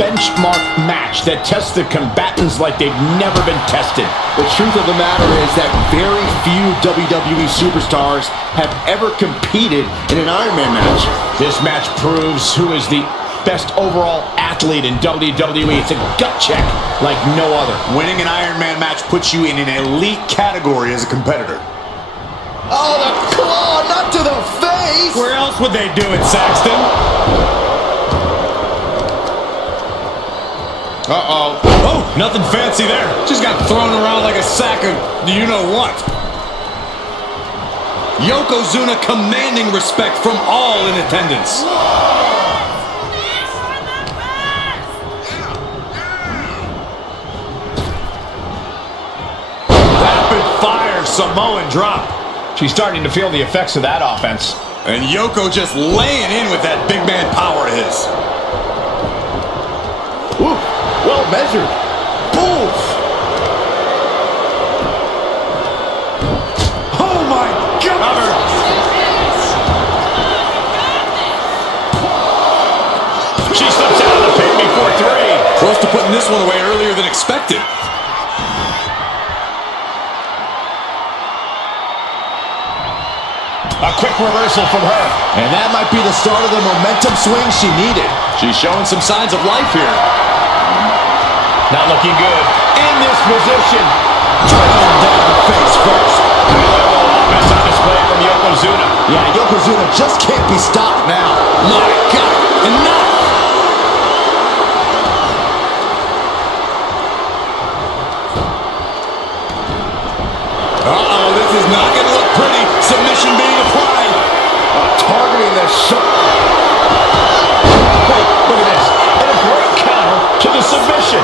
benchmark match that tests the combatants like they've never been tested. The truth of the matter is that very few WWE superstars have ever competed in an Iron Man match. This match proves who is the best overall athlete in WWE. It's a gut check like no other. Winning an Iron Man match puts you in an elite category as a competitor. Oh, the claw, not to the face! Where else would they do it, Saxton? Uh-oh. Oh, nothing fancy there. Just got thrown around like a sack of you-know-what. Yokozuna commanding respect from all in attendance. Rapid-fire Samoan drop. She's starting to feel the effects of that offense. And Yoko just laying in with that big man power of his. Ooh, well measured. Oof. Oh my God! She slips out of the pin before three. Close to putting this one away earlier than expected. A quick reversal from her. And that might be the start of the momentum swing she needed. She's showing some signs of life here. Not looking good. In this position. Driving down face first. Beautiful offense on display from Yokozuna. Yeah, Yokozuna just can't be stopped now. My God, enough! Uh-oh, this is not going to look pretty. Submission being applied. Targeting the shoulder. Wait, look at this. And a great counter to the submission.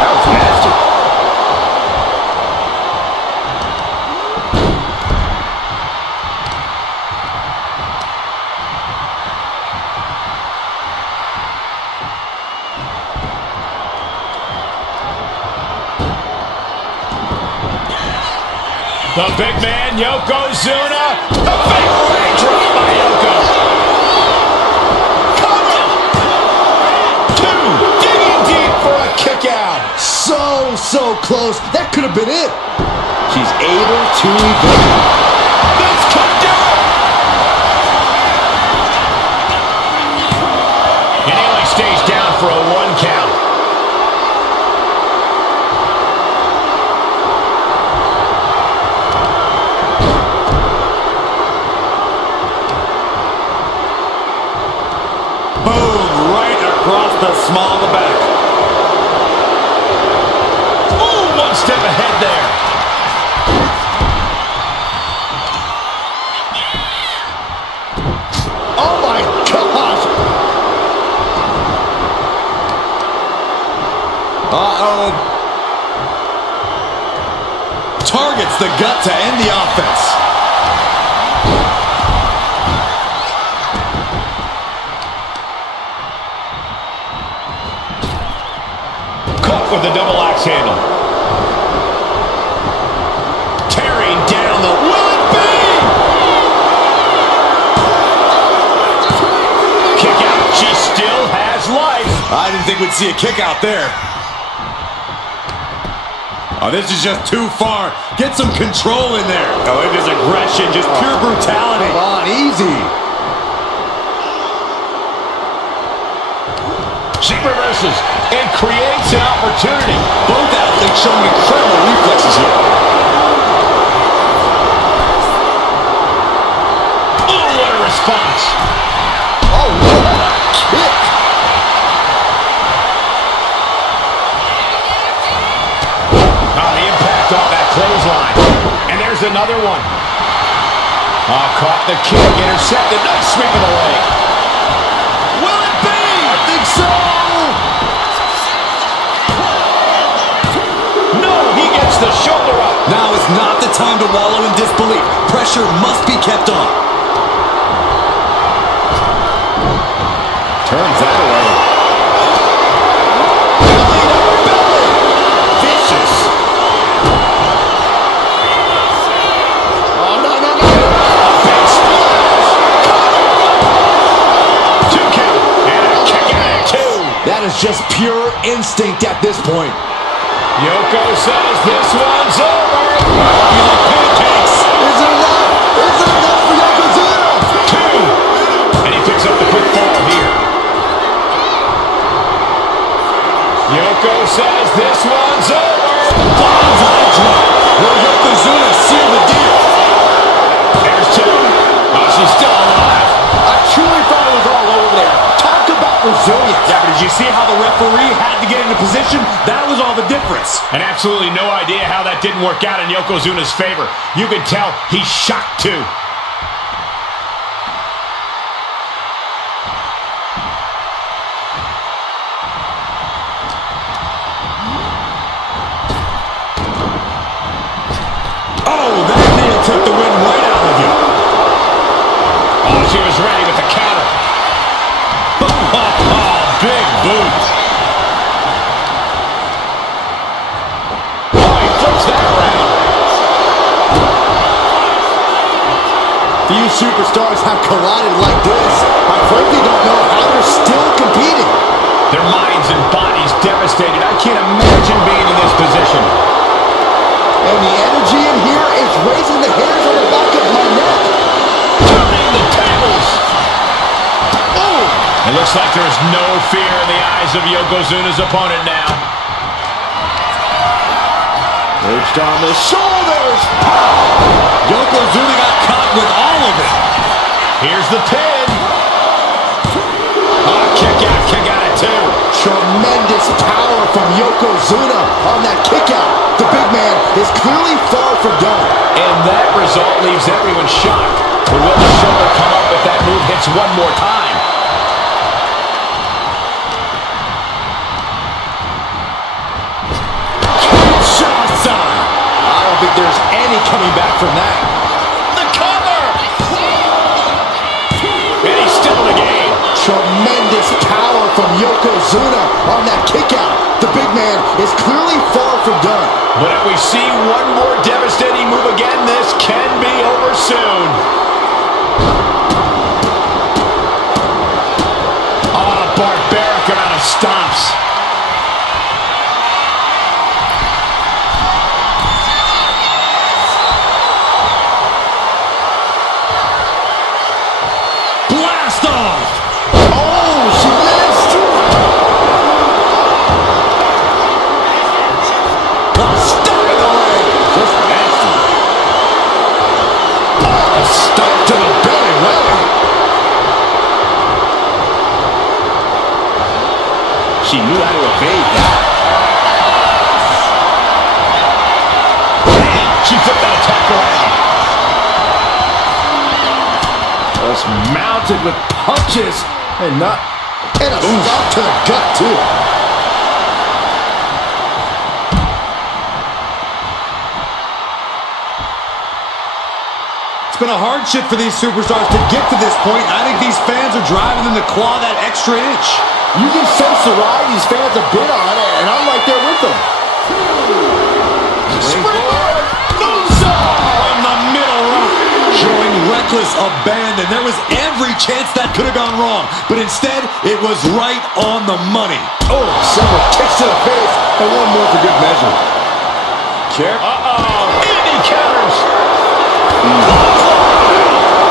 That was nasty. The big man, Yokozuna. The big leg drop by Yoko. Cover. Two. Digging deep for a kick out. So close. That could have been it. She's able to evade. This could do it. And he only stays down for a 1 count. Across the small of the back. Ooh, 1 step ahead there. Oh my gosh. Uh-oh. Targets the gut to end the offense. With the double axe handle. Tearing down the... Will it be? Kick out. She still has life. I didn't think we'd see a kick out there. Oh, this is just too far. Get some control in there. Oh, it is aggression, just pure brutality. Come on, easy. She reverses and creates an opportunity. Both athletes showing incredible reflexes here. Oh, what a response. Oh, what a kick. Oh, the impact off that clothesline. And there's another one. Oh, caught the kick, intercepted. Nice sweep of the leg. Will it be? I think so. The shoulder up. Now is not the time to wallow in disbelief. Pressure must be kept on. Turns that away. Vicious. Oh, no. Big splash. 2 count. And a kick out at 2. That is just pure instinct at this point. Yoko says this one's over. Pancakes. Is it enough? Is it enough for Yokozuna? 2. And he picks up the quick fall here. Yoko says this one's over. Bonsai drop. Will Yokozuna seal the deal? There's 2. Oh, she's still alive. I truly thought it was all over there. Talk about resilience. Yeah, but did you see how the referee had to get into position? That was all the difference. And absolutely no idea how that didn't work out in Yokozuna's favor. You could tell he's shocked too. Oh, that nail took the wind right out of you. Oh, she was ready with the counter. Big boot. Oh, he flips that around. Few superstars have collided like this. I frankly don't know how they're still competing. Their minds and bodies devastated. I can't imagine being in this position. And the energy in here is raising the hairs on the back of my neck. Turning the tables. Oh! It looks like there's no fear in the eyes of Yokozuna's opponent now. Perched on the shoulders. Yokozuna got caught with all of it. Here's the pin. Oh, kick out at 2. Tremendous power from Yokozuna on that kick out. The big man is clearly far from done. And that result leaves everyone shocked. But will the shoulder come up if that move hits one more time? Kinshasa! I don't think there's any coming back from that. The cover! And he's still in the game. Tremendous power from Yokozuna on that kick out. The big man is clearly far from done. But if we see one more devastating move again, this can be over soon. Oh, barbaric amount of stomps. Blast off. Oh, she missed. Stuck in the leg. Just nasty. Stuck to the belly. Well, she knew how to evade that. She flipped that attack around. Just mounted with punches and a stop to the gut too. It's been a hardship for these superstars to get to this point. I think these fans are driving them to claw that extra inch. You can sense the ride these fans have been on, and I'm right there with them. Springboard moonsault in the middle rope, showing reckless abandon. There was every chance that could have gone wrong, but instead it was right on the money. Oh, several kicks to the face, and one more for good measure. And he counters.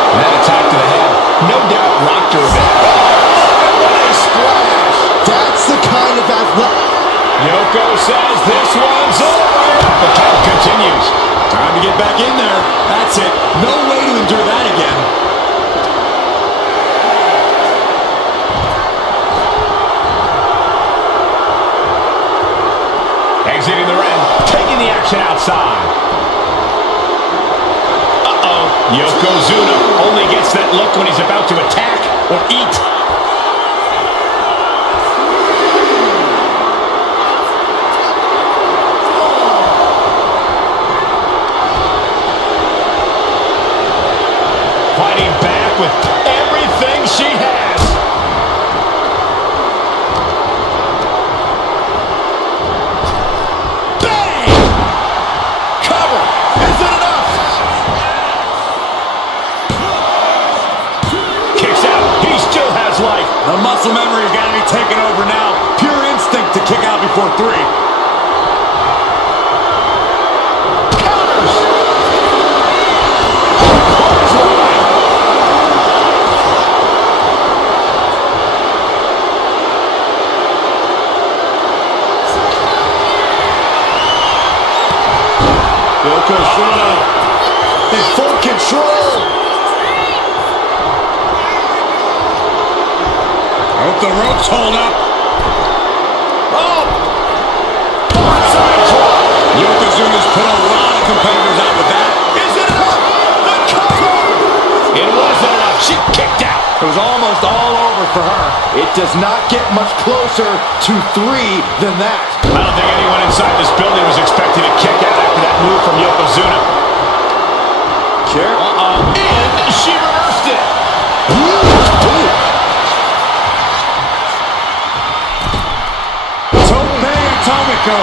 That attack to the head, no doubt rocked her a bit. Splash. That's the kind of athletic. Yoko says this one's over. The count continues. Time to get back in there. That's it. No way to endure that again. Exiting the ring, taking the action outside. Yokozuna only gets that look when he's about to attack or eat. Fighting back with everything she has. Bang! Cover! Is it enough? Kicks out. He still has life. three. Counters. Yokozuna in full control. I hope the ropes hold up. Oh! Onside drop. Yokozuna's put a lot of competitors out with that. Is it enough? The cover! It wasn't enough. She kicked out. It was almost all over for her. It does not get much closer to 3 than that. I don't think anyone inside this building was expecting a kick out after that move from Yokozuna. Chair. And she reversed it. Atomico.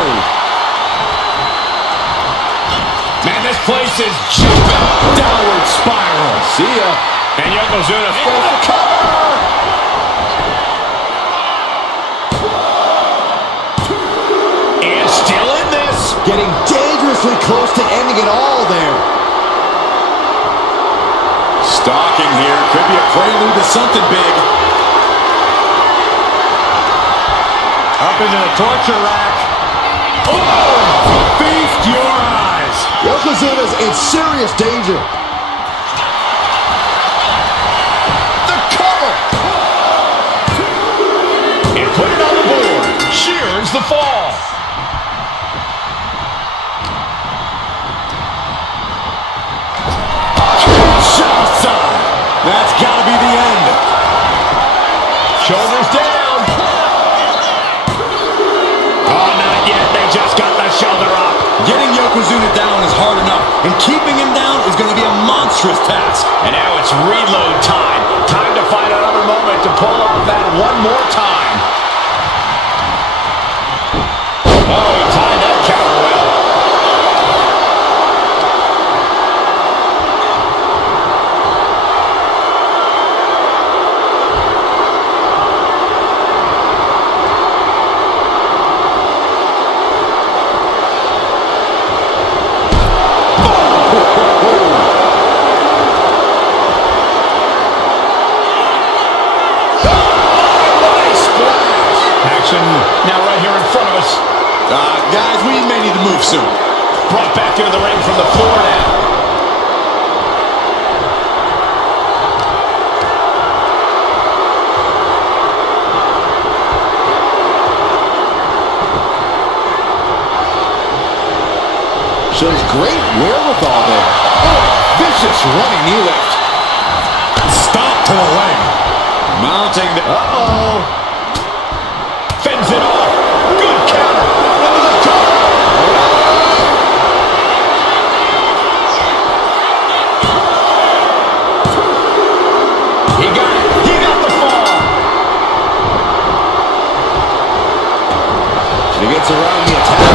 Man, this place is jumping. Downward spiral. See ya. And Yokozuna in the cover. And still in this. Getting dangerously close to ending it all there. Stalking here. Could be a prelude to something big. Up into the torture rack. Oh! Feast your eyes. Yokozuna's in serious danger. The cover. And put it on the board. She earns the fall. That's got to be the end. Shoulders down. Oh, not yet. They just got the shoulder up. Getting Yokozuna down is hard enough, and keeping him down is going to be a monstrous task. And now it's reload time. Time to find another moment to pull off that one more time. Oh, he timed that counter well. Now right here in front of us. Guys, we may need to move soon. Brought back into the ring from the floor now. Shows great wherewithal there. Oh, vicious running knee lift. Stop to the leg. Mounting the... Uh-oh. Fends it off. Good counter. Into the cover. He got it. He got the fall. She gets around the attack.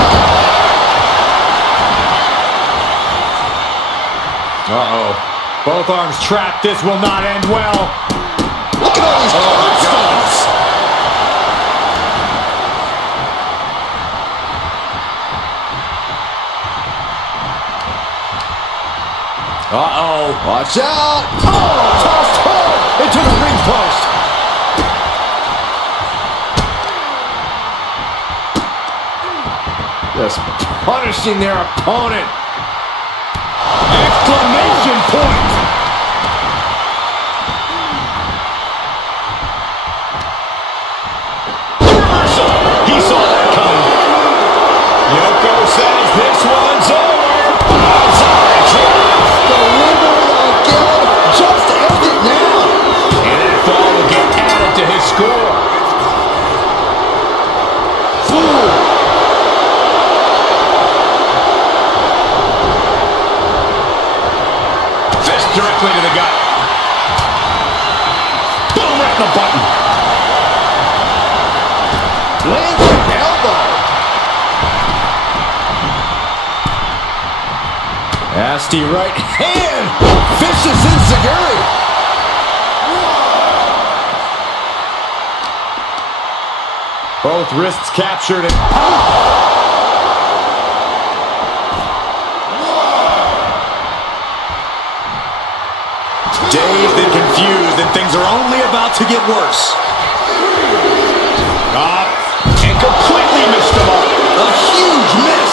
Uh-oh. Both arms trapped. This will not end well. Look at all these tombstones. Uh-oh. Watch out. Oh, tossed hard into the ring post. Just punishing their opponent. Exclamation point. Reversal. He saw that coming. Yoko says this one's over. Onside drop. The river again. Just end it now. And that fall will get added to his score. Fist directly to the gut. Boom, right in the button. Lands an elbow. Nasty right hand. Vicious enziguri. Both wrists captured and dazed and confused, and things are only about to get worse. And completely missed the mark. A huge miss.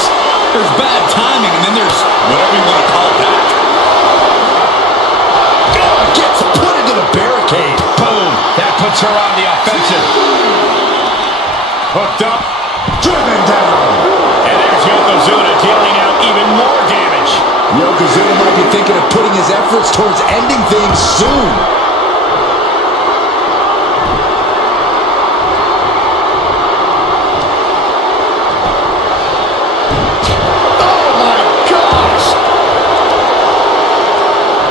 There's bad timing, and then there's whatever you want to call that. Gets put into the barricade. Boom. That puts her on the offensive. Hooked up, driven down. And there's Yokozuna dealing out even more damage. Yokozuna might be thinking of putting his efforts towards ending things soon. Oh my gosh!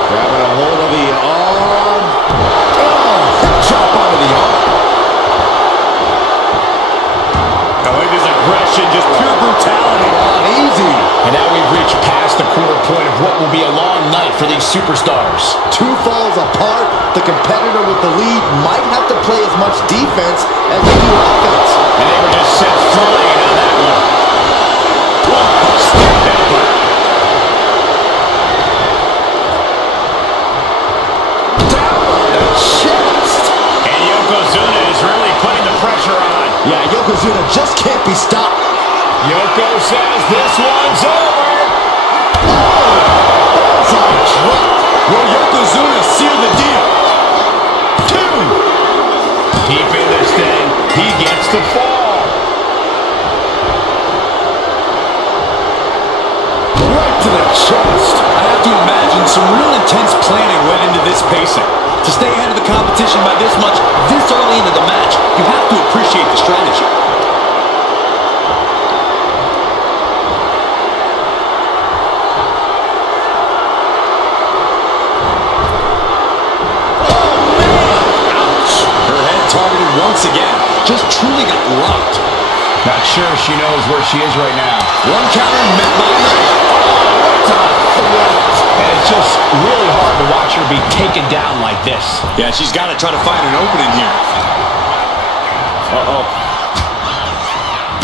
Grabbing a hold of the arm. Oh, hip chop onto the arm. I like this aggression, just pure brutality. Easy. And now we've reached past the quarter point of what will be a long night for these superstars. Two falls apart, the competitor with the lead might have to play as much defense as they do offense. And they were just sent flying on that one. Whoa, step that butt. Down on the chest. And Yokozuna is really putting the pressure on. Yeah, Yokozuna just can't be stopped. Yoko says this one's over. Bullseye drop. Will Yokozuna seal the deal? 2. Deep in this thing, he gets the fall. Right to the chest. I have to imagine some real intense planning went into this pacing. To stay ahead of the competition by this much, this early into the match, you have to appreciate the strategy. Targeted once again, just truly got rocked. Not sure she knows where she is right now. One counter met by another. And it's just really hard to watch her be taken down like this. Yeah, she's got to try to find an opening here.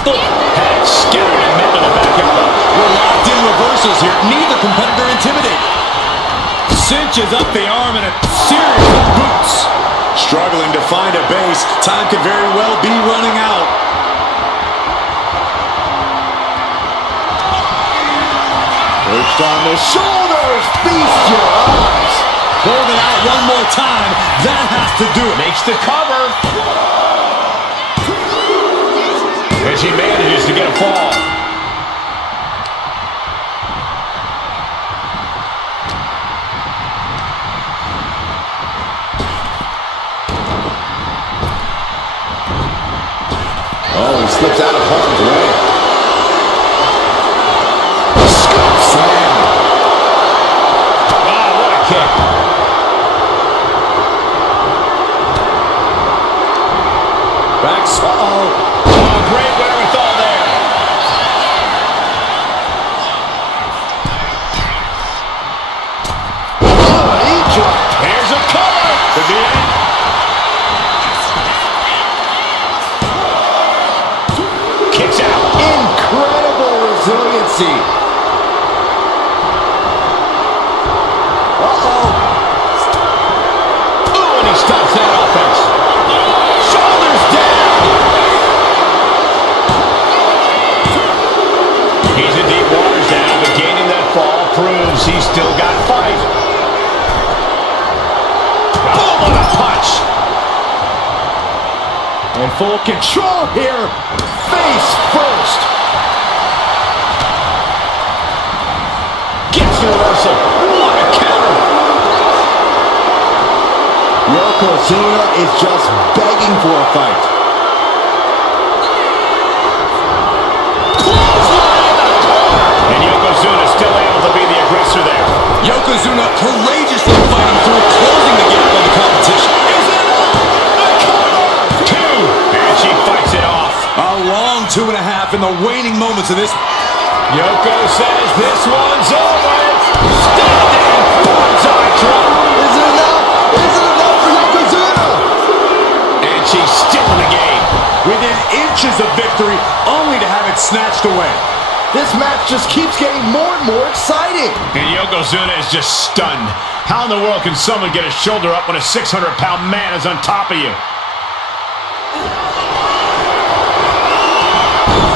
Head scattered and met with a back elbow. We're locked in reversals here. Neither competitor intimidated. Cinches up the arm and a series of boots. Struggling to find a base. Time could very well be running out. Perched on the shoulders. Feast your eyes. Holding out one more time. That has to do it. Makes the cover. And she manages to get a fall. Oh, he slips out of harm's way. Scoop slam. Wow, what a kick. Back. Oh, great wherewithal there. Oh, he dropped. Here's a cover. Could be it. Kicks out. Incredible resiliency. Ooh, and he stops that offense. Shoulders down. He's in deep waters now, but gaining that fall proves he's still got fight. Oh, what a punch. In full control here. Face first. Gets the reversal. What a counter. Yokozuna is just begging for a fight. And Yokozuna still able to be the aggressor there. Yokozuna courageously fighting through, closing the gap on the competition. Is it the cover? 2. And she fights it off. A long 2.5 in the waning moments of this. Yoko says this one's over. Standing. Bullseye drop. Is it enough? Is it enough for Yokozuna? And she's still in the game. Within inches cinches the victory, only to have it snatched away. This match just keeps getting more and more exciting. And Yokozuna is just stunned. How in the world can someone get a shoulder up when a 600-pound man is on top of you?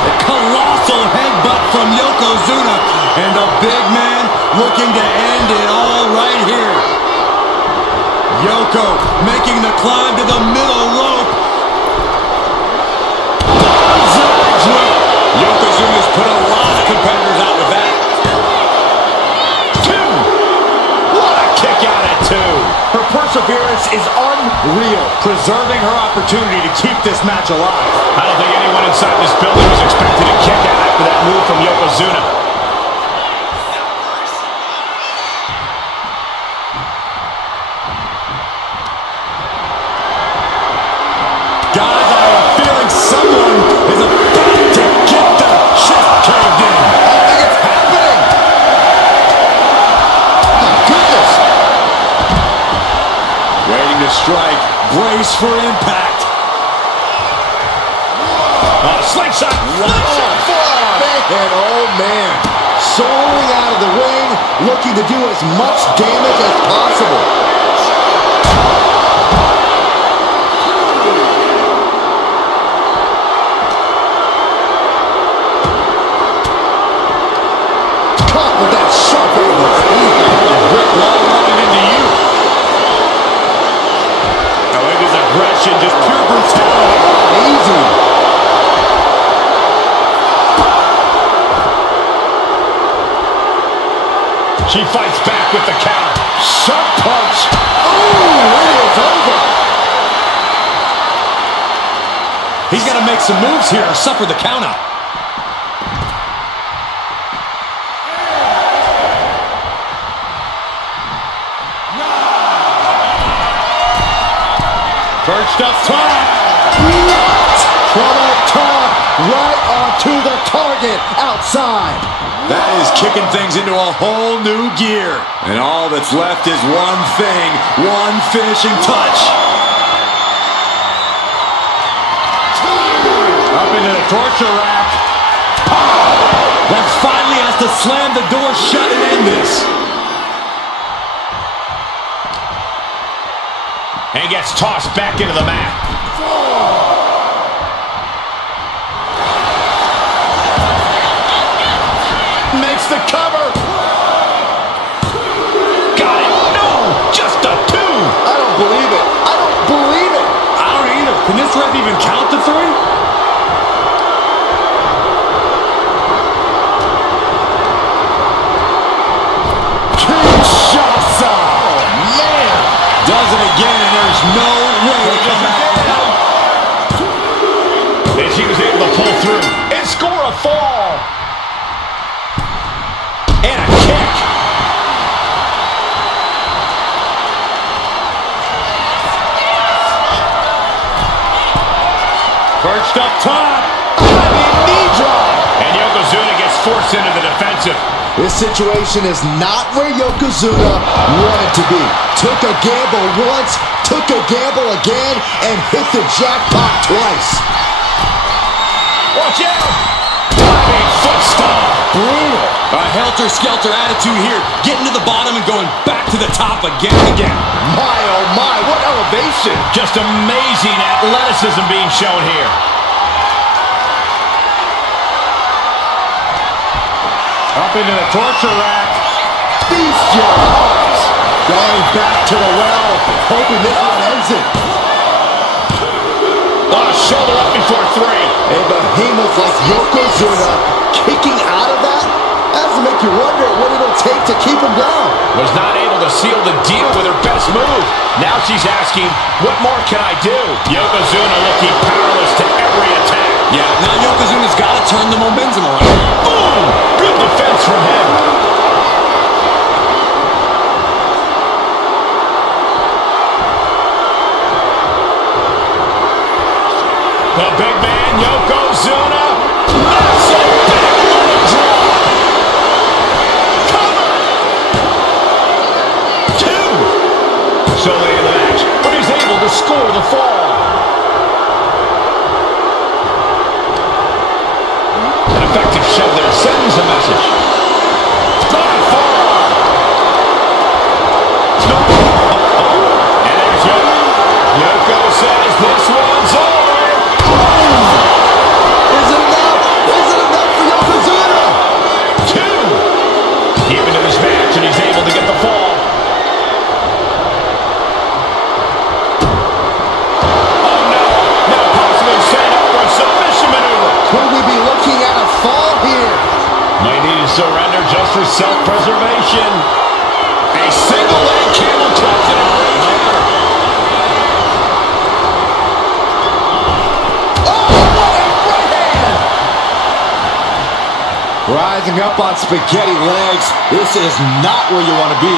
A colossal headbutt from Yokozuna, and the big man looking to end it all right here. Yoko making the climb to the middle rope. Yokozuna's put a lot of competitors out with that. Two! What a kick out at two! Her perseverance is unreal. Preserving her opportunity to keep this match alive. I don't think anyone inside this building was expecting a kick out after that move from Yokozuna. Guys, I have a feeling someone is about to get their chest caved in. I think it's happening. My goodness. Waiting to strike. Brace for impact. Slingshot! Man, oh man. Soaring out of the ring, looking to do as much damage as possible. Caught with that sharp elbow. Brick wall running into you. Now look at his aggression, just pure brutality. Easy. She fights back with the counter. Sharp punch. Oh, it is over. He's got to make some moves here or suffer the count out. Perched up top. From up top, right onto the target outside. That is kicking things into a whole new gear. And all that's left is one thing, one finishing touch. Up into the torture rack. That finally has to slam the door shut and end this. And gets tossed back into the mat. Makes the cover. Got it. No! Just a two! I don't believe it. I don't believe it. I don't either. Can this ref even count to three? Kinshasa. Oh, man. Does it again, and there's no way to come back. And she was able to pull through and score a fall. And a kick. Perched up top. Knee drop. And Yokozuna gets forced into the defensive. This situation is not where Yokozuna wanted to be. Took a gamble once, took a gamble again, and hit the jackpot twice. Watch out! Diving foot stomp. Brutal. A helter-skelter attitude here. Getting to the bottom and going back to the top again and again. My, oh my, what elevation. Just amazing athleticism being shown here. Up into the torture rack. Feast your eyes. Going back to the well, hoping this one ends it. Oh, shoulder up before three. A behemoth like Yokozuna kicking out of that has to make you wonder what it'll take to keep him down. Was not able to seal the deal with her best move. Now she's asking, what more can I do? Yokozuna looking powerless to every attack. Yeah, now Yokozuna's got to turn the momentum around. Boom! Good defense from him. The big man, Yokozuna. Massive backline drop. Cover. Two. So late in the match, but he's able to score the fall. shove there, sends a message. Forearm. And there's Yoko. Yoko says this one's over. Is it enough? Is it enough for Yokozuna? 2. Deep into this match, and he's able to get the fall. Oh no! Now possibly setting up for a submission maneuver. Could we be looking at a fall here? Might need to surrender just for self-preservation. A single leg camel toe to the region. Rising up on spaghetti legs. This is not where you want to be.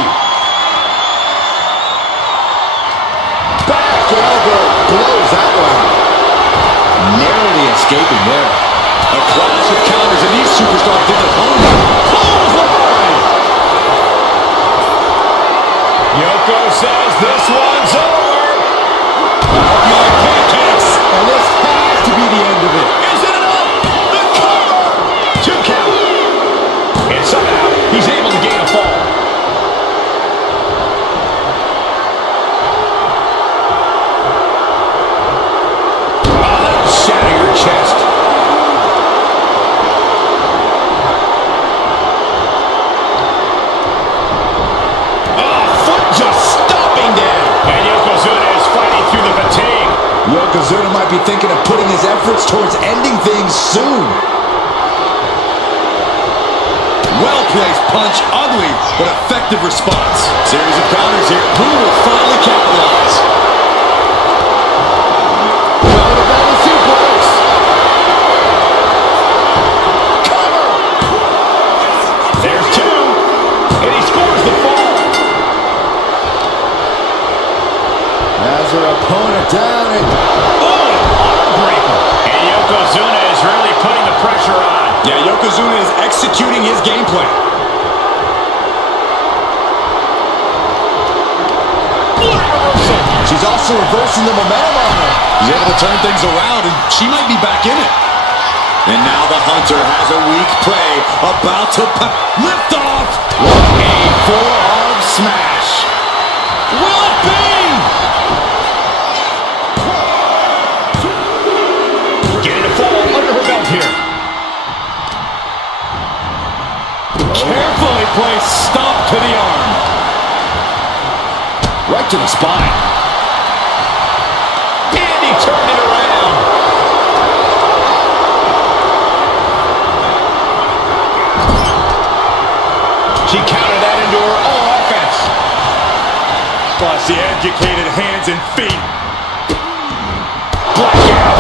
Back elbow blows that one. Narrowly escaping there. A clash of counters, and these superstars did their homework. Clothesline! Yoko says this one's over. Like pancakes. And this has to be the end of it. Is it enough? The cover! 2 count. And somehow he's able to gain a fall. Oh, that'll shatter your chest. Oh, foot just stomping down. And Yokozuna is fighting through the fatigue. Yokozuna might be thinking of putting his efforts towards ending things soon. Well-placed punch, ugly, but effective response. Series of counters here. Who will finally capitalize? Cover! There's 2. And he scores the fall. Has her opponent down and... Oh, an arm breaker. And Yokozuna is really putting the pressure on. Yeah, Yokozuna is executing his game plan. she's also reversing the momentum on her. He's able to turn things around, and she might be back in it. And now the Hunter has a weak prey about to lift off. A forearm smash. Will it be? Getting a fall under her belt here. Carefully placed stomp to the arm. Right to the spine. And he turned it around. She countered that into her own offense. Plus the educated hands and feet. Blackout.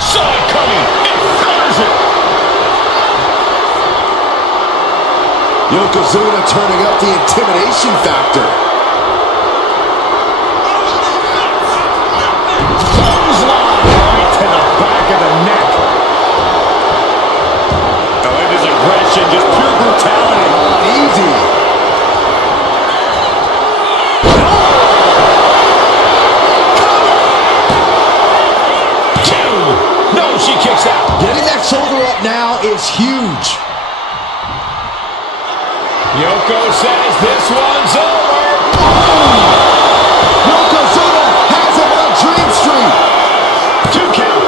Saw it coming and counters it. Yokozuna turning up the intimidation factor. Clothesline right to the back of the neck. Oh, it is aggression, just pure brutality. Easy. No, she kicks out. Getting that shoulder up now is huge. Yoko says this one's over. Yokozuna has him on Dream Street. 2 count.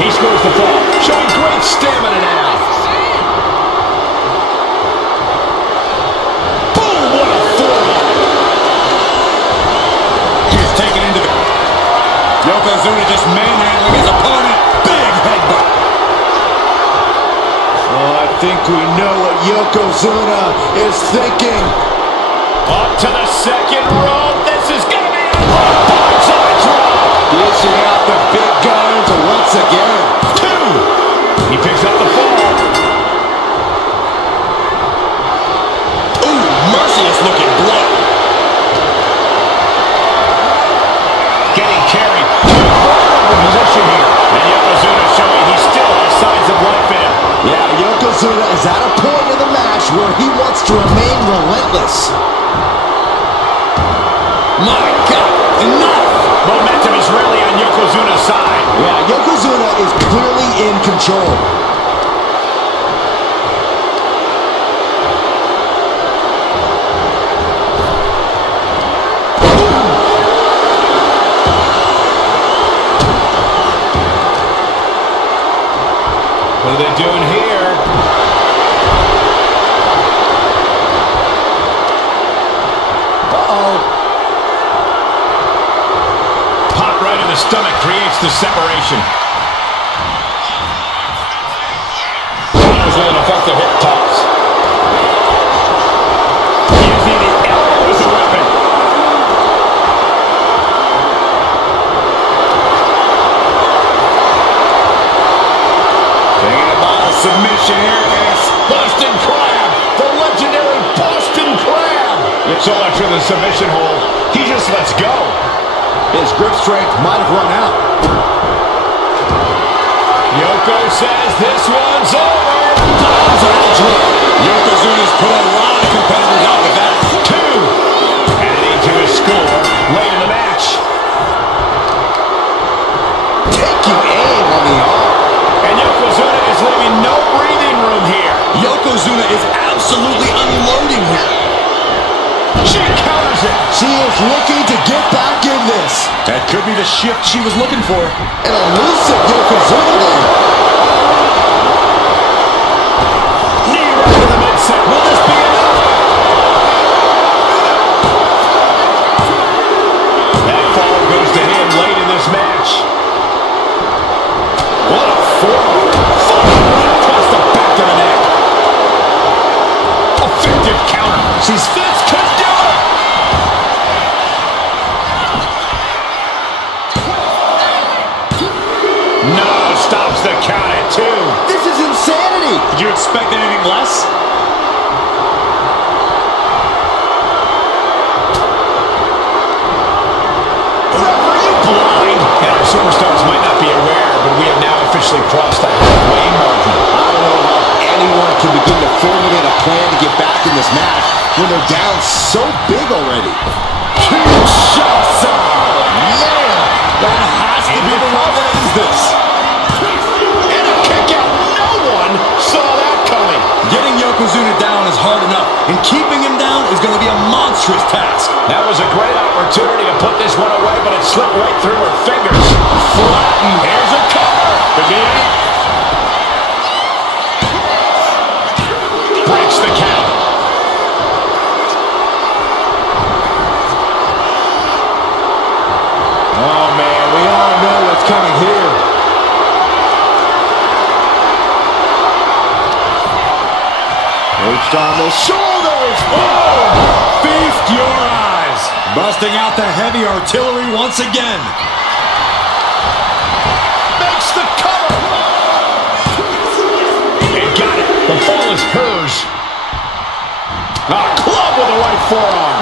He scores the fall, showing great stamina now. Boom, what a forearm. He's taken into the... Yokozuna just manhandling his opponent. Big headbutt. Oh, I think we know what Yokozuna is thinking. Up to the second rope. This is going to be a bonsai drop. Dishing out the big guns once again. 2. He picks up the fall. Ooh, merciless looking blow. Getting carried to the vulnerable position here. And Yokozuna showing he still has signs of life in him. Yeah, Yokozuna is at a point in the match where he wants to remain relentless. My God, enough! Momentum is really on Yokozuna's side. Yeah, Yokozuna is clearly in control. What are they doing here? Uh-oh. Pop right in the stomach creates the separation. That was an effective hip toss. Using the elbow as a weapon. Taking it by a submission here is Boston Crab, the legendary Boston Crab. So much for the submission hold. He just lets go. His grip strength might have run out. Yoko says this one's over. Yokozuna's put a lot of competitors out with that. 2. Adding to his score late in the match. Taking aim on the arm. And Yokozuna is leaving no breathing room here. Yokozuna is absolutely unloading here. She counters it. She is looking to get back in this. That could be the shift she was looking for. An elusive Yokozuna there. Knee right to the midset. Will this be enough? That fall goes to him late in this match. What a forearm. Right across the back of the neck. Effective counter. This could do it. No, stops the count at 2. This is insanity. Did you expect anything less? Referee blind. And our superstars might not be aware, but we have now officially crossed the halfway margin. I don't know how anyone can begin to formulate a plan to get back in this match when they're down so big already. Kinshasa! Man, That has to be the one that ends this. And a kick out. No one saw that coming. Getting Yokozuna down is hard enough, and keeping him down is going to be a monstrous task. That was a great opportunity to put this one away, but it slipped right through her fingers. Flattened. Here's a cover. Could be it. Breaks the count. oh man, we all know what's coming here. Reached on the shoulders. Oh! Feast your eyes. Busting out the heavy artillery once again. Makes the cover. And got it. The fall is hers. A club with the right forearm.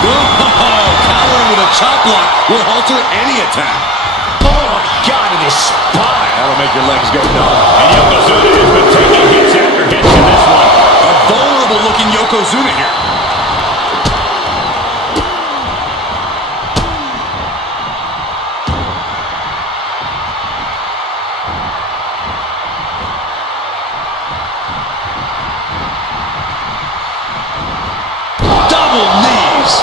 Countering with a chop block will alter any attack. Oh, my God, in his spine. That'll make your legs go numb. And Yokozuna has been taking hits after hits in this one. A vulnerable-looking Yokozuna here. Double knees.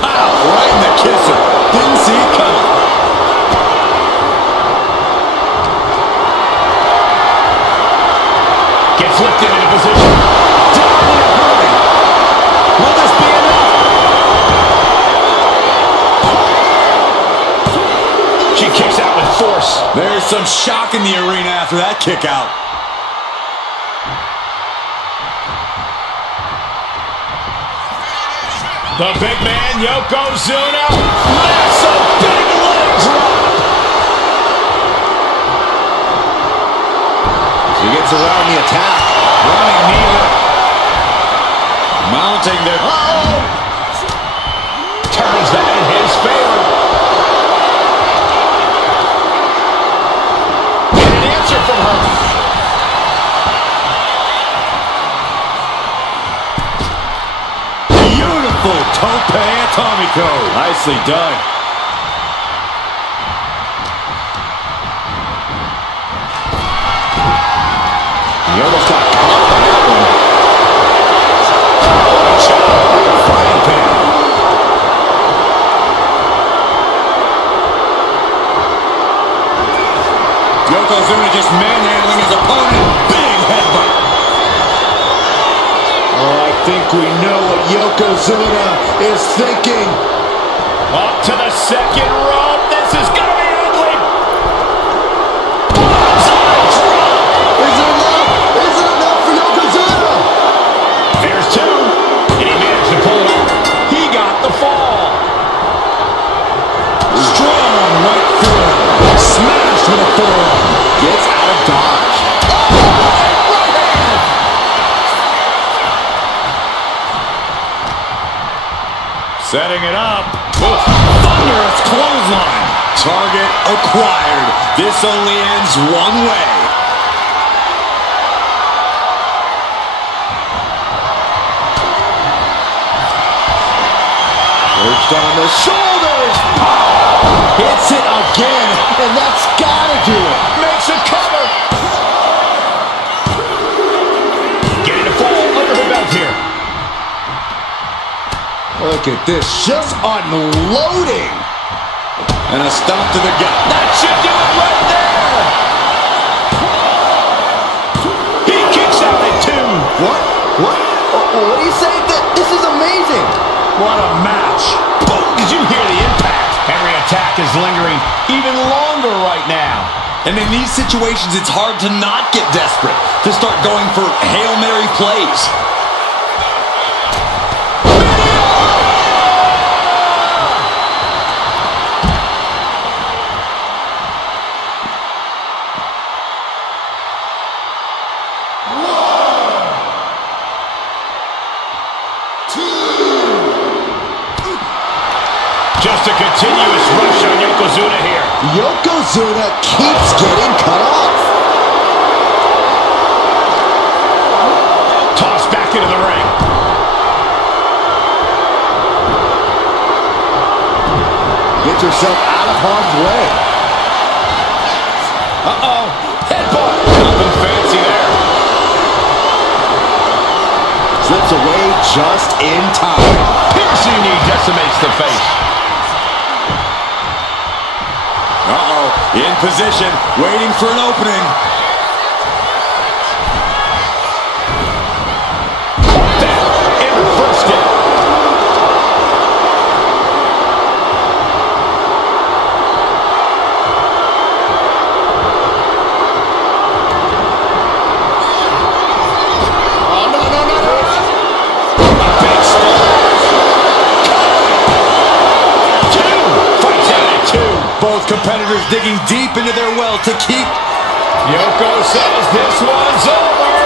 Pow, right in the kisser. Didn't see it coming. Gets lifted into position. Down in a hurry. Will this be enough? She kicks out with force. There's some shock in the arena after that kick out. The big man, Yokozuna. Massive big leg drop. She gets around the attack. Running knee. Mounting their... Uh-oh. Tommy code. Nicely done. He almost got caught on that one. Shot like a frying pan. Yokozuna just manhandling his opponent. Big headbutt. Oh, I think we know what Yokozuna is thinking. Up to the second rope. This is going to be ugly. Is it enough? Is it enough for Yokozuna? There's two. And he managed to pull it off. He got the fall. Strong right forearm. Smashed with a forearm. Gets out of dodge. Setting it up. Thunderous clothesline. Target acquired. This only ends one way. Perched on the shoulders. Hits it again, and that's gotta do it. Makes a cover. Getting a fall under the belt here. Look at this, just unloading. And a stomp to the gut. That should do it right there. He kicks out at two. What? What do you say? This is amazing. What a match. Boom. Did you hear the impact? Every attack is lingering even longer right now. And in these situations, it's hard to not get desperate, to start going for Hail Mary plays. Just a continuous rush on Yokozuna here. Yokozuna keeps getting cut off. Tossed back into the ring. Gets herself out of harm's way. Uh-oh. Headbutt. Nothing fancy there. Slips away just in time. Piercing knee decimates the face. In position, waiting for an opening. Down and reversed it. Oh, no. A big splash. Two. Fights out at two. Both competitors digging deep into their well to keep. Yoko says this one's over.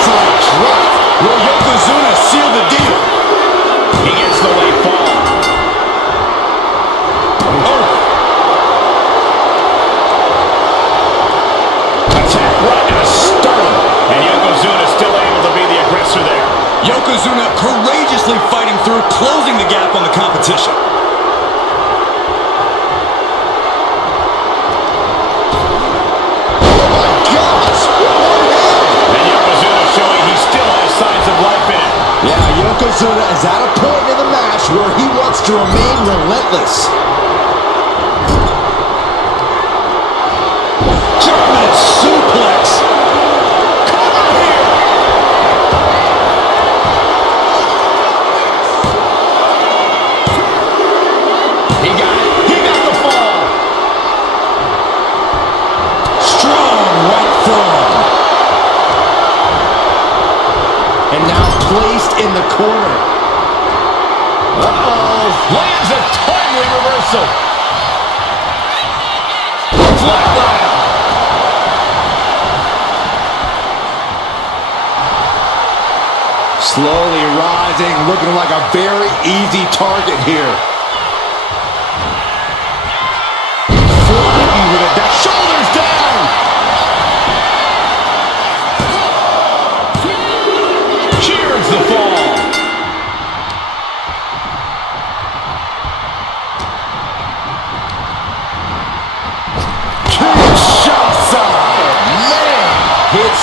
Drop. Will Yokozuna seal the deal? He gets the late fall. Oh. Attack right in the sternum. And Yokozuna still able to be the aggressor there. Yokozuna courageously fighting through, closing the gap on the competition. Yokozuna is at a point in the match where he wants to remain relentless. German suplex. Cover here. He got it. He got the fall. Strong right forearm. And now placed in the corner. Uh-oh. Lands a timely reversal. Flatliner. Slowly rising, looking like a very easy target here. Flying with it. Shoulders down. Cheers the fall.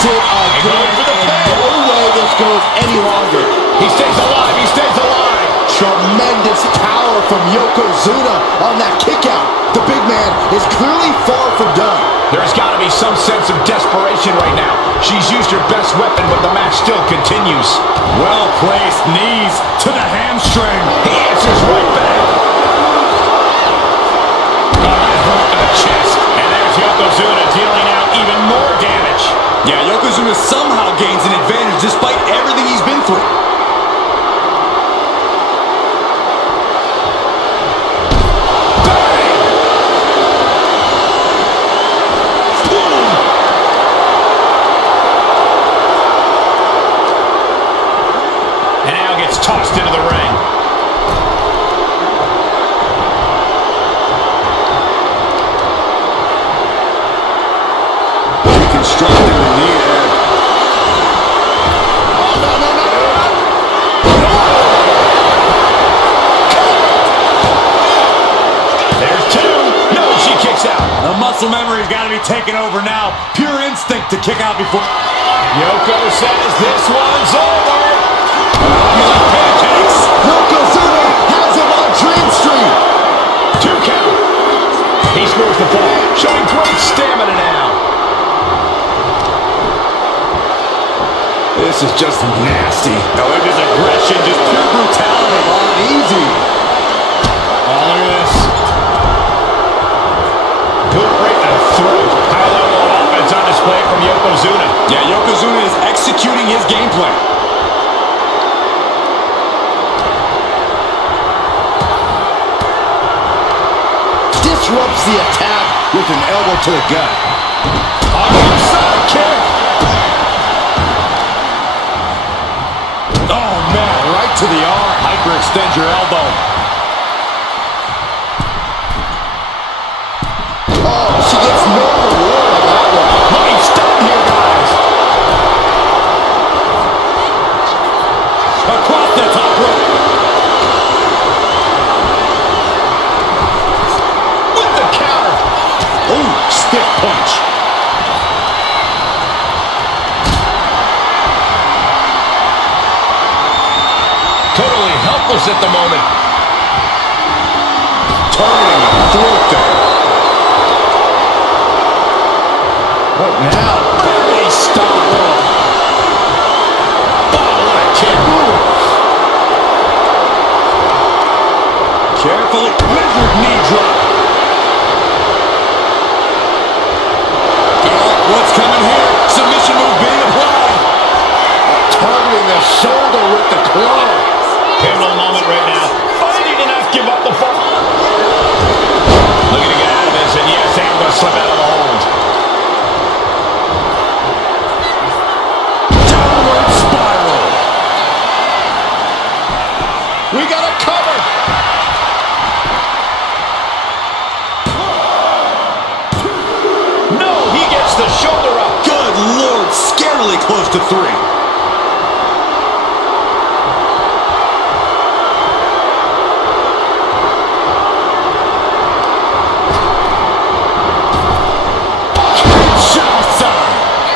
Hits it again, and no way this goes any longer. He stays alive. He stays alive. Tremendous power from Yokozuna on that kick out. The big man is clearly far from done. There's got to be some sense of desperation right now. She's used her best weapon, but the match still continues. Well-placed knees to the hamstring. He answers right back. Right to the chest. And there's Yokozuna dealing out even more damage. Yeah, Yokozuna somehow gains an advantage despite everything he's been through. Tossed into the ring. Reconstructing the knee there. Oh, no. There's two. No, she kicks out. The muscle memory's got to be taken over now. Pure instinct to kick out before. Yoko says this one's over. Pancakes. Yokozuna has him on Dream Street. 2 count. He scores the fall, showing great stamina now. This is just nasty. No, look at his aggression, just pure brutality. Easy. Oh, look at this. Boot right in the throat. High level of offense on display from Yokozuna. Yeah, Yokozuna is executing his game plan. Disrupts the attack with an elbow to the gut. Onside kick. Oh, man, right to the arm. Hyperextend your elbow. Oh, she gets no reward on that one. Look, he's stunned here, guys. Across the top rope. With the counter. Ooh, stiff punch. Totally helpless at the moment. Targeting the throat there. What now? Barely stop. Oh, what a kick. Carefully measured knee drop. Oh, what's coming here? Submission move being applied. Targeting the shoulder with the claw. Pivotal moment right now. Fighting to not give up the fall. Looking to get out of this, and yes, able to slip out of the hold. Downward spiral. We got a cover. No, he gets the shoulder up. Good Lord, scarily close to 3.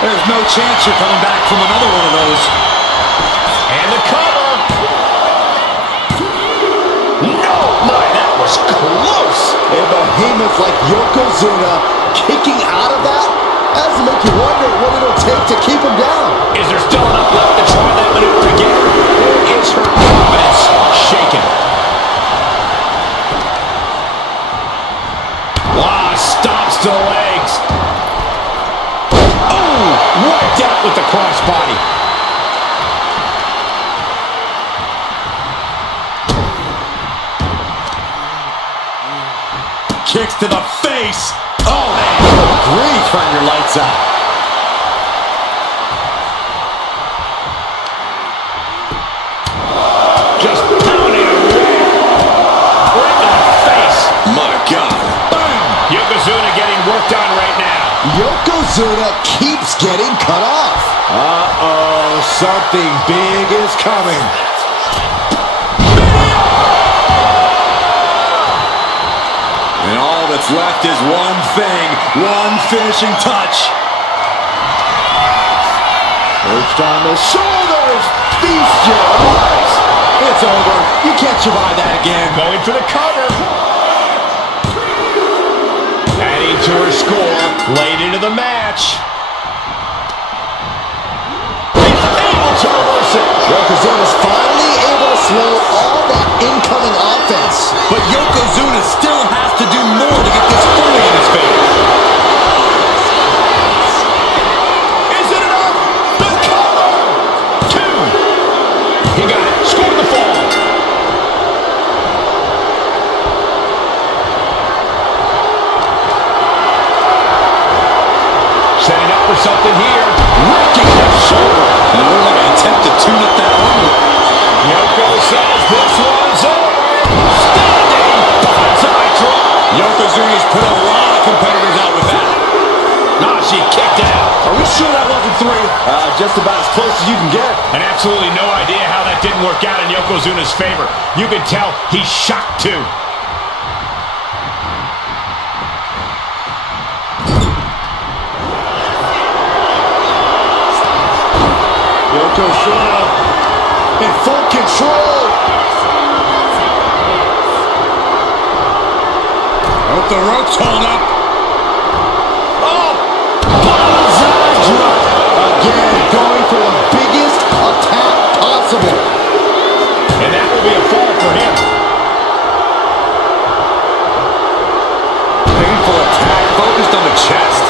There's no chance you're coming back from another one of those. And the cover. No, my, that was close. A behemoth like Yokozuna kicking out of that has to make you wonder what it'll take to keep him down. Is there still enough left to try that maneuver again? Or is her confidence shaken? Wow, stops to the legs. Wiped out with the crossbody. Kicks to the face. Oh, man. Good grief. Turn your lights out. Just pounding away. Right in the face. My God. Boom. Yokozuna getting worked on right now. Yokozuna keeps getting cut off. Uh-oh, something big is coming. And all that's left is one thing, one finishing touch. Perched on the shoulders. Feast your eyes. It's over. You can't survive that again. Going for the cover. Adding to her score. Late into the match. He's able to reverse it. Yokozuna's finally able to slow all that incoming offense. But Yokozuna still has to do more to get this fully in his favor. Is it enough? The cover! 2. He got it. Scored the fall. Setting up for something here. Wrecking the shoulder. And it looked like an attempt to tune up that arm. Yoko says this one's over. Standing. Bonsai drop. Yokozuna's put a lot of competitors out with that. Nah, she kicked out. Are we sure that wasn't 3? Just about as close as you can get. And absolutely no idea how that didn't work out in Yokozuna's favor. You can tell he's shocked too. Yokozuna in full control. Hope the ropes hold up. Oh! Bonsai drop. Again, going for the biggest attack possible. And that will be a fall for him. Painful attack focused on the chest.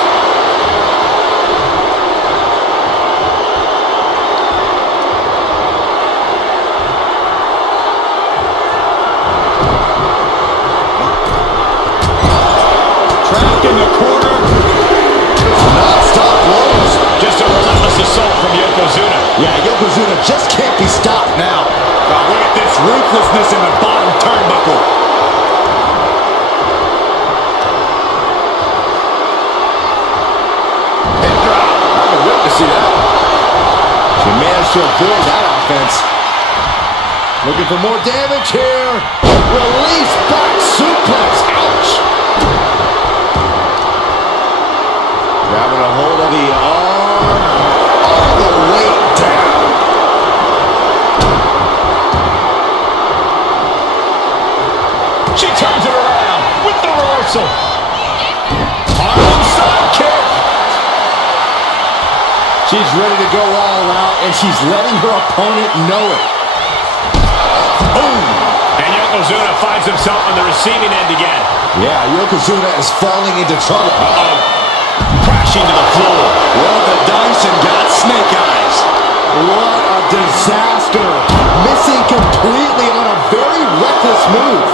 Trapped in the corner. Non-stop blows. Just a relentless assault from Yokozuna. Yeah, Yokozuna just can't be stopped now. Oh, look at this ruthlessness in the bottom turnbuckle. Hip drop. I'm a whip to see that. She managed to avoid that offense. Looking for more damage here. Release back suplex. Ouch. Grabbing a hold of the arm. All the way down. She turns it around with the reversal. Arm side kick. She's ready to go all out, and she's letting her opponent know it. Boom! And Yokozuna finds himself on the receiving end again. Yeah, Yokozuna is falling into trouble. Uh-oh. Crashing to the floor. Rolled the dice and got snake eyes. What a disaster. Missing completely on a very reckless move.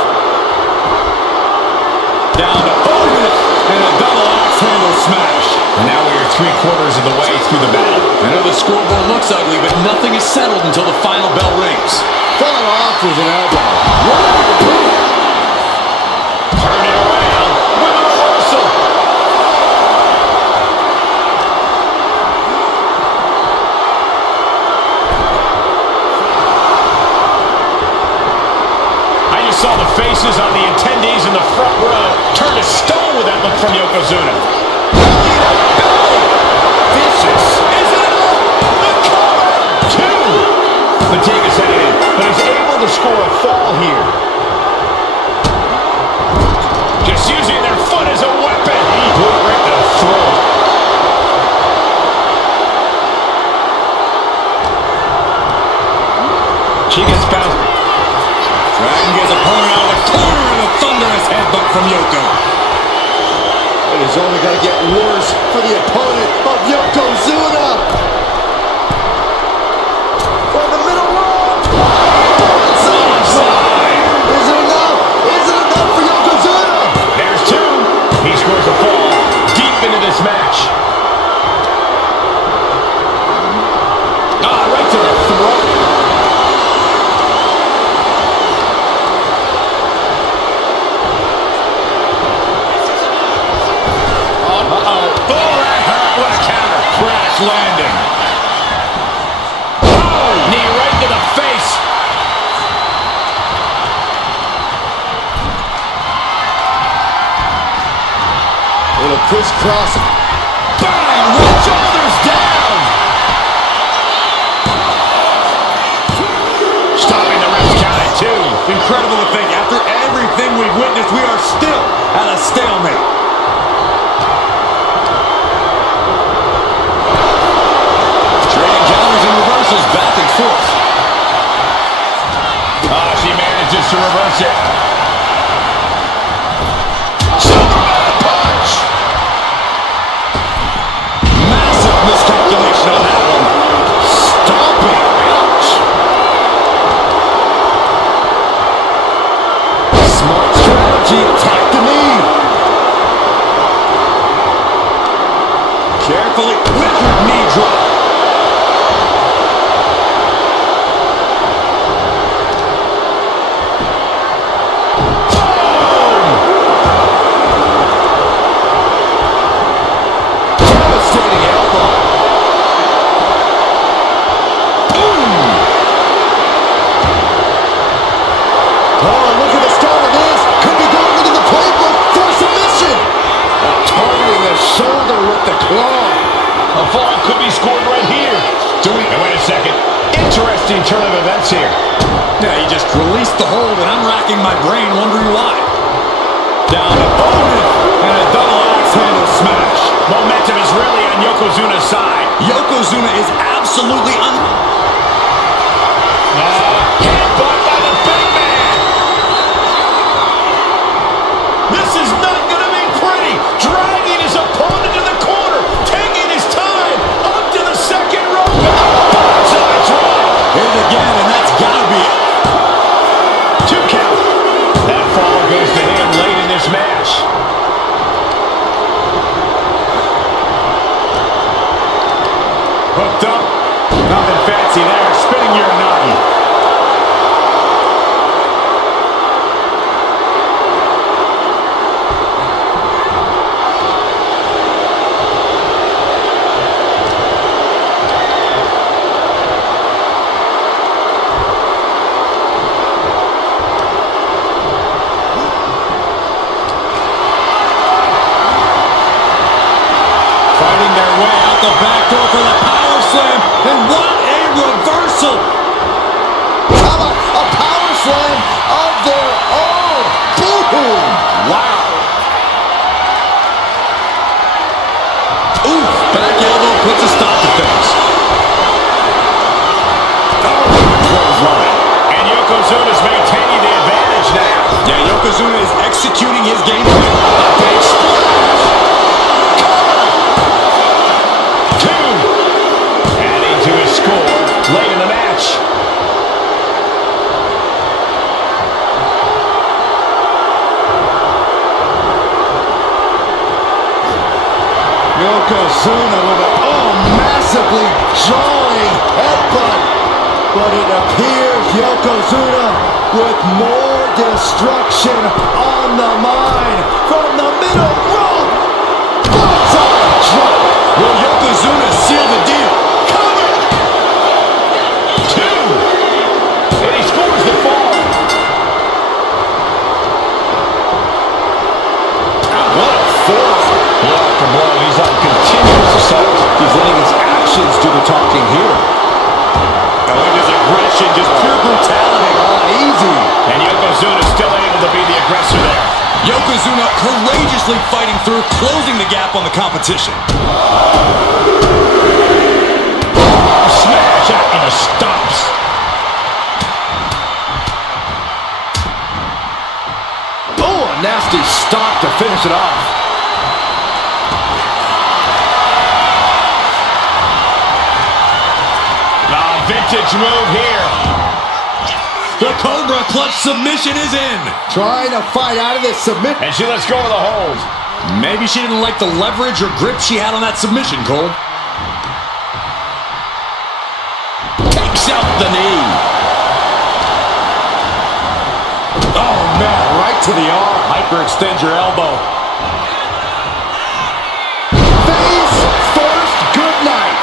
Down to 4 minutes and a double axe handle smash. And now we are 3/4 of the way through the battle. I know the scoreboard looks ugly, but nothing is settled until the final bell rings. Fell off with an elbow. Turn it around with a reversal. I just saw the faces on the attendees in the front row turn to stone with that look from Yokozuna. Vicious. Is it enough? The cover. 2. Fatigue's headed in, but he's able to score a fall here. Just using their foot as a weapon. He blew it right to the throat. She gets bounced. Dragon gets opponent out of the corner and a thunderous headbutt from Yoko. It is only going to get worse for the opponent of Yokozuna. From the middle rope. Onside. Is it enough? Is it enough for Yokozuna? There's 2. He scores a fall deep into this match. Right to the throat. Landing. Oh, knee right to the face. Little crisscross. Bang! With shoulders down. counters it. Superman punch! Massive miscalculation on that one. Stomping. Ouch. Smart strategy. Attack the knee. Carefully measured knee drop. Devastating elbow. Oh, look at the start of this. Could be going into the playbook for submission. Targeting the shoulder with the claw. A fall could be scored right here. Now, wait a second. Interesting turn of events here. Yeah, he just released the hold, and I'm racking my brain wondering why. Down to Bowman, and a double axe handle smash. Momentum is really on Yokozuna's side. Yokozuna is absolutely Headbutt by the big man. This is not going to be pretty. Dragging his opponent to the corner. Taking his time. Up to the second rope. Bonsai drop. Hit it again, and that's got to be it. 2 count. That fall goes to him late in this match. Hooked up. Nothing fancy there. Spinning Uranagi. Fighting their way out the back door for the power slam. And what a reversal. How about a power slam of their own? Boom! Wow. Ooh, back elbow puts a stop to things. Clothesline. And Yokozuna's maintaining the advantage now. Yeah, Yokozuna is executing his game plan. A big splash. Adding to his score late in the match. Yokozuna with a massively jawing headbutt. But it appears Yokozuna with more destruction on the mind from the middle rope. Bullseye drop. Will Yokozuna seal the deal? Cover. 2. And he scores the fall. What a force. Block for blow. He's on continuous assault. He's letting his actions do the talking here. I like his aggression, just pure brutality. Easy. And Yokozuna's still able to be the aggressor there. Yokozuna courageously fighting through, closing the gap on the competition. Smash out into stomps. Oh, a nasty stomp to finish it off. Vintage move here. The Cobra clutch submission is in. Trying to fight out of this submission. And she lets go of the hold. Maybe she didn't like the leverage or grip she had on that submission, Cole. Takes out the knee. Oh, man, right to the arm. Hyperextend your elbow. Face first, good night.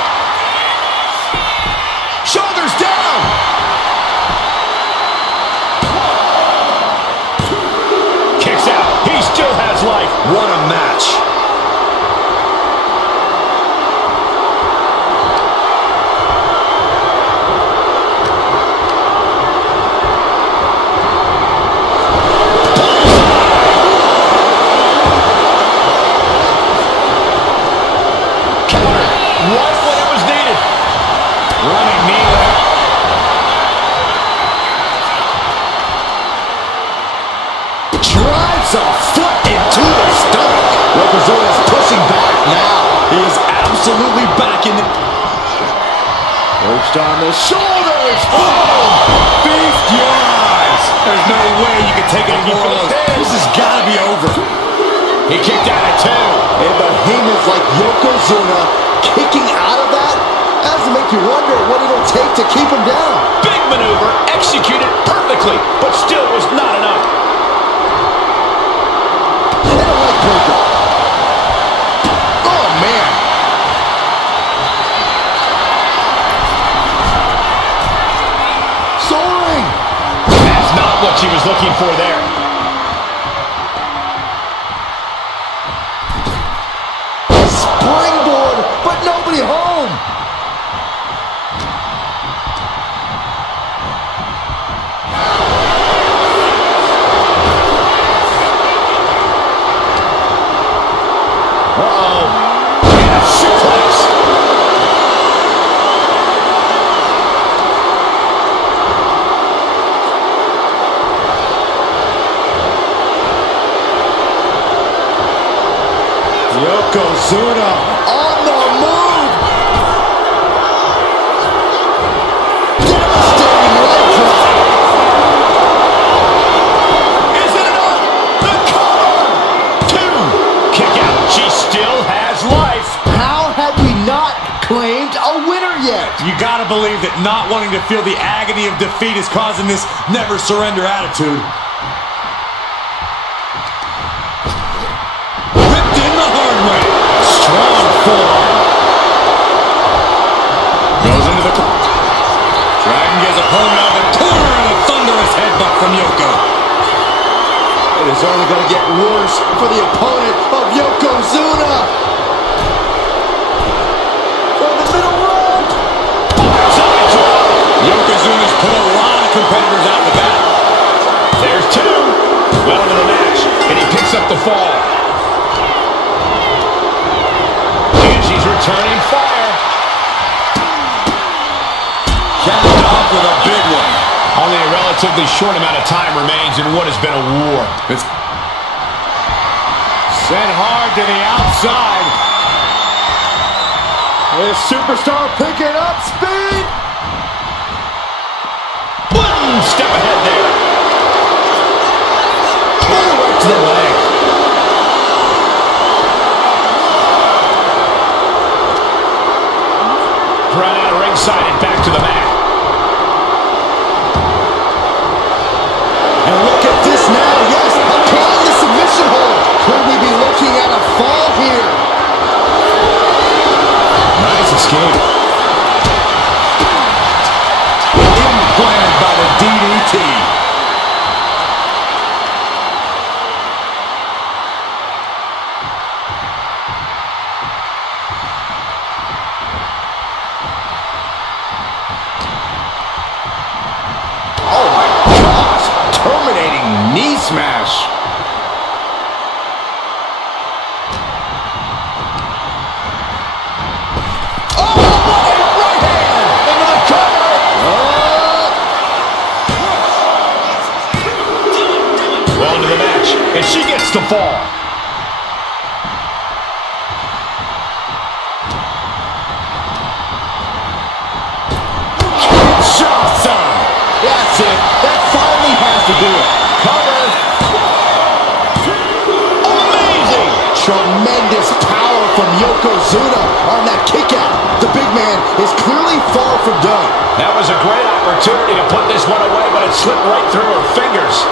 Shoulders down. Kicks out. He still has life. What a match. Drops a foot into the stomach. Yokozuna's pushing back now. He is absolutely back in the... Perched on the shoulders. Oh! Feast your eyes. There's no way you can take any more of those. This has got to be over. He kicked out at 2. And behemoths like Yokozuna kicking out of that has to make you wonder what it'll take to keep him down. Big maneuver, executed perfectly, but still was not enough. And a leg breaker. Oh, man. Soaring. That's not what she was looking for there. Springboard, but nobody home. Yokozuna on the move. Devastating leg drop. Is it enough? The cover! 2. Kick out. She still has life. How have we not claimed a winner yet? You got to believe that not wanting to feel the agony of defeat is causing this never surrender attitude. Ripped in the hard way. Strong forearm. Goes into the... Dragging his opponent out of the corner and a thunderous headbutt from Yoko. It is only going to get worse for the opponent of Yokozuna. From the middle rope. Yokozuna's put a lot of competitors out the back. There's 2. Well into the match, and he picks up the fall. And she's returning fire. Capped off with a big one. Only a relatively short amount of time remains in what has been a war. It's sent hard to the outside. This superstar picking up speed. One step ahead there. Right to the leg. Brought out of ringside and back to the mat. And look at this now. Yes, applying the submission hold. Could we be looking at a fall here? Nice escape. implanted by the DDT. Knee smash. Oh, what a right hand! Into the cover. Well into the match, and she gets the fall. Kinshasa. That's it. That finally has to do it. Cover. Amazing. Tremendous power from Yokozuna on that kick out. The big man is clearly far from done. That was a great opportunity to put this one away, but it slipped right through her fingers.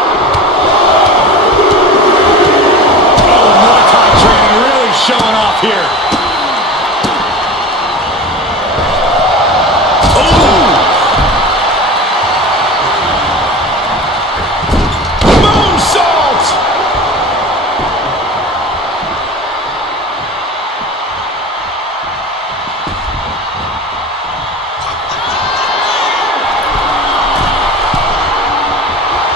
Oh, Muay Thai training really showing off here.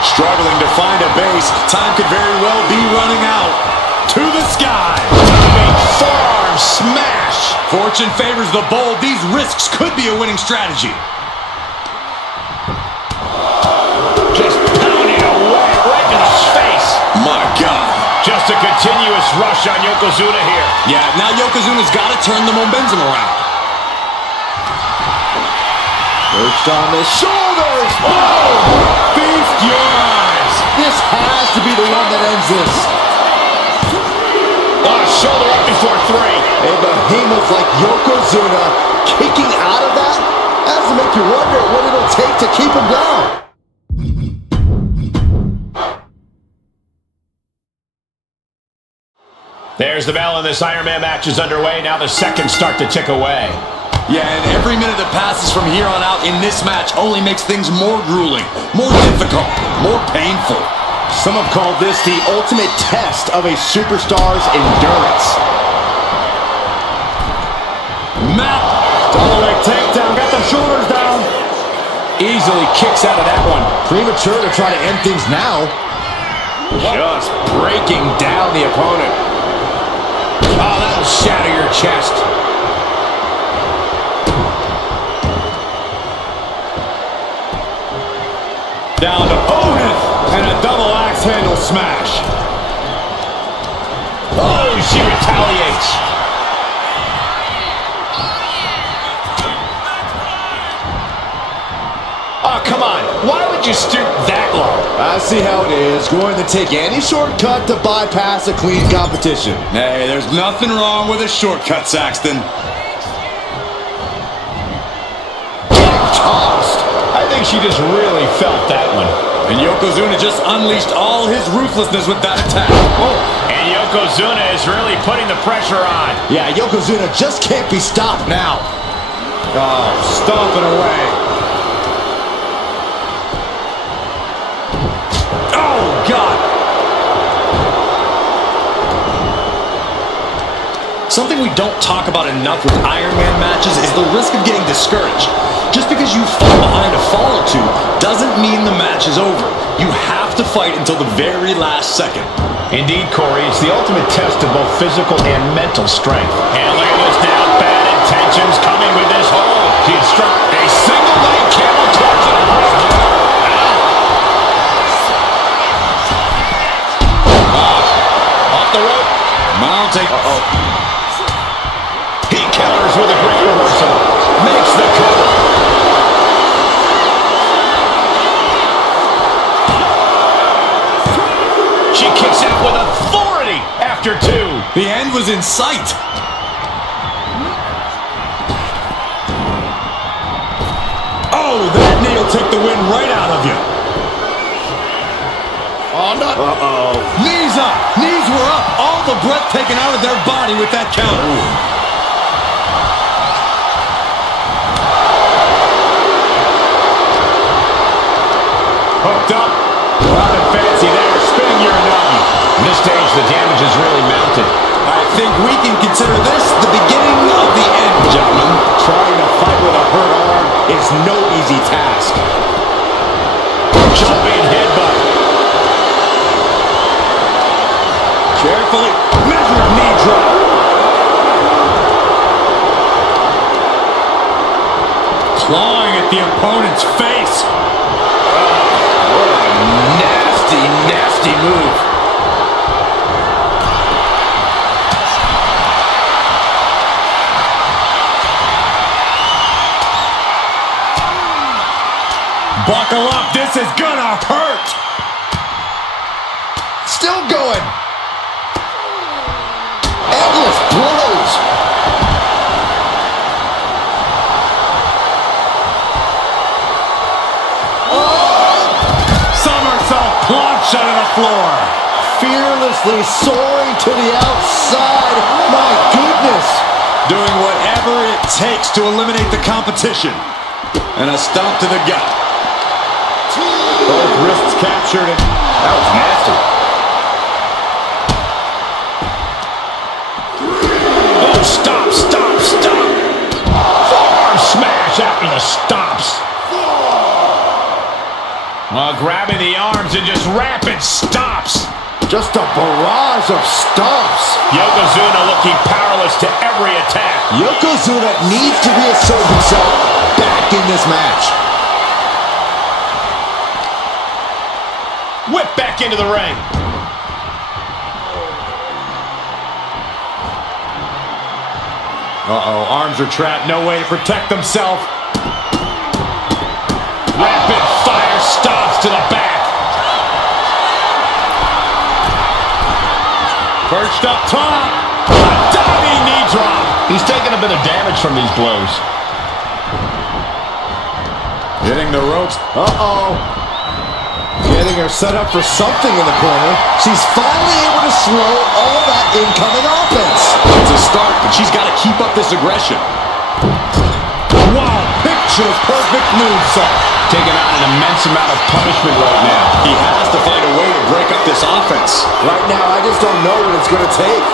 Struggling to find a base. Time could very well be running out. To the sky. Big forearm smash. Fortune favors the bold. These risks could be a winning strategy. Just pounding away right in his face. My God. Just a continuous rush on Yokozuna here. Yeah, now Yokozuna's got to turn the momentum around. Perched on the shoulders. Oh! Feast your eyes. This has to be the one that ends this. Shoulder up before 3. A behemoth like Yokozuna kicking out of that has to make you wonder what it'll take to keep him down. There's the bell, and this Iron Man match is underway. Now the seconds start to tick away. Yeah, and every minute that passes from here on out in this match only makes things more grueling, more difficult, more painful. Some have called this the ultimate test of a superstar's endurance. Matt, double leg takedown, got the shoulders down. Easily kicks out of that one. Premature to try to end things now. Just breaking down the opponent. Oh, that'll shatter your chest. Down to Otis, and a double axe handle smash. Oh, she retaliates. Oh, come on. Why would you stoop that low? I see how it is. Going to take any shortcut to bypass a clean competition. Hey, there's nothing wrong with a shortcut, Saxton. Tossed. I think she just really felt that one. And Yokozuna just unleashed all his ruthlessness with that attack. Oh. And Yokozuna is really putting the pressure on. Yeah, Yokozuna just can't be stopped now. Oh, stomping away. Oh, God. Something we don't talk about enough with Iron Man matches is the risk of getting discouraged. Just because you fall behind a fall or two doesn't mean the match is over. You have to fight until the very last second. Indeed, Corey, it's the ultimate test of both physical and mental strength. And look at this now, bad intentions coming with this hold. She's struck a single leg camel clutch and a break. Off the rope. Mounting. He counters with a great reversal. Makes the cover. She kicks out with authority after 2. The end was in sight. Oh, that knee will take the wind right out of you. Oh, no. Uh-oh. Knees up. Knees were up. All the breath taken out of their body with that counter. Hooked up. Loud and fancy there. Spinning your nutty. At this stage, the damage is really mounted. I think we can consider this the beginning of the end, gentlemen. Trying to fight with a hurt arm is no easy task. Jumping headbutt. Carefully. Measured knee drop. Clawing at the opponent's face. Nasty, nasty move. Buckle up. This is gonna hurt. Still going. Endless blows. Somersault plunge onto the floor. Fearlessly soaring to the outside. My goodness. Doing whatever it takes to eliminate the competition. And a stomp to the gut. Both wrists captured, and that was nasty. Oh, stop, stop, stop. Forearm smash after the stops. Grabbing the arms and just rapid stops. Just a barrage of stomps. Yokozuna looking powerless to every attack. Yokozuna needs to reassert himself back in this match. Whip back into the ring. Uh-oh, arms are trapped, no way to protect himself. Rapid fire stops to the back. Perched up top. A diving knee drop. He's taking a bit of damage from these blows. Hitting the ropes. Uh-oh. Getting her set up for something in the corner. She's finally able to slow all that incoming offense. It's a start, but she's got to keep up this aggression. Wow, picture perfect moonsault. Taking on an immense amount of punishment right now. He has to find a way to break up this offense. Right now, I just don't know what it's going to take.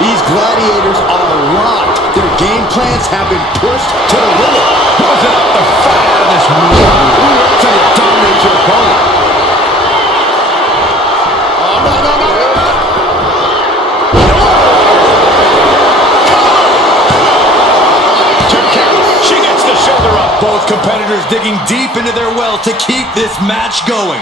These gladiators are rocked. Their game plans have been pushed to the limit. Pulls it up the front out of this move. Trying to dominate your opponent. Oh, no, no, no, no, no. Two count. She gets the shoulder up. Both competitors digging deep into their well to keep this match going.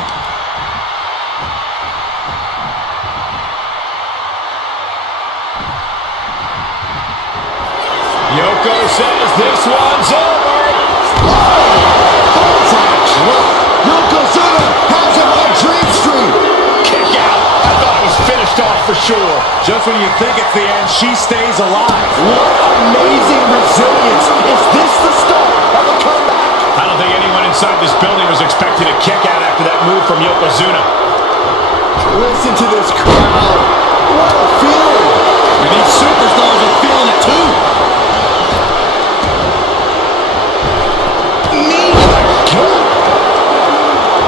Yoko says this one's over. Yokozuna has him on Dream Street. Kick out. I thought it was finished off for sure. Just when you think it's the end, she stays alive. What amazing resilience. Is this the start of a comeback? I don't think anyone inside this building was expecting a kick out after that move from Yokozuna. Listen to this crowd. What a feeling. And these superstars are feeling it too.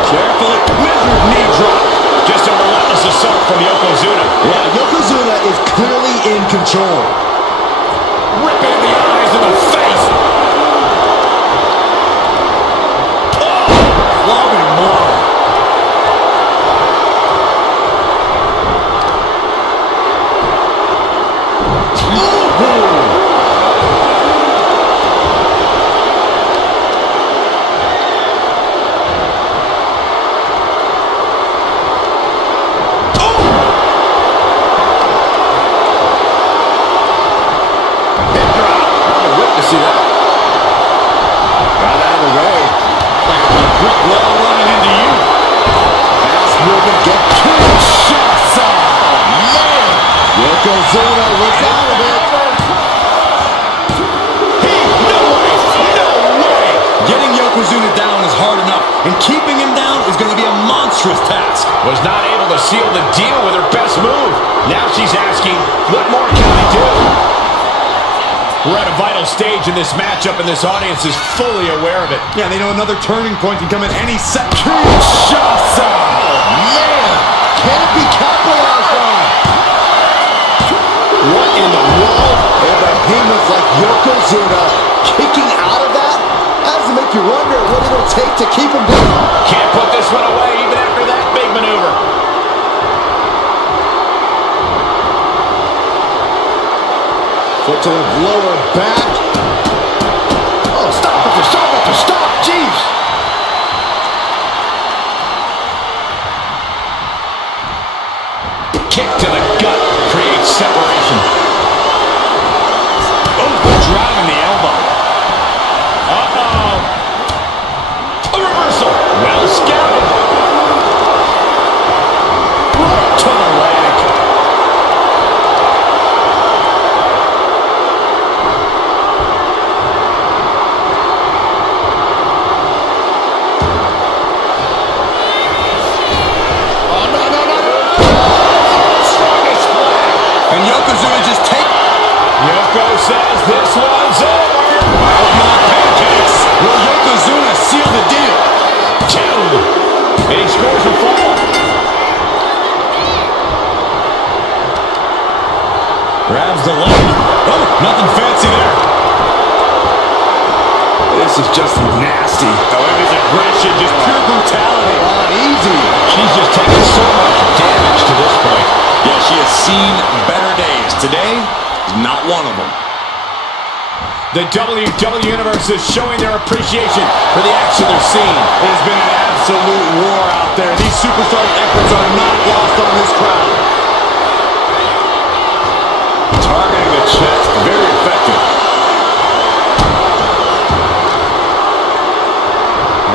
Carefully, wizard knee drop. Just a relentless assault from Yokozuna. Yeah, Yokozuna is clearly in control. Ripping in the eyes and the face. Loving more. See that? Got out of the way. Like a brick wall running into you. Fast moving, get kicked. Shots off. Man! Yokozuna was out of it. No way. No way. Getting Yokozuna down is hard enough, and keeping him down is going to be a monstrous task. Was not able to seal the deal with her best move. Now she's asking, what more can I do? We're at a vital stage in this matchup, and this audience is fully aware of it. Yeah, they know another turning point can come at any second. Shots off. Man! Can it be capitalized on? What in the world? And behemoths like Yokozuna kicking out of that? Has to make you wonder what it'll take to keep him down. Can't put this one away even after that big maneuver. Foot to the lower back. Oh, stop it, stop it, stop. Jeez. Kick to the gut creates separation. Oh, driving the elbow. Uh-oh. A reversal. Well scouted. Right to the leg. Yoko says this one's over. Not pancakes. Will Yokozuna seal the deal? Two. And he scores the fall. Grabs the leg. Oh, nothing fancy there. This is just nasty. However, his aggression, just pure brutality. Easy. She's just taken so much damage to this point. Yeah, she has seen better days. Today, not one of them. The WWE Universe is showing their appreciation for the action they're seeing. It has been an absolute war out there. These superstars' efforts are not lost on this crowd. chest. Very effective.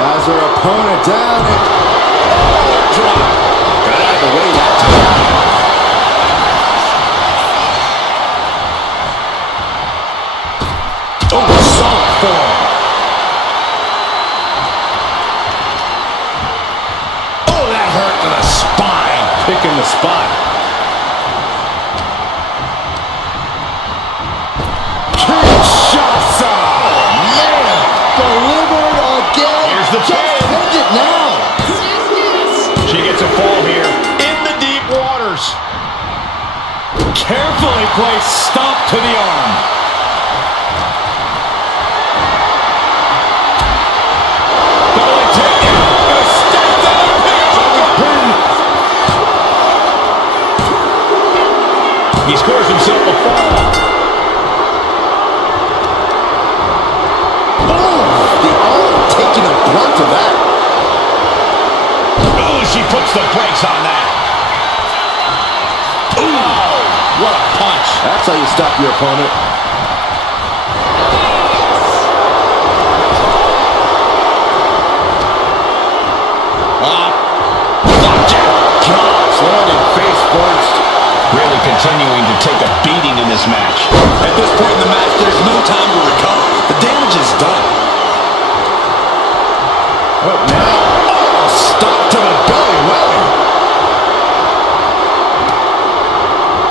Has her opponent down and drop. Got out of the way that time. Oh, solid form. Oh, that hurt to the spine. Picking the spot. Kinshasa! Man, delivered again. Here's the Just pin. end it now. She gets a fall here in the deep waters. Carefully placed stomp to the arm. Double takedown. Gonna stack that up here. He scores himself a fall. The arm taking a brunt of that. Oh, she puts the brakes on that. Oh, what a punch. That's how you stop your opponent. Landing face first. Really continuing to take a beating in this match. At this point in the match, there's no time to recover. The damage is done. Oh, now. Oh, stop to the belly. Well.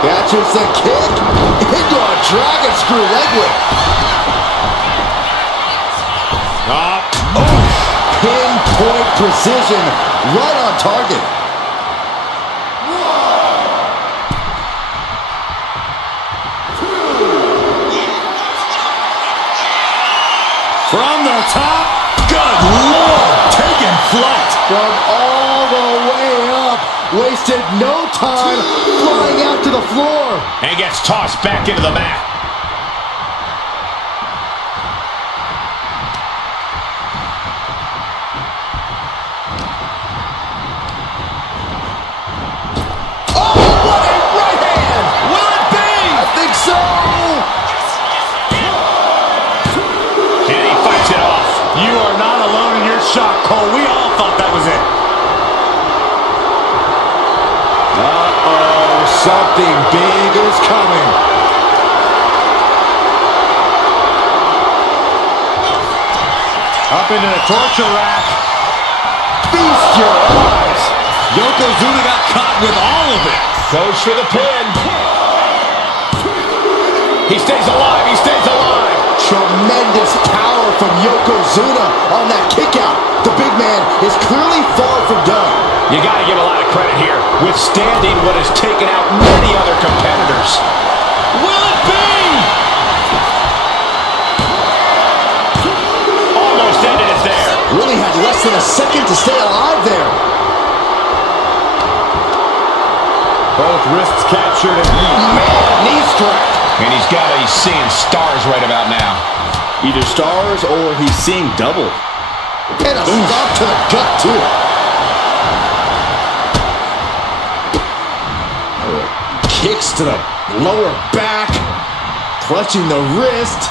Catches the kick into a dragon screw leg whip. Pinpoint precision, right on target. From the top. Good Lord. Taking flight. From all the way up, wasted no time flying out to the floor. And gets tossed back into the mat. Oh, what a right hand! Will it be? I think so. And he fights it off. You are not alone in your shock, Cole. We all thought that was it. Uh-oh, something big is coming. Up into the torture rack. Feast your eyes. Yokozuna got caught with all of it. Goes for the pin. He stays alive. He stays alive. Tremendous power from Yokozuna on that kick out. The big man is clearly far from done. You got to give a lot of credit here, withstanding what has taken out many other competitors. Will it be? Almost ended it there. Really had less than a second to stay alive there. Both wrists captured and Man, knee strike. And he's seeing stars right about now. Either stars or he's seeing double. And a stop to the gut, too. Kicks to the lower back. Clutching the wrist.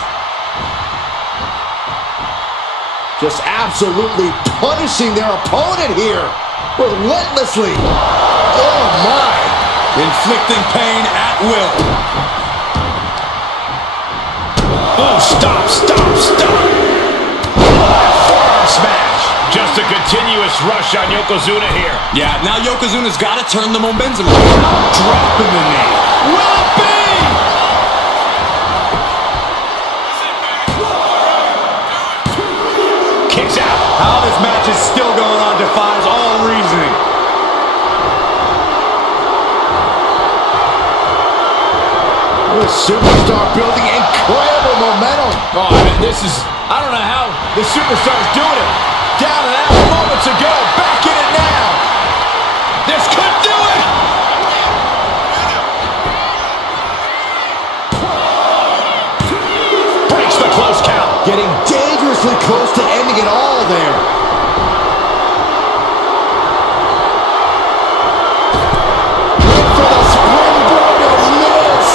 Just absolutely punishing their opponent here. Relentlessly. Oh, my. inflicting pain at will. Oh, stop. Forearm smash. Just a continuous rush on Yokozuna here. Yeah, now Yokozuna's got to turn the momentum around. Dropping the knee. Will it be? Kicks out. How this match is still going on defies all reasoning. This superstar building incredible momentum. Oh, I mean, I don't know how the superstar's doing it. Down and out moments ago. Back in it now. This could do it. Breaks the close count. Getting dangerously close to ending it all there. Went for the springboard and miss.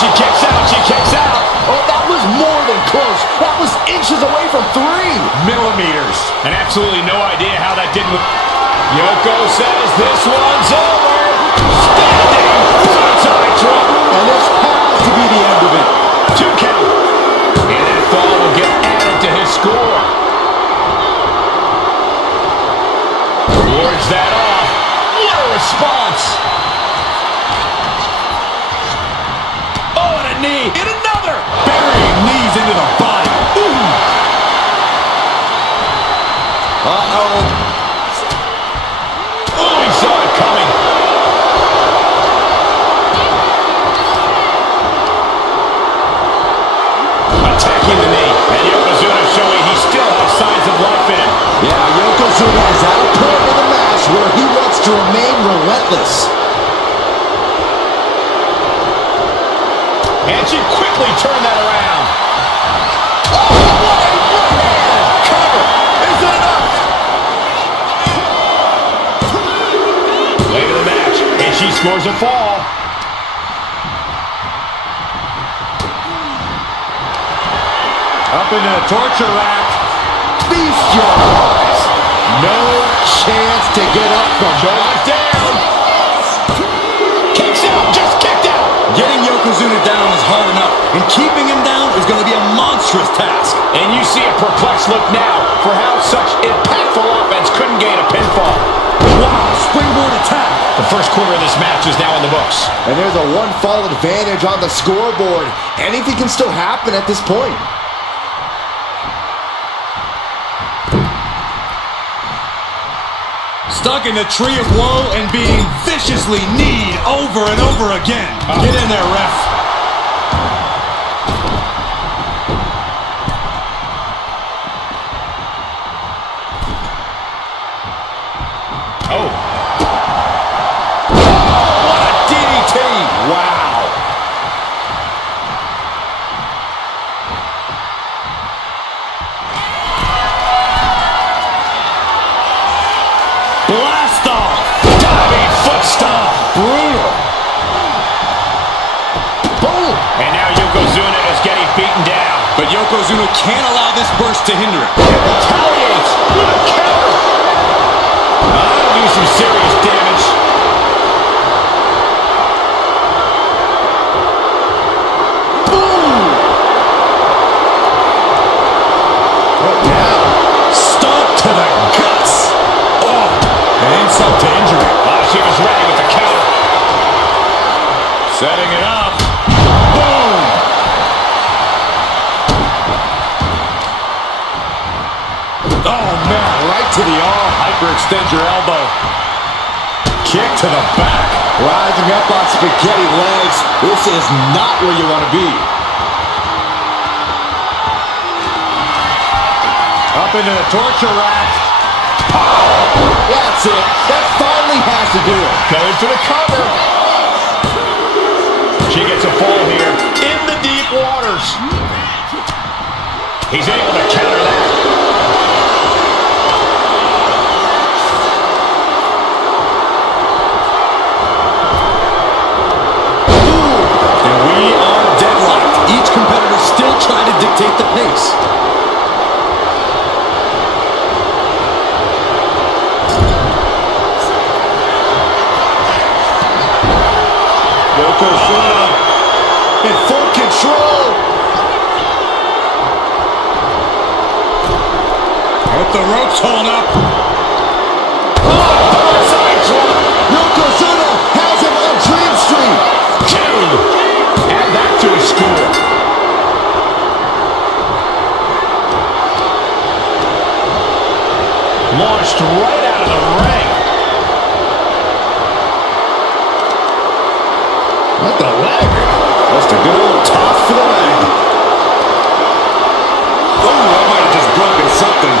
she kicks out, she kicks out. Oh, that was more than close. That was inches away from 3 millimeters. And absolutely no idea how that didn't. Yoko says this one's over. Standing frontside drop. And this has to be the end of it. 2 count. And that fall will get added to his score. Wards that off. What a response. Oh, and a knee. And another. Burying knees into the body. Ooh. Uh-oh. Oh, he saw it coming. Attacking the knee. And Yokozuna showing he still has signs of life in him. Yeah, Yokozuna is at a point in the match where he wants to remain relentless. And she quickly turned that around. Oh, what a right hand! Cover! Is it enough? Late in the match, and she scores a fall. Up into the torture rack. Feast your eyes. No chance to get up from Shoulders down. Kicks out, just kicked out. Getting Yokozuna down is hard enough, and keeping him down is going to be a monstrous task. And you see a perplexed look now for how such impactful offense couldn't gain a pinfall. Wow, springboard attack. The first quarter of this match is now in the books. And there's a 1-fall advantage on the scoreboard. Anything can still happen at this point. Stuck in the tree of woe and being viciously kneed over and over again. Get in there, ref. Oh. What a DDT. Wow. Blast off. Diving foot stomp. Brutal. Boom. And now Yokozuna is getting beaten down. But Yokozuna can't allow this burst to hinder it. Retaliates with a counter. That'll do some serious damage. Boom. Oh, now. Stomp to the guts. Oh, an insult to injury. She was ready with the counter. Setting it up. Boom. Oh, man, right to the arm. Hyperextend your elbow. Kick to the back. Rising up on spaghetti legs. This is not where you want to be. Up into the torture rack. That's it. That finally has to do it. Going for the cover. She gets a fall here in the deep waters. He's able to counter that. And we are deadlocked. Each competitor still trying to dictate the pace. Yokozuna in full control. Hope the ropes hold up. Side drop. Yokozuna has him on Dream Street. 2. Add that to his score. Launched right out of the ring. What the leg? Just a good old toss for the leg. Oh, I might have just broken something.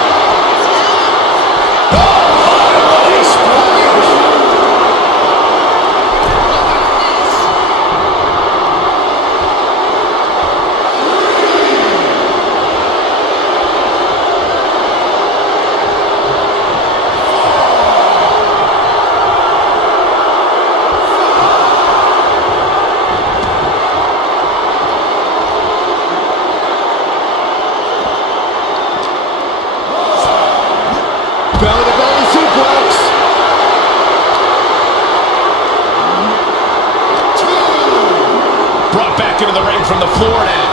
from the floor now.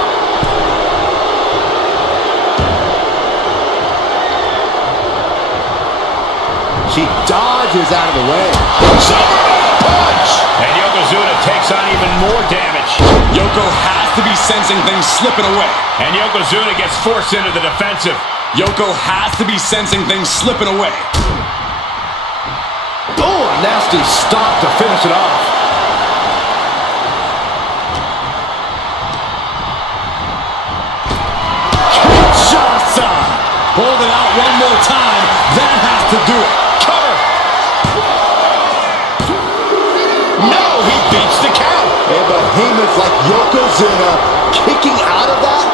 She dodges out of the way. Superman punch! And Yokozuna takes on even more damage. Yoko has to be sensing things slipping away. And Yokozuna gets forced into the defensive. Yoko has to be sensing things slipping away. Oh, a nasty stop to finish it off. Kinshasa! Hold it out one more time. That has to do it. Cover! No, he beats the count. A behemoth like Yokozuna kicking out of that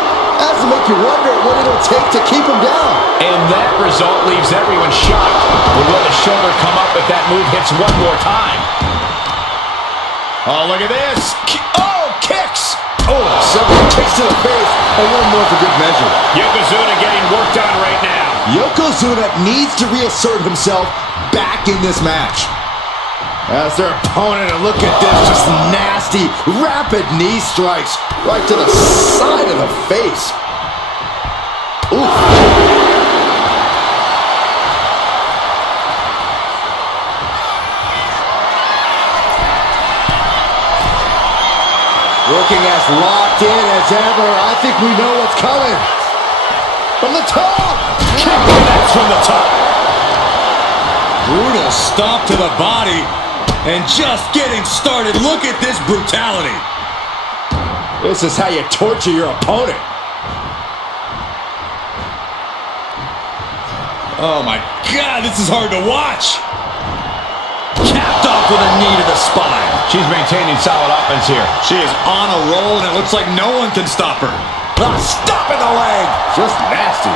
has to make you wonder what it'll take to keep him down. And that result leaves everyone shocked. But will the shoulder come up if that move hits one more time? Oh, look at this. Oh, kicks. Oh, several kicks to the face, and one more for good measure. Yokozuna getting worked on right now. Yokozuna needs to reassert himself back in this match. As their opponent, and look at this, just nasty, rapid knee strikes right to the side of the face. Oof. Looking as locked in as ever. I think we know what's coming. From the top. Kick connects from the top. Brutal stomp to the body. And just getting started. Look at this brutality. This is how you torture your opponent. Oh my God, this is hard to watch. Capped off with a knee to the spine. She's maintaining solid offense here. She is on a roll, and it looks like no one can stop her. Stop in the leg. Just nasty.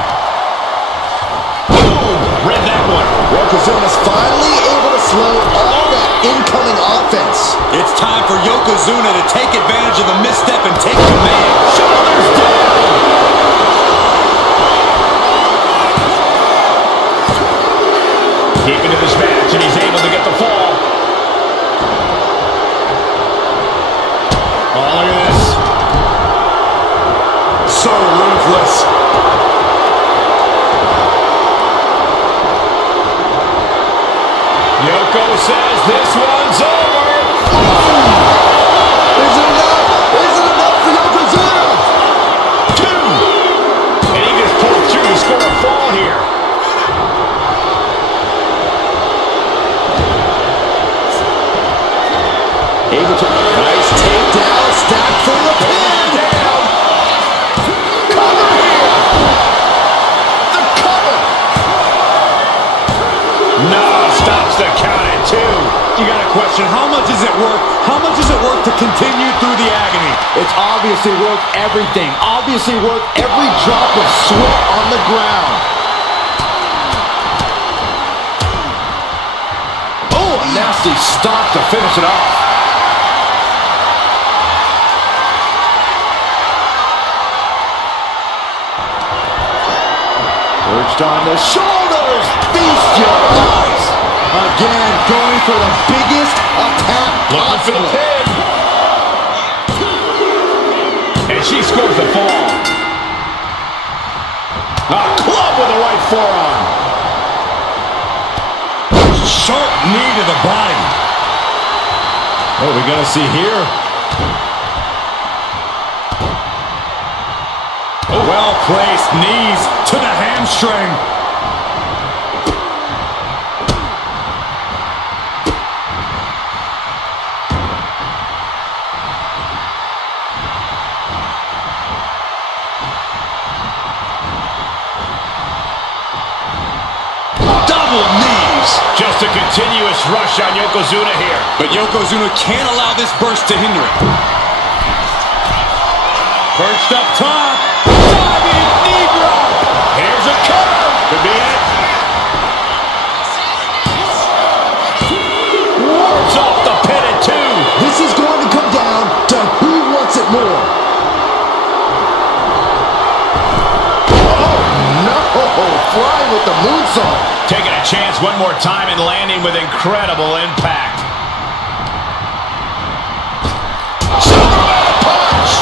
Boom! Read that one. Yokozuna's finally able to slow all that incoming offense. It's time for Yokozuna to take advantage of the misstep and take command. Shoulders down. Deep into this match, and he's able to get the fall. Oh, look at this. So ruthless. Yoko says this one's over. Is it enough? Is it enough for Yokozuna? 2. And he just pulled through to score a fall here. Able to nice takedown, stack from the pin. Down. Cover here. The cover. No, stops the count at 2. You got a question, how much is it worth? How much is it worth to continue through the agony? It's obviously worth everything. Obviously worth every drop of sweat on the ground. Oh, a nasty stop to finish it off. Perched on the shoulders. Feast your eyes. Again, going for the biggest attack Looking for the possible. pin. And she scores the fall. A club with the right forearm. Sharp knee to the body. What are we going to see here? Well-placed knees to the hamstring. Double knees. Just a continuous rush on Yokozuna here. But Yokozuna can't allow this burst to hinder it. Perched up top. Diving knee drop. Here's a cover. Could be it. Wards off the pin at 2. This is going to come down to who wants it more. Oh, no. Flying with the moonsault. Taking a chance one more time and landing with incredible impact. Superman punch.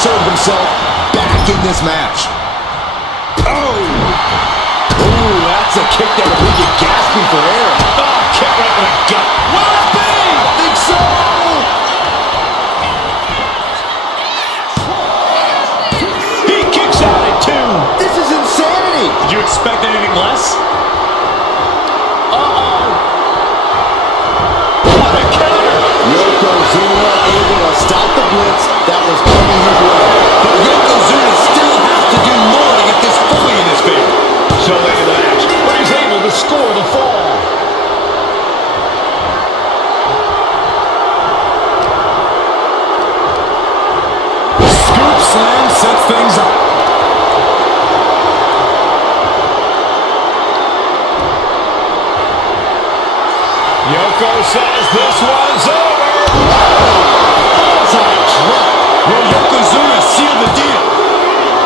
insert himself back in this match. Oh! Ooh, that's a kick that will leave you gasping for air. Oh, kick right in the gut. Will it be? I think so! He kicks out at 2. This is insanity! Did you expect anything less? What a counter. Yokozuna able to stop the blitz that was coming his way. But Yokozuna still has to do more to get this fully in his favor. So late in the match, but he's able to score the fall. Scoop slam sets things up. Yoko says this one's over. Will Yokozuna seal the deal?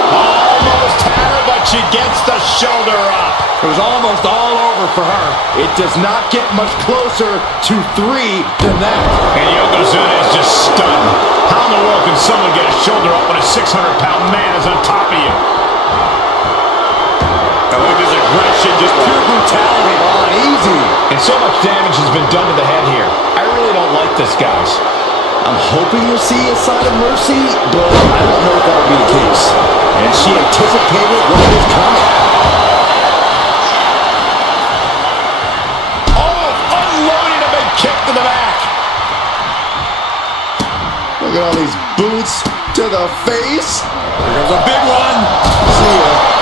Almost had her, but she gets the shoulder up. It was almost all over for her. It does not get much closer to 3 than that. And Yokozuna is just stunned. How in the world can someone get a shoulder up when a 600-pound man is on top of you? I like this aggression, just pure brutality. Easy. And so much damage has been done to the head here. I really don't like this, guys. I'm hoping you'll see a sign of mercy, but I don't know if that'll be the case. And she anticipated what was coming. Oh, unloading a big kick to the back. Look at all these boots to the face. Here comes a big one. See ya.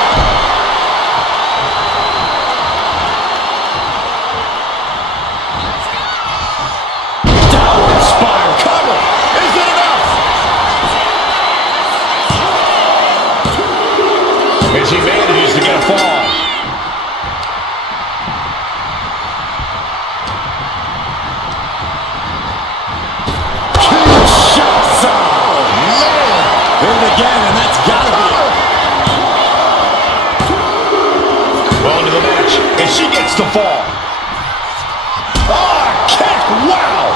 Downward spiral. Cover. Is it enough? And she manages to get a fall. Heard it again, and that's gotta be it. Well into the match, and she gets the fall. Ah, kick! Wow!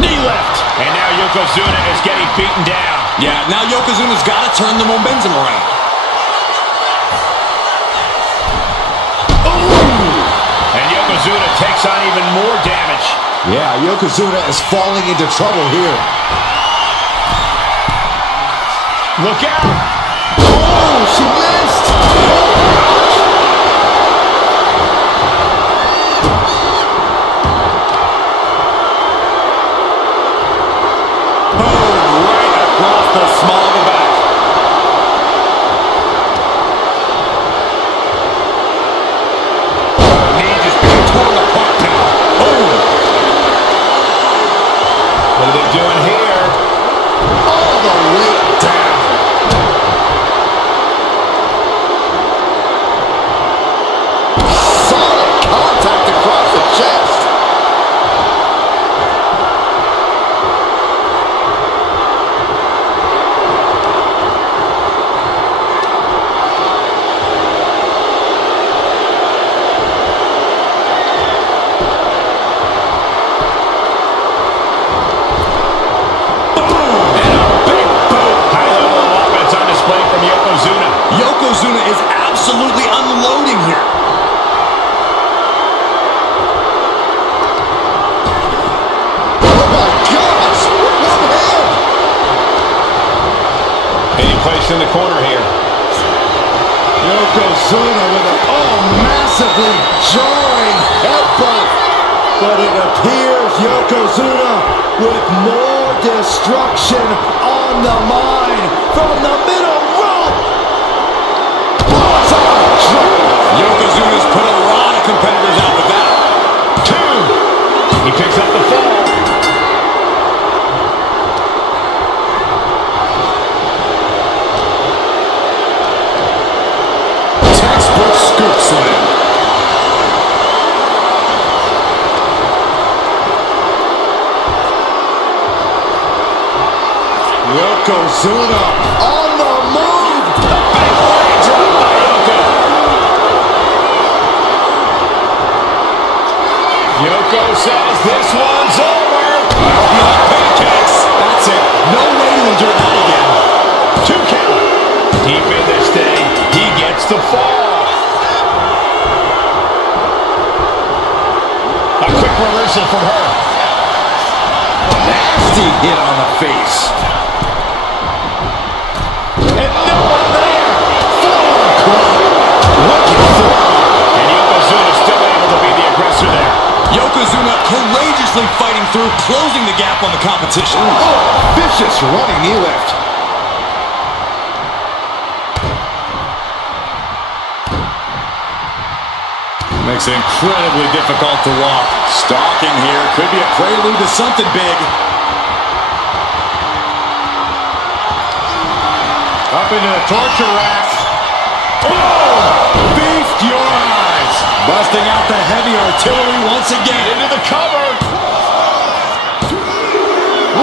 Knee left, and now Yokozuna is getting beaten down. Yeah, now Yokozuna's got to turn the momentum around. And Yokozuna takes on even more damage. Yeah, Yokozuna is falling into trouble here. Look out! Oh, she missed! Right across the small of the back. Knee just being torn apart now. Oh! What are they doing here? All the way down. Solid contact across the chest. Yokozuna is absolutely unloading here. Oh my gosh! One hand! Being placed in the corner here. Yokozuna with a massively jarring headbutt. But it appears Yokozuna with more destruction on the mind from the middle rope. Yokozuna's put a lot of competitors out with that. 2. He picks up the fall. Textbook scoop slam. Yokozuna on the move. The big leg drop by Yoko. Yoko says this one's over. Pancakes. That's it. No way deep in this thing. He gets the fall. A quick reversal from her. Nasty hit on the face. And no one there. Looking for it. And Yokozuna still able to be the aggressor there. Yokozuna courageously fighting through, closing the gap on the competition. Vicious running knee lift. Makes it incredibly difficult to walk. Stalking here could be a prelude to something big. Up into the torture rack. Oh! Feast your eyes! Busting out the heavy artillery once again. Into the cover.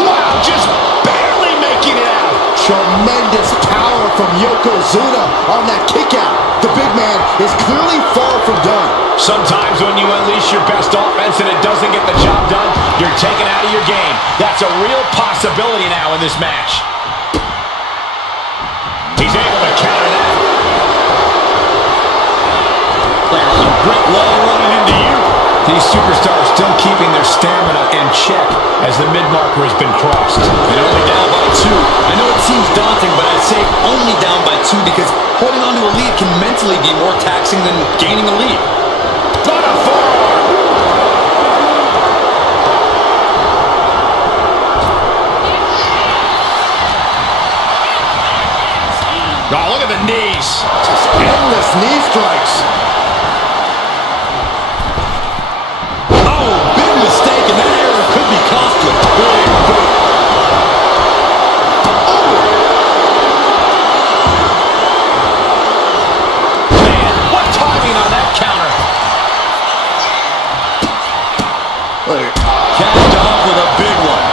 Wow, just barely making it out. Tremendous power from Yokozuna on that kick out. The big man is clearly far from done. Sometimes when you unleash your best offense and it doesn't get the job done, you're taken out of your game. That's a real possibility now in this match. He's able to counter that. There's a brick wall running into you. These superstars still keeping their stamina in check as the mid-marker has been crossed. And only down by 2. I know it seems daunting, but I'd say only down by 2 because holding on to a lead can mentally be more taxing than gaining a lead. Not a forearm. Oh, look at the knees. Just endless knee strikes. Oh, big mistake, and that error could be costly. Big boot. Man, what timing on that counter. Capped off with a big one.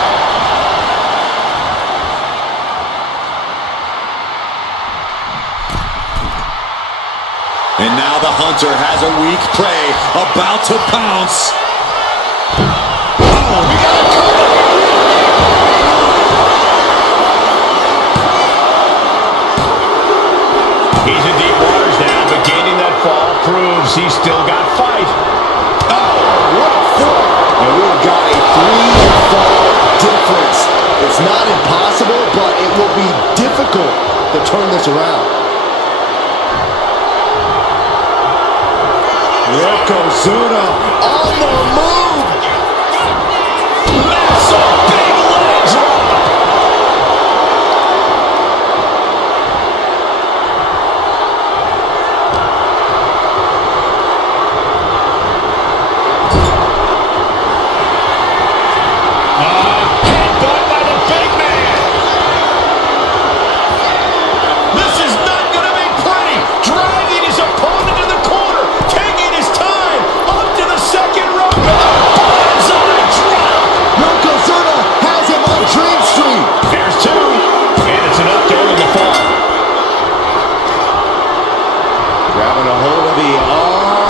And now the hunter has a weak prey about to pounce. Oh, we got a cover. He's in deep waters now, but gaining that fall proves he's still got fight. Oh, what a fall. And we've got a 3-fall difference. It's not impossible, but it will be difficult to turn this around. Yokozuna on the move. Massive big leg drop. Headbutt by the big man. This is not going to be pretty. Dragging his opponent to the corner. Taking his time. Up to the second rope. Bullseye drop. Yokozuna has him on Dream Street. There's 2. And it's enough to earn the fall. Grabbing a hold of the arm.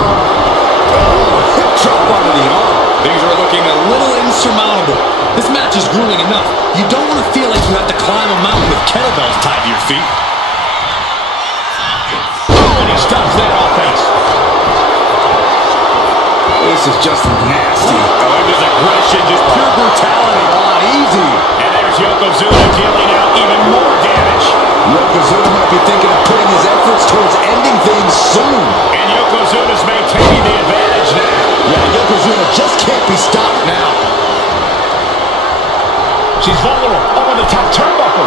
Oh, hip drop onto the arm. Things are looking a little insurmountable. This match is grueling enough. You don't want to feel like you have to climb a mountain with kettlebells tied to your feet. Oh, and he stops that offense. This is just nasty. Oh, there's aggression, just pure brutality. Not easy. And there's Yokozuna dealing out even more damage. Yokozuna might be thinking of putting his efforts towards ending things soon. And Yokozuna's maintaining the advantage now. Yeah, Yokozuna just can't be stopped now. She's vulnerable. Over the top turnbuckle.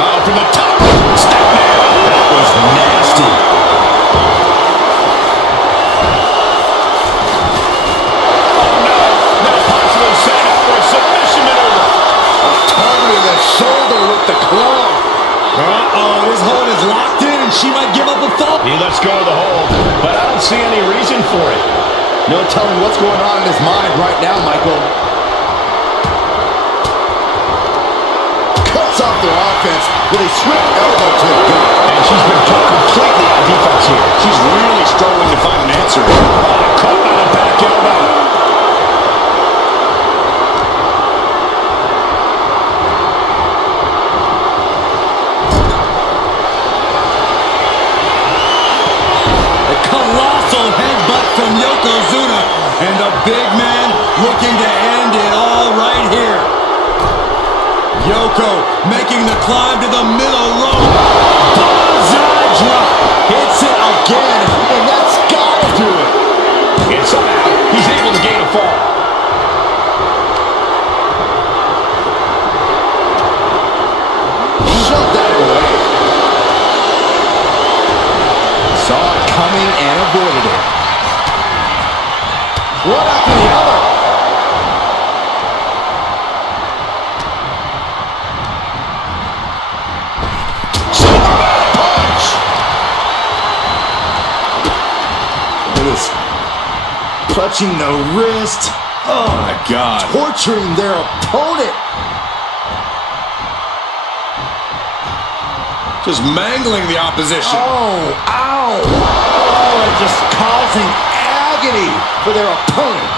Oh, from the top. Step man. That was nasty. Oh, no. Now possibly setting up for a submission maneuver. Targeting the shoulder with the claw. Uh-oh, this hold is locked in, and she might give up a fall. He lets go of the hold, but I don't see any reason for it. No telling what's going on in his mind right now, Michael. Cuts off their offense with a swift elbow to the gut. And she's been put completely on defense here. She's really struggling to find an answer. Caught by the back elbow. big man looking to end it all right here. Yoko making the climb to the middle rope. Banzai drop. Hits it again, and that's gotta do it. And somehow, he's able to gain a fall. Shut that away. Saw it coming and avoided it. One after the other. Superman punch! Look at this. Clutching the wrist. Oh, my God. Torturing their opponent. Just mangling the opposition. Oh, ow. Oh, and just causing agony for their opponent.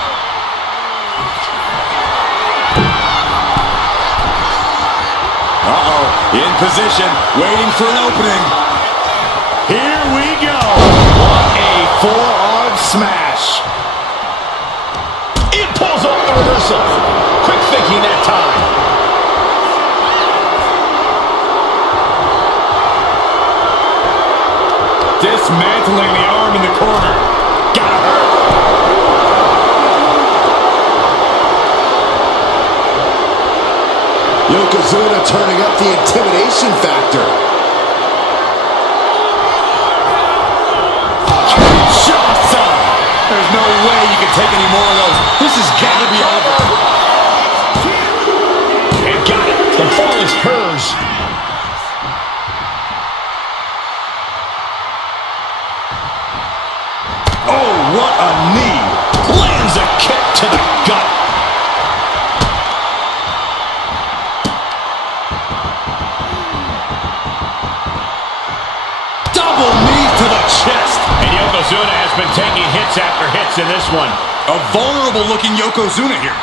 Uh-oh, in position, waiting for an opening. Here we go. What a forearm smash. It pulls off the reversal. Quick thinking that time. Dismantling the arm in the corner. Gotta hurt. Yokozuna turning up the intimidation factor. Kinshasa! There's no way you can take any more of those. This has got to be over. And got it. The fall is hers. Oh, what a knee. Lands a kick to the gut. Double knee to the chest. And Yokozuna has been taking hits after hits in this one. A vulnerable-looking Yokozuna here.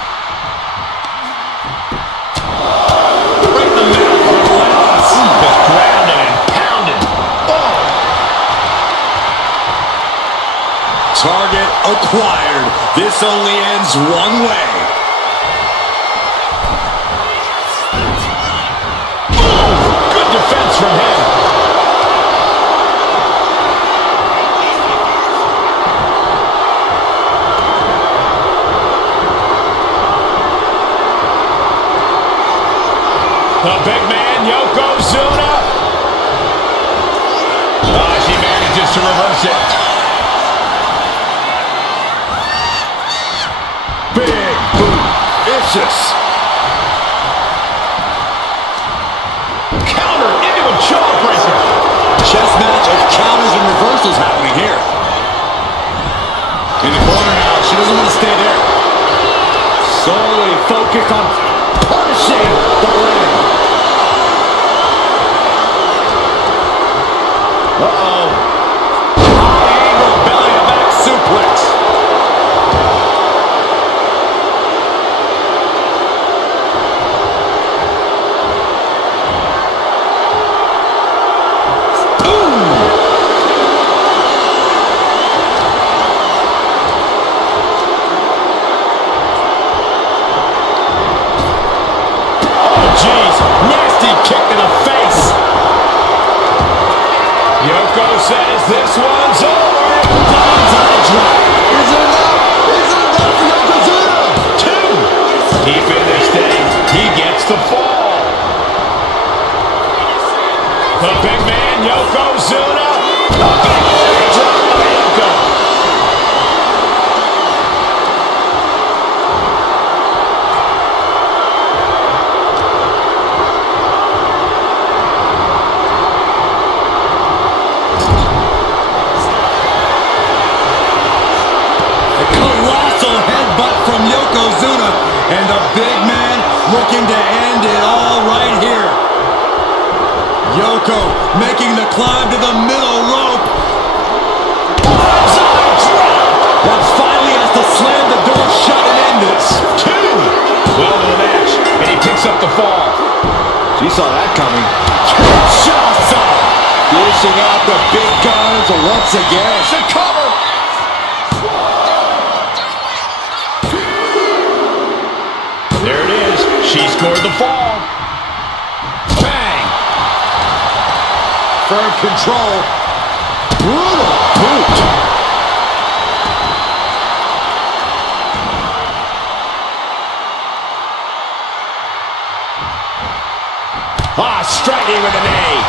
Right in the middle. Relentless. Just grounded and pounded. Oh. Target acquired. This only ends one way. Good defense from him. The big man, Yokozuna. Oh, she manages to reverse it. Big boot. Vicious. Counter into a jawbreaker. Chess match of counters and reversals happening here. In the corner now. She doesn't want to stay there. Solely focused on punishing the ring. Uh-oh. High angle belly to back suplex. says this one's over. Banzai drop. Is it enough? Is it enough for Yokozuna? Two. Deep in this thing, he gets the fall. The big man, Yokozuna. A big drop by Yoko. From Yokozuna, and the big man looking to end it all right here. Yoko making the climb to the middle rope. That finally has to slam the door shut and end this. Two. Well to the match, and he picks up the fall. She saw that coming. Kinshasa! Dishing out the big guns once again. It's a cover. She scored the fall. Bang! Firm control. Brutal boot. Striking with a knee.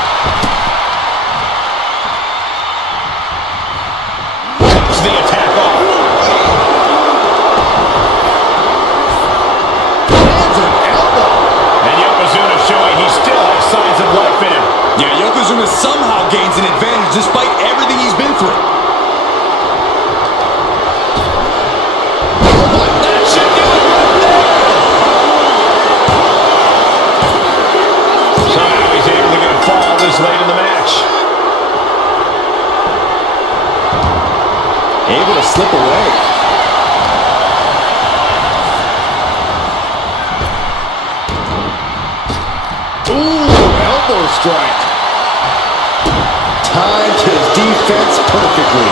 Cuts the attack off. Lands an elbow. And Yokozuna showing he still has signs of life in him. Yeah, Yokozuna somehow gains an advantage despite everything he's been through. That should do it right there. Somehow he's able to get a fall this late in the match. Able to slip away. Ooh, elbow strike. Timed his defense perfectly.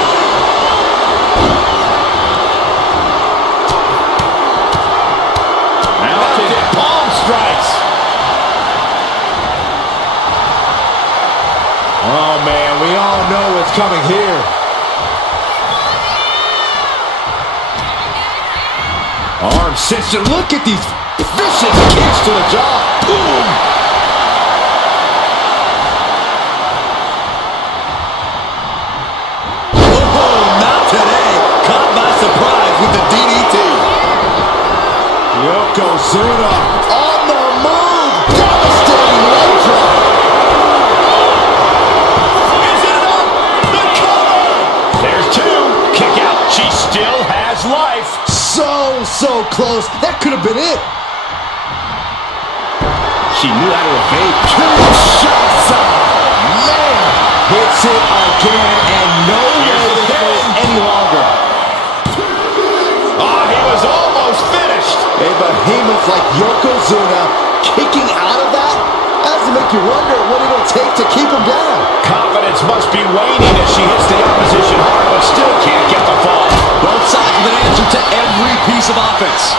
Mounted palm strikes. Oh, man, we all know what's coming here. Arm cinched. Look at these vicious kicks to the jaw. Boom. With the DDT. Yokozuna on the move. Devastating leg drop. Is it enough? The cover. There's two. Kick out. She still has life. So close. That could have been it. She knew how to evade. Two shots. Man. Hits it again and no way to go any longer. Almost finished. A behemoth like Yokozuna kicking out of that has to make you wonder what it'll take to keep him down. Confidence must be waning as she hits the opposition hard, but still can't get the fall. Both sides with an answer to every piece of offense.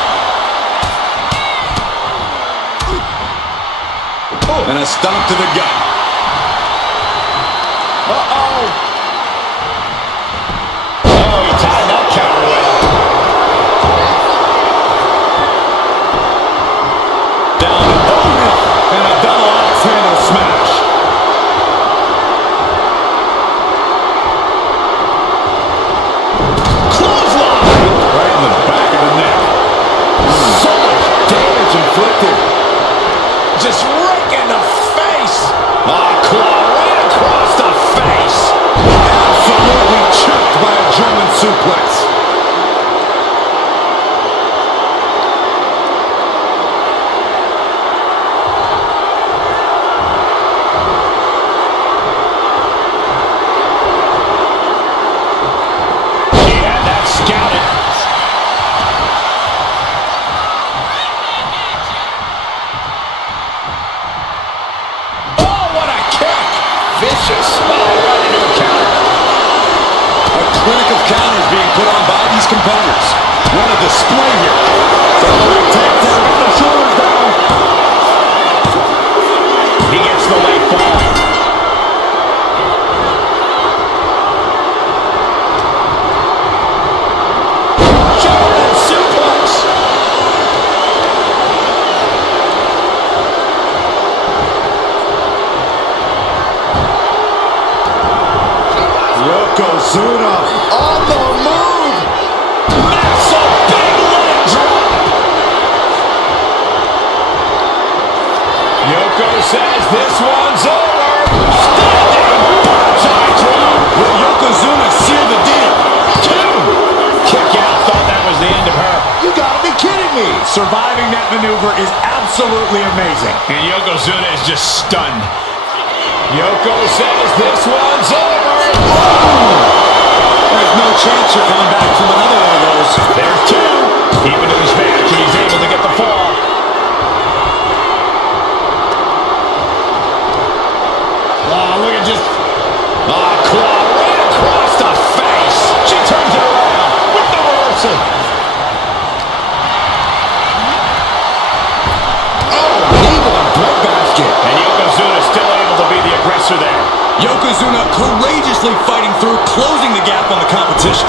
And a stomp to the gut. Uh-oh. Oh, he tied that counter well. And a double axe handle smash. Clothesline! Right in the back of the neck. So much damage inflicted. Just right in the face. Claw right across the face. Absolutely choked by a German suplex. Counters being put on by these competitors. What a display here. It's a quick takedown. Get the shoulders down. He gets the late fall. German suplex. Yokozuna on the move. Massive big leg drop. Yoko says this one's over. Standing bonsai drop. Will Yokozuna seal the deal? Two. Kick out. Thought that was the end of her. You gotta be kidding me. Surviving that maneuver is absolutely amazing. And Yokozuna is just stunned. Yoko says this one's over. There's no chance you're coming back from another one of those. There's two. Even in this match, he's able to get the fall. Oh, look at just... Oh, claw right across the face. She turns it around with the reversal. reversal there. Yokozuna courageously fighting through, closing the gap on the competition.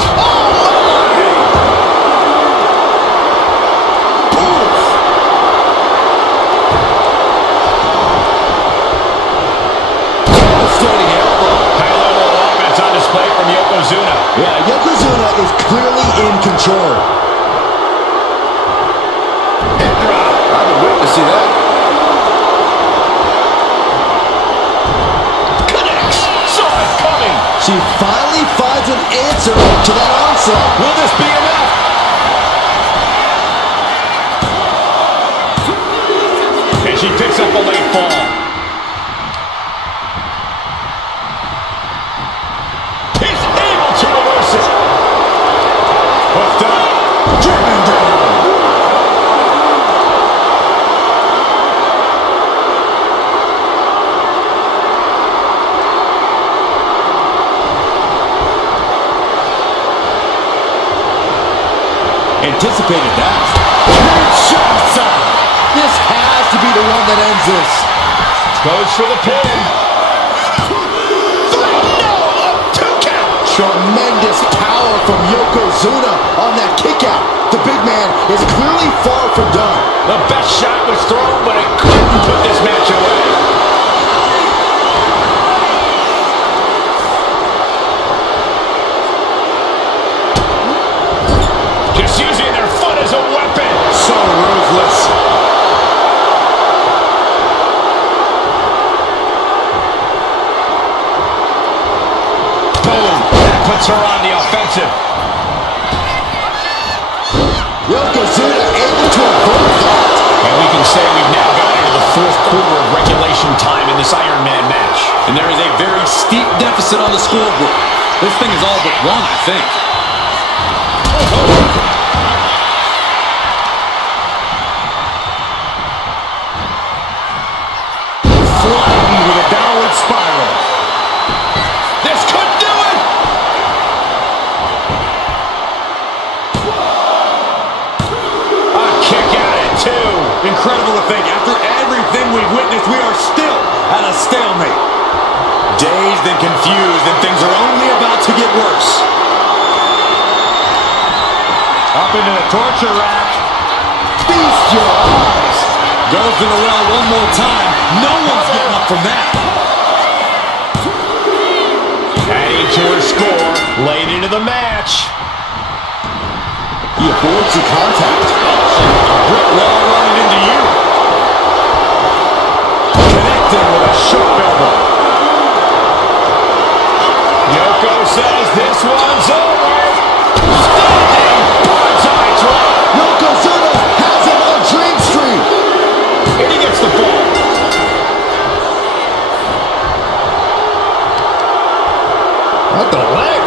From Yokozuna. Yeah, Yokozuna is clearly in control. Head drop. I've been waiting to see that. Connects. Saw it coming. She finally finds an answer to that onslaught. Will this be enough? And she picks up a late fall. Anticipated that. This has to be the one that ends this. Goes for the pin. No, a 2 count. Tremendous power from Yokozuna on that kick out. The big man is clearly far from done. The best shot was thrown, but it couldn't put this match away. Just using their foot as a weapon. So ruthless. Boom. That puts her on the offensive. Yokozuna able to avoid that. And we can say we've now got into the fourth quarter of regulation time in this Iron Man match. And there is a very steep deficit on the scoreboard. This thing is all but won, I think. Flying with a downward spiral. This could do it! A kick out at 2. Incredible to think, after everything we've witnessed, we are still at a stalemate. Dazed and confused, and things are only about to get worse. Up into the torture rack. Feast your eyes. Goes to the well one more time. No one's getting up from that. Adding to her score, late into the match. He avoids the contact. A brick wall running into you. Connecting with a sharp elbow. Yoko says this one's over. Standing bonsai drop. Yokozuna has him on Dream Street. And he gets the ball. What the leg?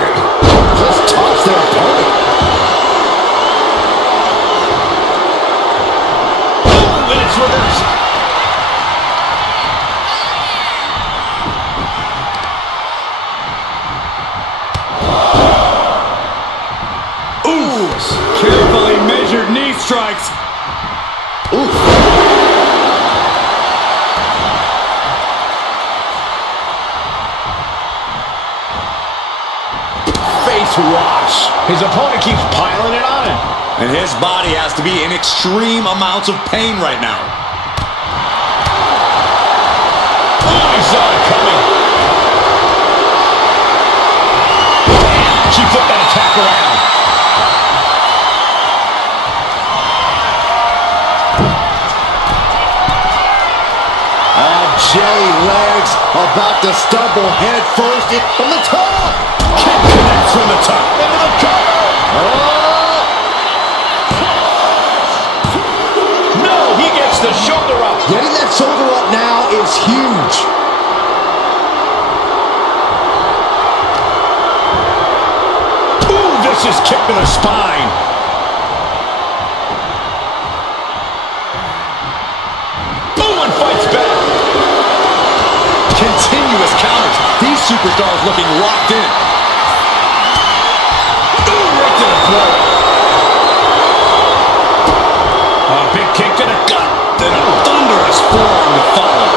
Just toss their opponent. Boom, and it's reversed. Carefully measured knee strikes. Oof. Face wash. His opponent keeps piling it on him. And his body has to be in extreme amounts of pain right now. Oh, he saw it coming. She flipped that attack around. Jelly legs about to stumble head first from the top. Kick connects from the top. Into the cover. Oh! No, he gets the shoulder up. Getting that shoulder up now is huge. Ooh, vicious kick to the spine. Ooh, and fights back. Continuous counters. These superstars looking locked in. Ooh, right to the throat. A big kick to the gut. Then a thunderous forearm to follow.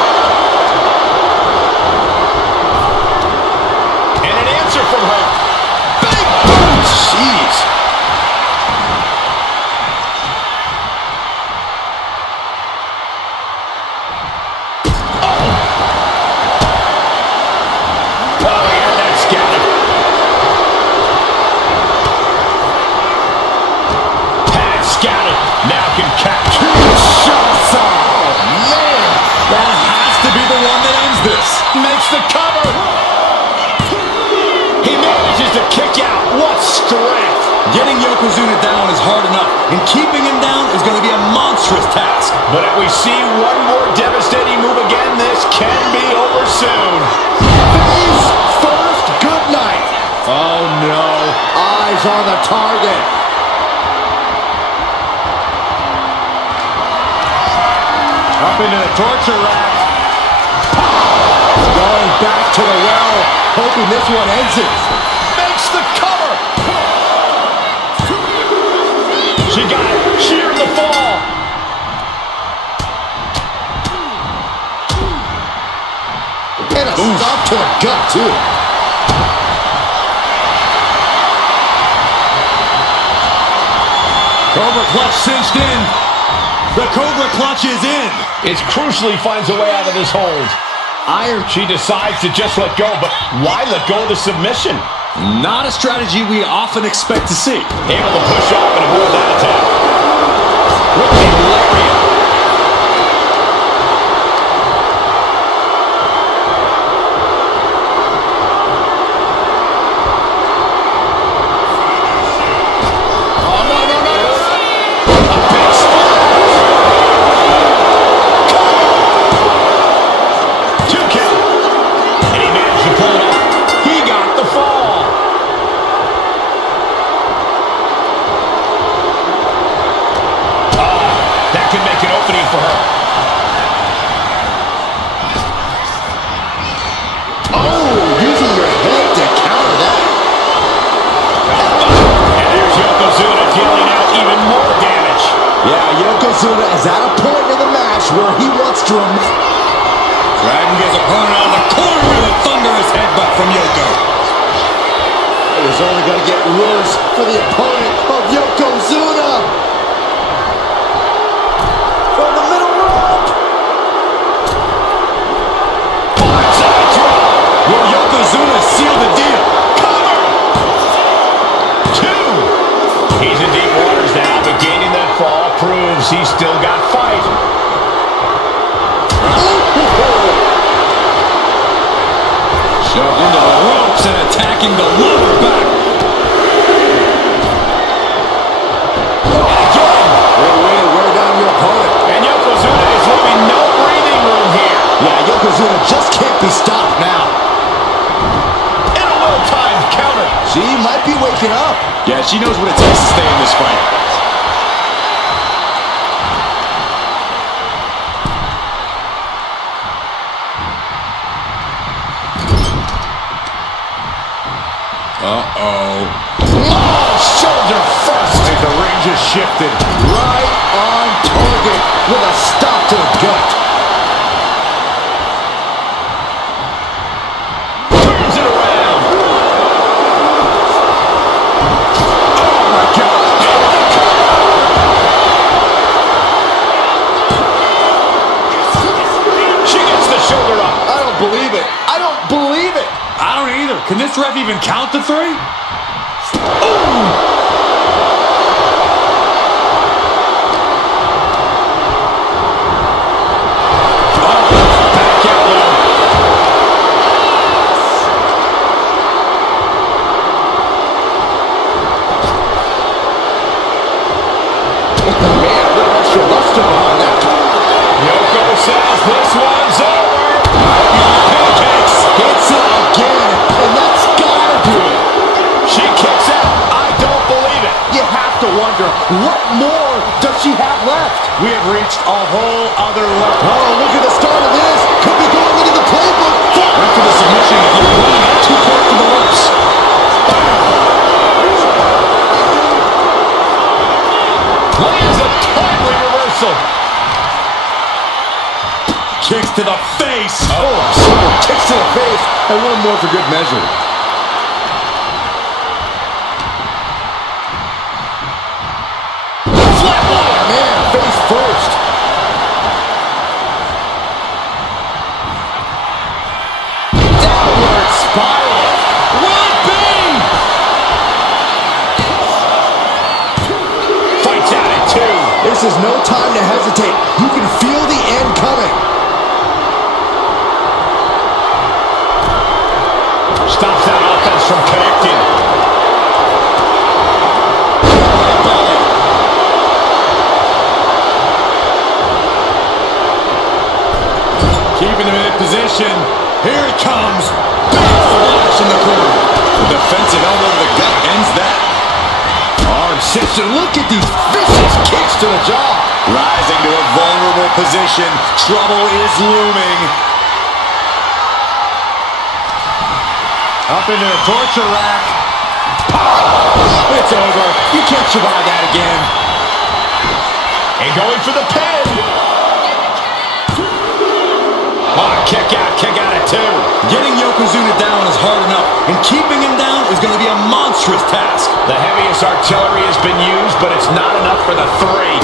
scouted. Now can capture. Shots off. Man, That has to be the one that ends this. Makes the cover. He manages to kick out. What strength. Getting Yokozuna down is hard enough, and keeping him down is going to be a monstrous task. But if we see one more devastating move again, this can be over soon. face first. Good night. Oh, no. Eyes on the target. Up into the torture rack. Going back to the well, hoping this one ends it. Makes the cover. She got it. Sheared the fall. And a stop to the gut, too. Cobra clutch cinched in. The Cobra clutch is in. It crucially finds a way out of this hold. Iron. She decides to just let go, but why let go of the submission? Not a strategy we often expect to see. Able to push off and avoid that attack. With a lariat. Oh, no, no, no. A big splash. 2 count. And he managed to pull it off. He got the fall. That could make an opening for her. Oh, using your head to counter that. And there's Yokozuna dealing out even more damage. Yeah, Yokozuna is at a point in the match where he wants to Dragon gets opponent out of the corner with a thunderous headbutt from Yoko. It was only going to get worse for the opponent of Yokozuna. From the middle rope. Blindside drop. Will Yokozuna seal the deal? Cover. 2. He's in deep waters now, but gaining that fall proves he's still got fight. Shoved into the ropes and attacking the lower back. Great way to wear down your opponent. And Yokozuna is leaving no breathing room here. Yeah, Yokozuna just can't be stopped now. And a well-timed counter. She might be waking up. Yeah, she knows what it takes to stay in this fight. Uh-oh. Oh, shoulder first. And the ring just shifted. Right on target with a stop to the gut. Turns it around. Oh my God. She gets the shoulder up. I don't believe it. I don't believe it. I don't either. Can this ref even count to 3? Back out low. Man, a little extra luster behind that. Yoko says this one's over. Pancakes. Hits it again, and that's gotta do it. She kicks out. I don't believe it. You have to wonder, what more does she have left? We have reached a whole other level. Oh, look at the start of this. Could be going into the playbook. Went for the submission, but the opponent got too close to the ropes. Lands a timely reversal. Kicks to the face. Oh, several kicks to the face, and one more for good measure. Flatliner. Man, face first. Downward spiral. Fights out at 2. This is no time to hesitate. You can feel the end coming. Stops that offense from connecting. Keeping him in position. Here it comes. Big flash in the corner. The defensive elbow to the gut ends that. Arm sister, look at these vicious kicks to the jaw. Rising to a vulnerable position. Trouble is looming. Up into the torture rack. It's over. You can't survive that again. And going for the pin. Oh, kick out at two. Getting Yokozuna down is hard enough, and keeping him down is going to be a monstrous task. The heaviest artillery has been used, but it's not enough for the three.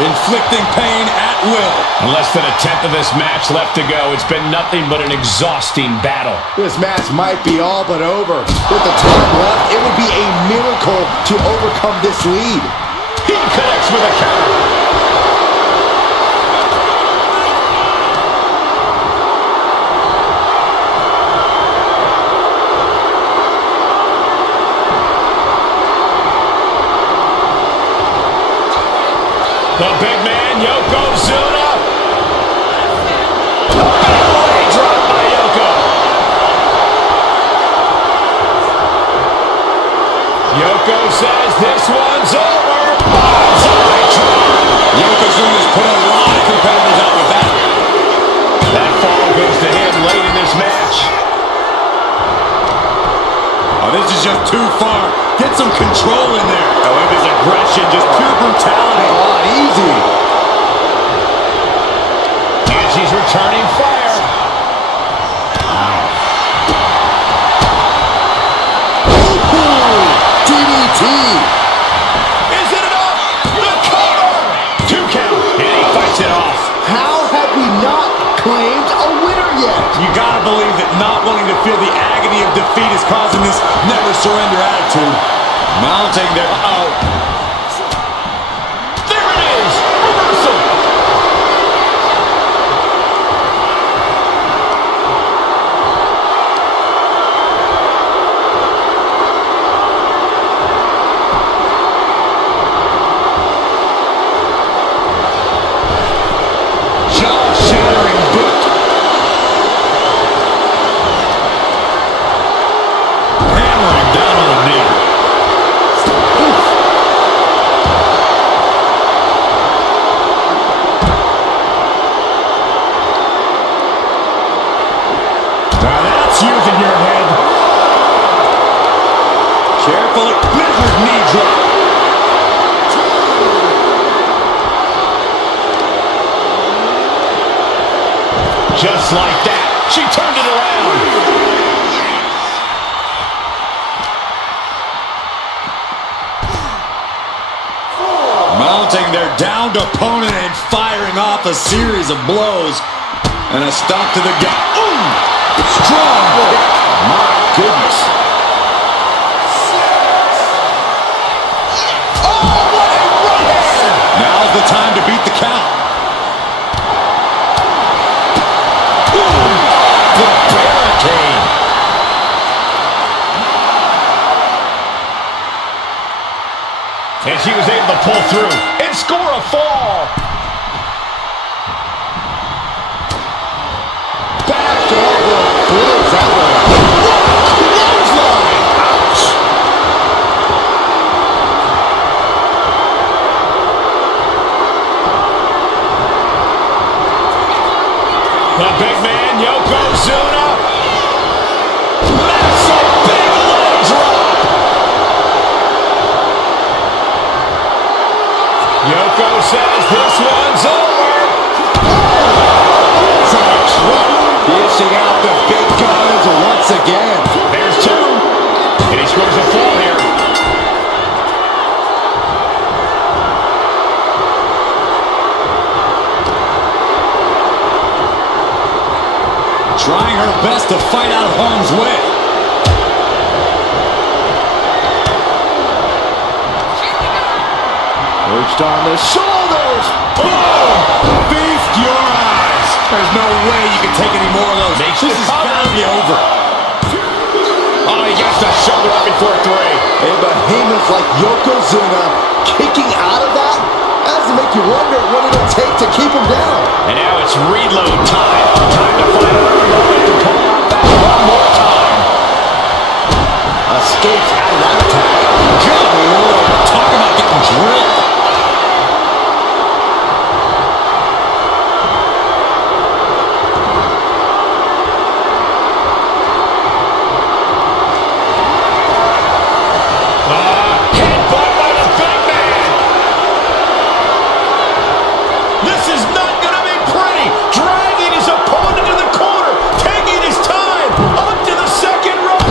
Inflicting pain at will. Less than a tenth of this match left to go. It's been nothing but an exhausting battle. This match might be all but over. With the time left, it would be a miracle to overcome this lead. He connects with a counter. The big man, Yokozuna. A big leg drop by Yoko. Yoko says this one's over. Bonsai drop. Yokozuna's put a lot of competitors out with that. That fall goes to him late in this match. Oh, this is just too far. Get some control in there. Oh, it is aggression, just pure brutality. Easy. And she's returning fire. DDT. Is it enough? The cover. 2 count. And he fights it off. How have we not claimed a winner yet? You gotta believe that not wanting to feel the agony of defeat is causing this never surrender attitude. Mounting their... There it is. Reversal. Jaw-shattering boot. hammering down on the knee. Now that's using your head. Carefully measured knee drop. Just like that, she turned it around. Mounting their downed opponent and firing off a series of blows. And a stomp to the gut. Ooh! Strong kick. My goodness. Oh, what a right hand! Now's the time to beat the count. The barricade. And she was able to pull through and score a fall. Back elbow blows that way. Clothesline. Ouch. The big man, Yokozuna. Massive big leg drop. Yoko says this one's over. It's a truck. Dishing out the big guns once again. There's two. And he scores a fall here. Trying her best to fight out of harm's way. Perched on the shoulders. Boom! Feast your eyes. There's no way you can take any more of those. This has got to be over. Oh, he gets the shoulder up before 3. A behemoth like Yokozuna kicking out of that has to make you wonder what it'll take to keep him down. And now it's reload time. Time to find another moment to pull out that one more time. Escapes out of that attack. Good Lord. Talk about getting drilled. Headbutt by the big man. This is not going to be pretty. Dragging his opponent to the corner. Taking his time. Up to the second rope.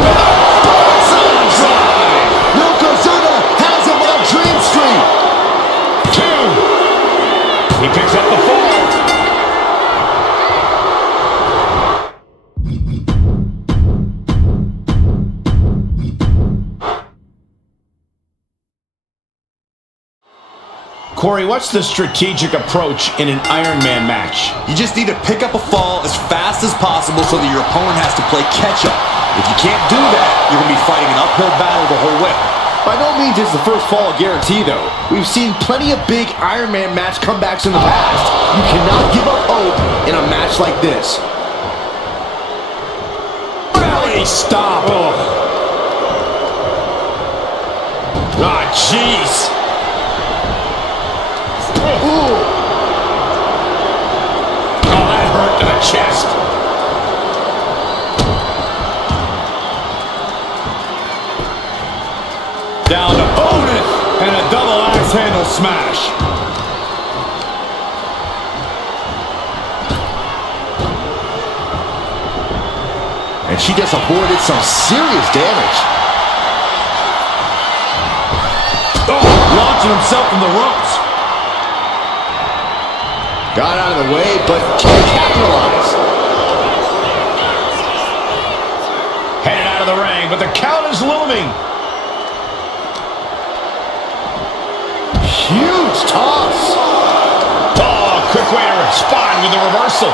Yokozuna has him on Dream Street. 2. He picks up the fall. Corey, what's the strategic approach in an Iron Man match? You just need to pick up a fall as fast as possible so that your opponent has to play catch-up. If you can't do that, you're going to be fighting an uphill battle the whole way. By no means is the first fall a guarantee, though. We've seen plenty of big Iron Man match comebacks in the past. You cannot give up hope in a match like this. Belly stop. Ah, jeez. Oh, that hurt to the chest. Down to opponent and a double axe handle smash. And she just avoided some serious damage. Launching himself from the ropes. Got out of the way, but can't capitalize. Headed out of the ring, but the count is looming. Huge toss. Oh, quick way to respond with the reversal.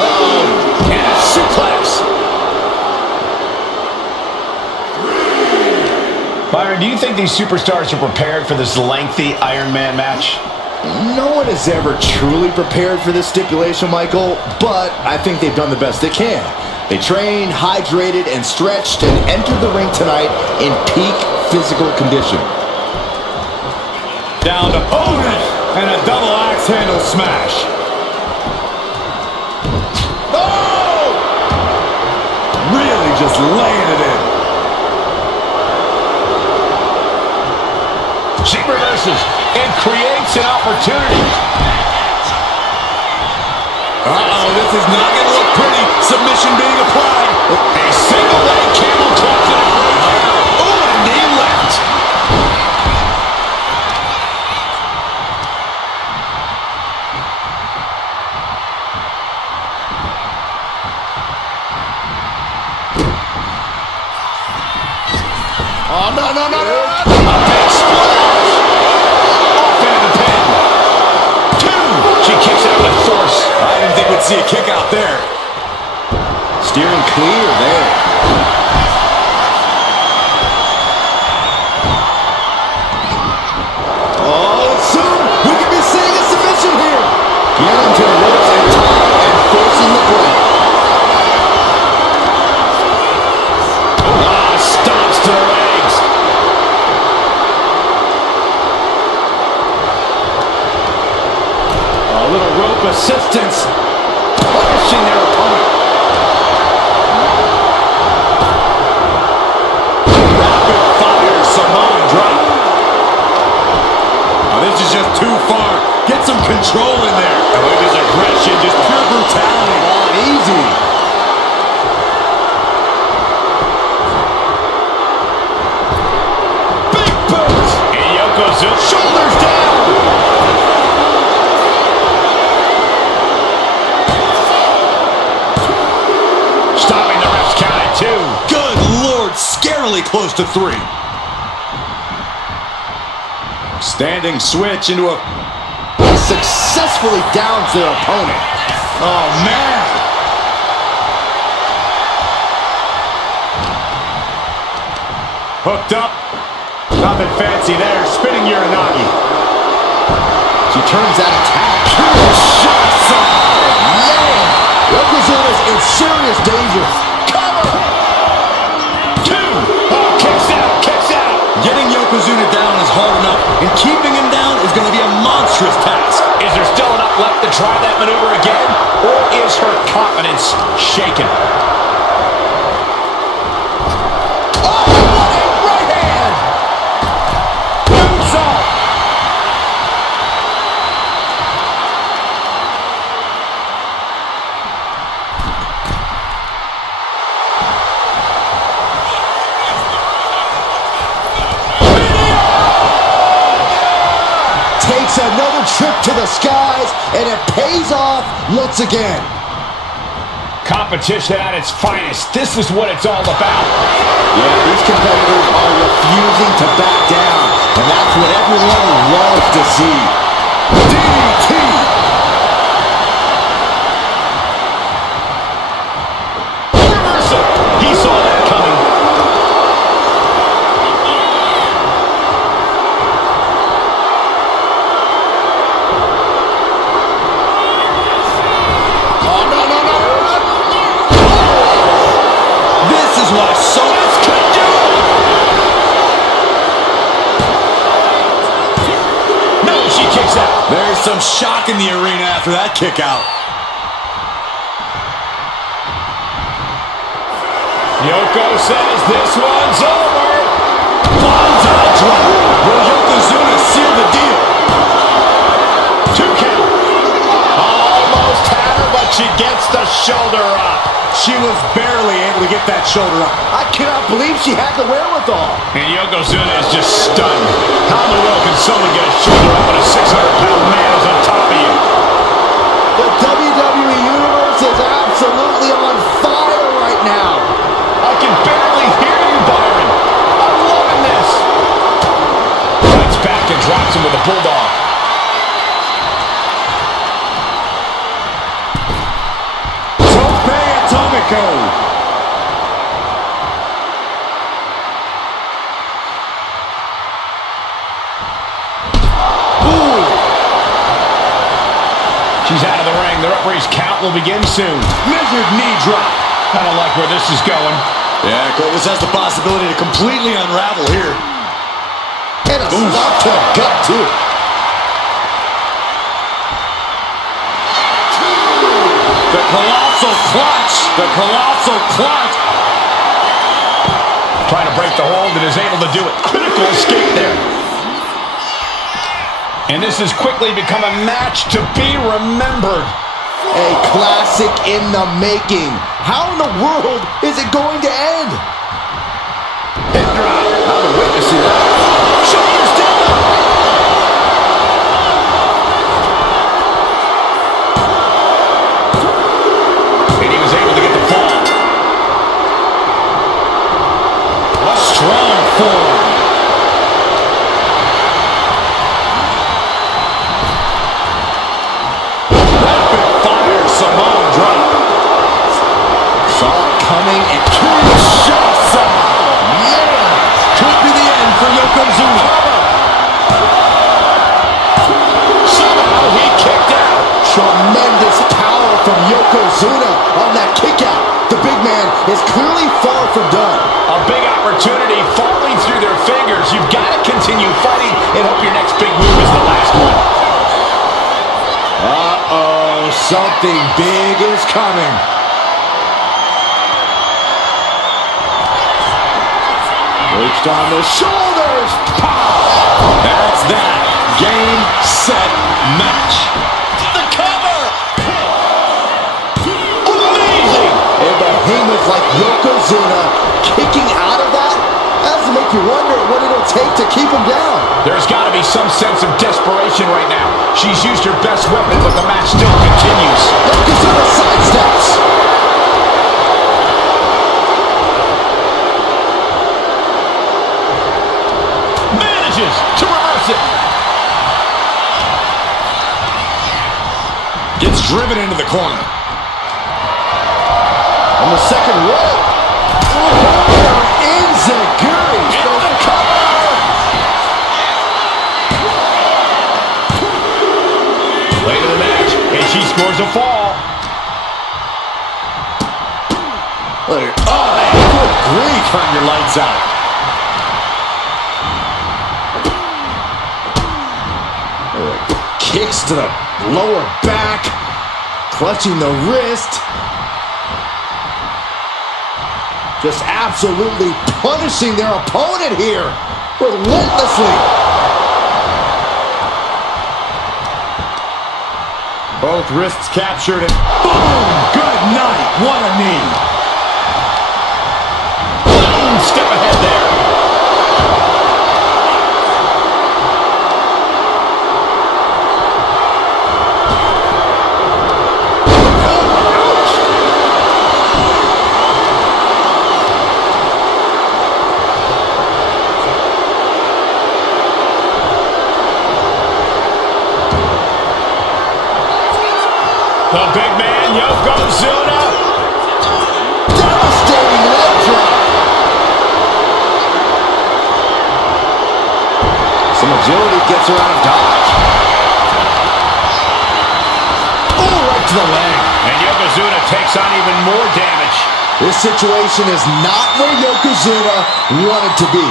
Oh, and a suplex. Byron, do you think these superstars are prepared for this lengthy Iron Man match? No one has ever truly prepared for this stipulation, Michael, but I think they've done the best they can. They trained, hydrated, and stretched, and entered the ring tonight in peak physical condition. Down to opponent and a double axe handle smash. Oh! Really just laying it in. She reverses and creates an opportunity. Uh-oh, this is not going to look pretty. Submission being applied. A single leg camel clutch and a breakdown. Oh, a knee left. Oh, no. A big splash. Off into the pin. 2. She kicks out with force. I didn't think we'd see a kick out there. Steering clear there. Oh, soon we could be seeing a submission here. Get into the ropes and time and forcing the break. Stomps to the legs. A little rope assistance, punishing their opponent. Rapid fire Samoan drop. Oh, this is just too far. Get some control in there. Oh, look at his aggression, just pure brutality. Not easy. Big boot. And Yokozuna shoulders down. scarily close to 3. Standing switch into a... He successfully downs their opponent. Oh, man. Hooked up. Nothing fancy there. Spinning Uranagi. She turns that attack. Man, Yokozuna's in serious danger. Cover! 2! Oh, kicks out, kicks out! Getting Yokozuna down is hard enough, and keeping him down is going to be a monstrous task. Is there still enough left to try that maneuver again? Or is her confidence shaken? Oh, what a right hand! Moonsault! Takes another trip to the skies, and it pays off once again. Competition at its finest. This is what it's all about. Yeah, these competitors are refusing to back down, and that's what everyone loves to see. DDT! Reversal. He saw that coming. Oh, no, no, no, no, no. This is why so much could do it. No, she kicks out. There's some shock in the arena after that kick out. Yoko says this one's over. Banzai drop. Will Yokozuna seal the deal? 2 count. Almost had her, but she gets the shoulder up. She was barely able to get that shoulder up. I cannot believe she had the wherewithal. And Yokozuna is just stunned. How in the world can someone get a shoulder up when a 600-pound man is on top of you? The WWE Universe is absolutely on fire right now. I can barely hear you, Byron. I'm loving this. Fights back and drops him with a bulldog. Tope Atomico. Ooh, She's out of the ring. The referee's count will begin soon. Measured knee drop. Kind of like where this is going. Yeah, Cole, this has the possibility to completely unravel here. and a stop to the gut, too. The colossal clutch. The colossal clutch. Trying to break the hold and is able to do it. Critical escape there. And this has quickly become a match to be remembered. A classic in the making. How in the world is it going to end? Hit drop. I'm witnessing that. Shoulders down. And he was able to get the fall. A strong form. Rapid fire Samoan drop. Saw it coming and Kinshasa. Yeah. Could be the end for Yokozuna. Somehow he kicked out. Tremendous power from Yokozuna on that kick out. The big man is clearly far from done. A big opportunity falling through their fingers. You've got to continue fighting and hope your next big move is the last one. Uh-oh, something big is coming. Reached on the shoulders. Pow! That's that. Game, set, match. The cover. Amazing. A behemoth like Yokozuna kicking out of that has to make you wonder what it'll take to keep him down. There's got to be some sense of desperation right now. She's used her best weapon, but the match still continues. Yokozuna sidesteps. manages to reverse it. Gets driven into the corner. On the second row. Enziguri. Goes the cover. Late in the match, and she scores a fall. Oh, man. Good grief. Turn your lights out. Kicks to the lower back. Clutching the wrist. Just absolutely punishing their opponent here. Relentlessly. Both wrists captured and boom! Good night. What a knee. Boom! Step ahead there. The big man, Yokozuna. Devastating leg drop. Some agility gets her out of dodge. Oh, right to the leg. And Yokozuna takes on even more damage. This situation is not where Yokozuna wanted to be.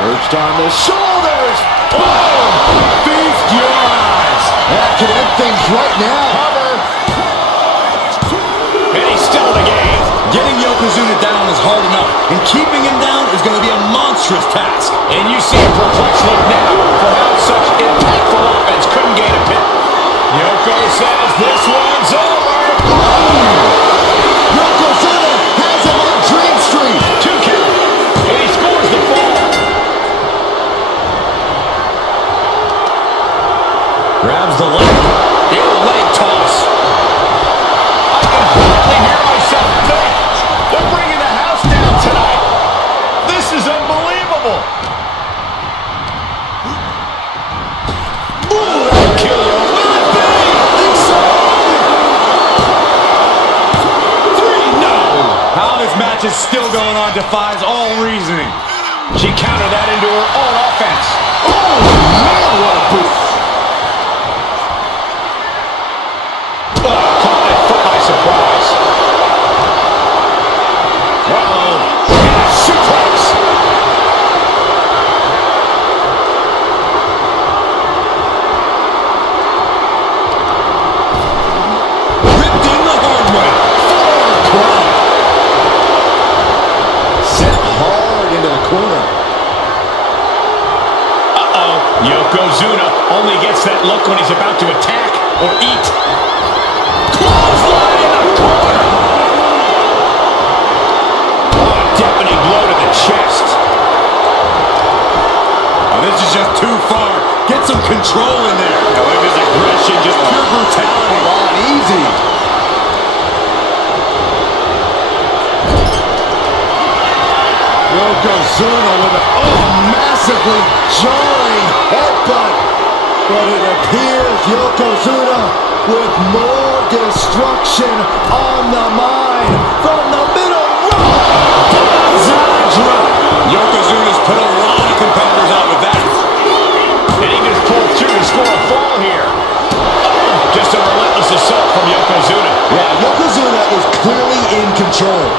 Perched on the shoulders. Boom! Feast your eyes. That could end things right now. Cover. And he's still in the game. Getting Yokozuna down is hard enough, and keeping him down is going to be a monstrous task. And you see a perplexed look now for how such impactful offense couldn't gain a pin. Yoko says this one's over. Yokozuna has him on Dream Street. 2 count. And he scores the fall. Grabs the leg. Leg toss. I can hardly hear myself think. They're bringing the house down tonight. This is unbelievable. Ooh, that'll kill you. Will it be? I think so. 3, no. How this match is still going on defies all reasoning. She countered that into her own offense. Oh, man, what a boot. Caught that foot by surprise. Uh-oh. And a suplex. Ripped in the hard way. Set hard into the corner. Uh-oh. Yokozuna only gets that look when he's about to attack or eat. Clothesline in the corner. Oh, a deafening blow to the chest. Oh, this is just too far. Get some control in there. Now look at his aggression, just pure brutality. Come on, easy. Yokozuna with a massively jarring headbutt. But it appears Yokozuna with more destruction on the mind from the middle rope. Zadra. Yokozuna's put a lot of competitors out with that. And he just pulled through to score a fall here. Just a relentless assault from Yokozuna. Yeah, Yokozuna is clearly in control.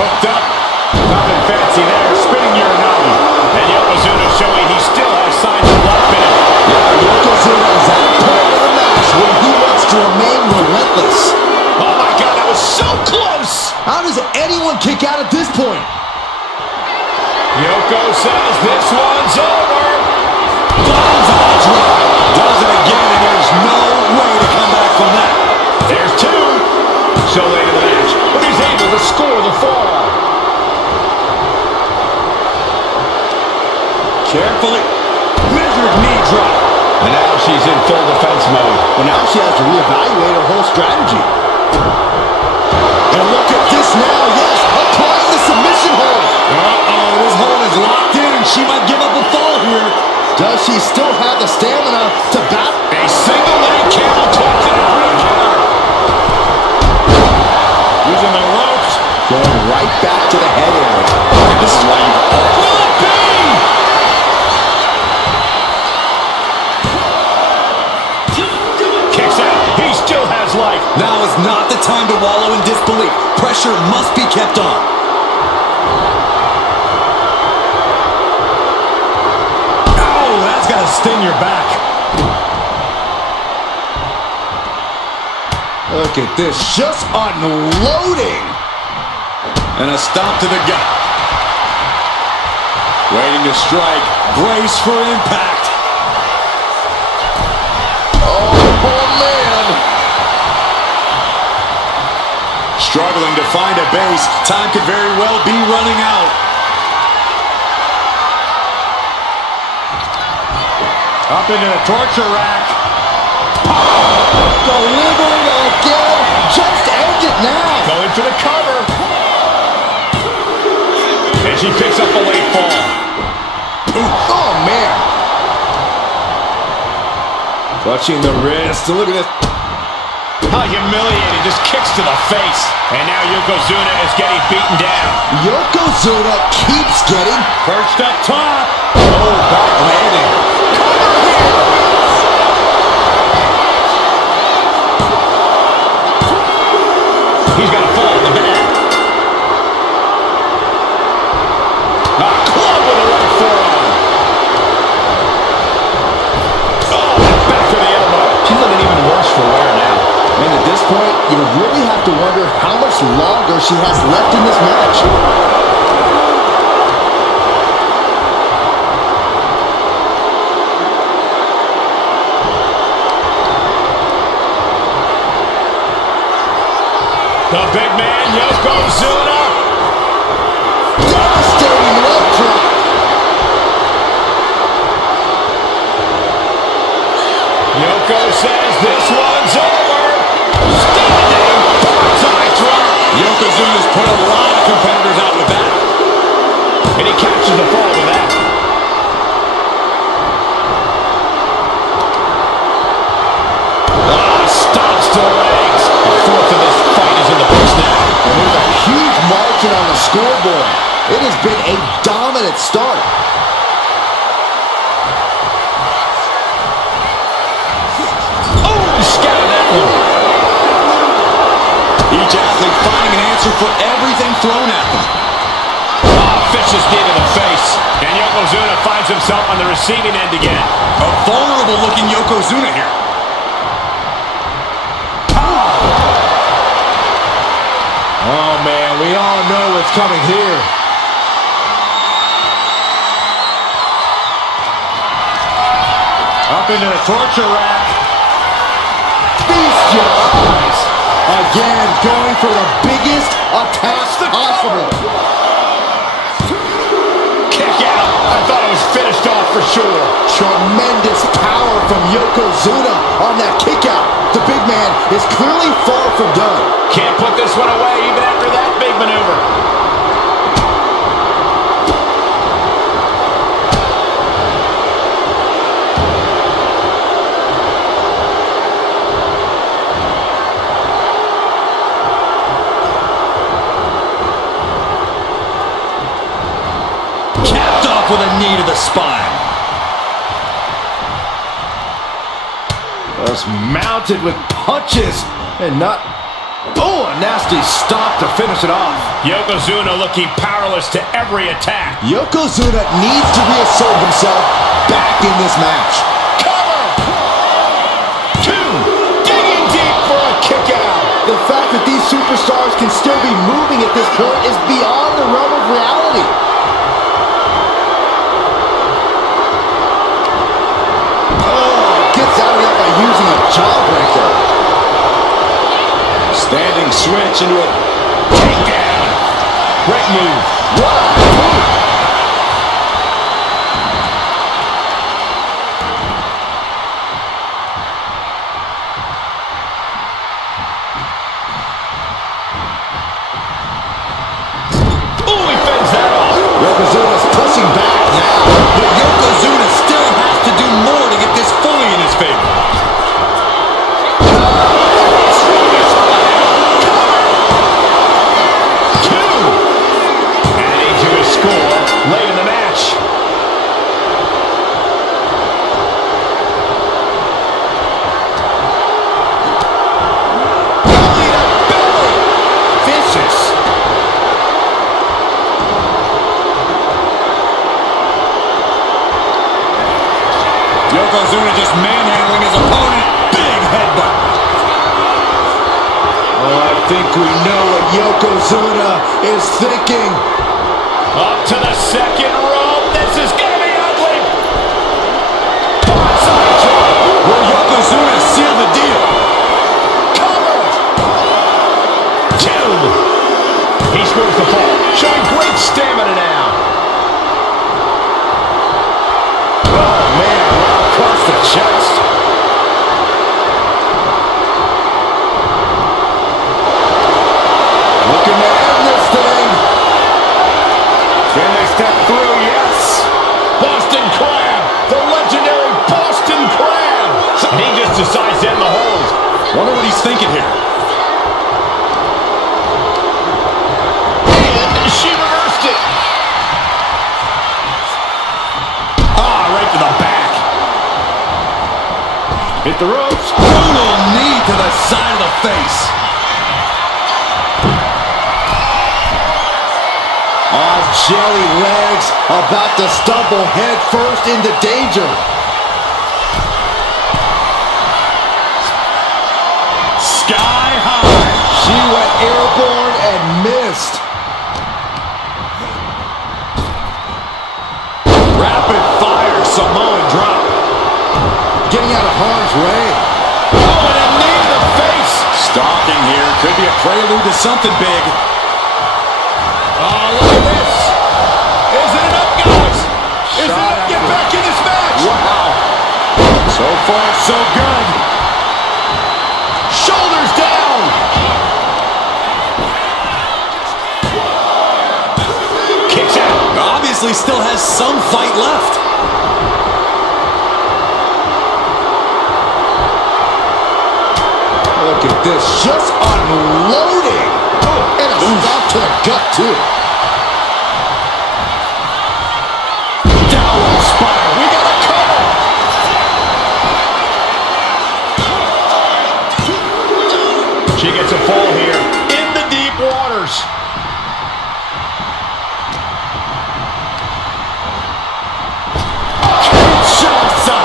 Hooked up. Nothing fancy there. Spinning Uranagi. And Yokozuna showing he still has signs of life in him. Yeah, Yokozuna is at the point of the match where he wants to remain relentless. Oh my God, that was so close. How does anyone kick out at this point? Yoko says this one's over. Zadra does it again, and there's no way to come back from that. There's 2. So late in the match, but he's able to score the fall. Well, now she has to reevaluate her whole strategy. And look at this now. Yes, applying the submission hold. Uh-oh, this hold is locked in, and she might give up a fall here. Does she still have the stamina to battle? A single leg camel clutch and a rear counter. Using the ropes. Going right back to the head area. This is why you Will it be? Kicks out. He still has life. Now is not the time to wallow in disbelief. Pressure must be kept on. Oh, that's got to sting your back. Look at this, just unloading. And a stomp to the gut. Waiting to strike. Brace for impact. Oh, man. Struggling to find a base. Time could very well be running out. Up into the torture rack. Delivering again. Just end it now. Going for the cover. And she picks up a late fall. Oh, man. Clutching the wrist. Look at this. How humiliating. Just kicks to the face. And now Yokozuna is getting beaten down. Yokozuna keeps getting Perched up top. Oh, back landing. He's got a fall in the back. A club with a right forearm. Oh, back to the elbow. She's looking even worse for wear now. And at this point, you really have to wonder how much longer she has left in this match. The big man, Yokozuna. Devastating leg drop. Yoko says this one's over. Standing bonsai drop. Yokozuna's put a lot of competitors out with that. And he catches the fall with that. Stomps to the legs. The fourth of this fight is in the books now. And there's a huge margin on the scoreboard. It has been a dominant start. Oh, he scattered that one. Each athlete finding an answer for everything thrown at them. Oh, vicious knee to the face. And Yokozuna finds himself on the receiving end again. A vulnerable looking Yokozuna here. Oh, man, we all know what's coming here. Up into the torture rack. Feast your eyes. Again, going for the biggest attack possible. Kick out. I thought it was finished off for sure. Tremendous power from Yokozuna on that kick out. The big man is clearly far from done. Can't put this one away even after that big maneuver. Capped off with a knee to the spine. Just mounted with punches and not... Oh, a nasty stop to finish it off. Yokozuna looking powerless to every attack. Yokozuna needs to reassert himself back in this match. Cover! Two! Digging deep for a kick out. The fact that these superstars can still be moving at this point is beyond the realm of reality. Gets out of that by using a jawbreaker. Standing switch into a Takedown. Great move. What a move. Yokozuna just manhandling his opponent. Big headbutt. Oh, I think we know what Yokozuna is thinking. Up to the second rope. This is going to be ugly. Will Yokozuna seal the deal? Cover. 2. He scores the fall. Showing great stamina now. Oh, man, right across the chest. Looking to end this thing. Can they step through? Yes. Boston Crab. The legendary Boston Crab. And he just decides to end the hold. Wonder what he's thinking here. And she reversed it. Right to the back. Hit the ropes. Brutal knee to the side of the face. On jelly legs, about to stumble head first into danger. Sky high. She went airborne and missed. Rapid fire Samoan drop. Getting out of harm's way. Oh, and a knee to the face. Stalking here. Could be a prelude to something big. Oh, look at this. Is it enough, guys? Is it enough to get back in this match? Wow. So far, so good. Shoulders down. Kicks out. Obviously still has some fight left. Look at this, just unloading. And a stop to the gut, too. Downward spiral. We got a cover. She gets a fall here in the deep waters. Kinshasa.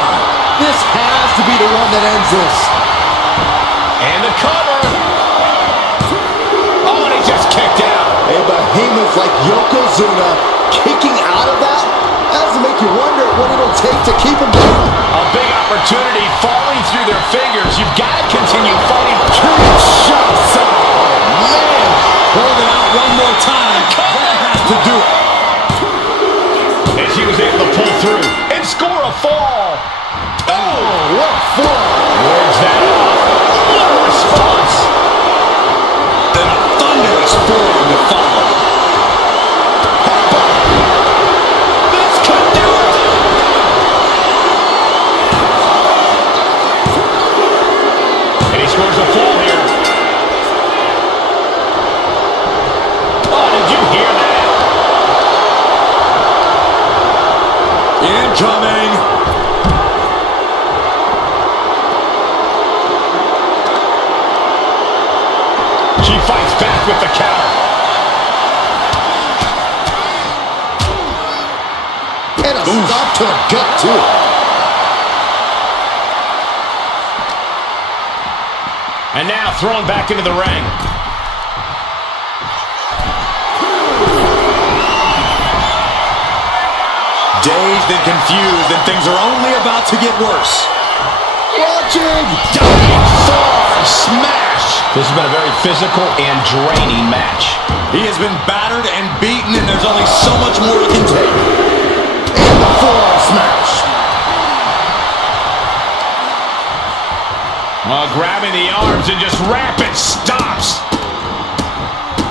This has to be the one that ends this. And the cover. Oh, and he just kicked out. A behemoth like Yokozuna kicking out of that? That doesn't make you wonder what it'll take to keep him down. A big opportunity falling through their fingers. You've got to continue fighting. Kinshasa. Man, Hold it out one more time. That has to do it. And she was able to pull through and score a fall. oh, what a fall. Wards that off. What a response. Then a thunderous forearm to follow. This could do it. And he scores a fall here. Oh, did you hear that? Incoming. She fights back with the counter. And a stop to the gut, too. And now thrown back into the ring. Dazed and confused, and things are only about to get worse. Watching. Diving forearm smash. This has been a very physical and draining match. He has been battered and beaten, and there's only so much more he can take. And the forearm smash. Grabbing the arms and just rapid stops.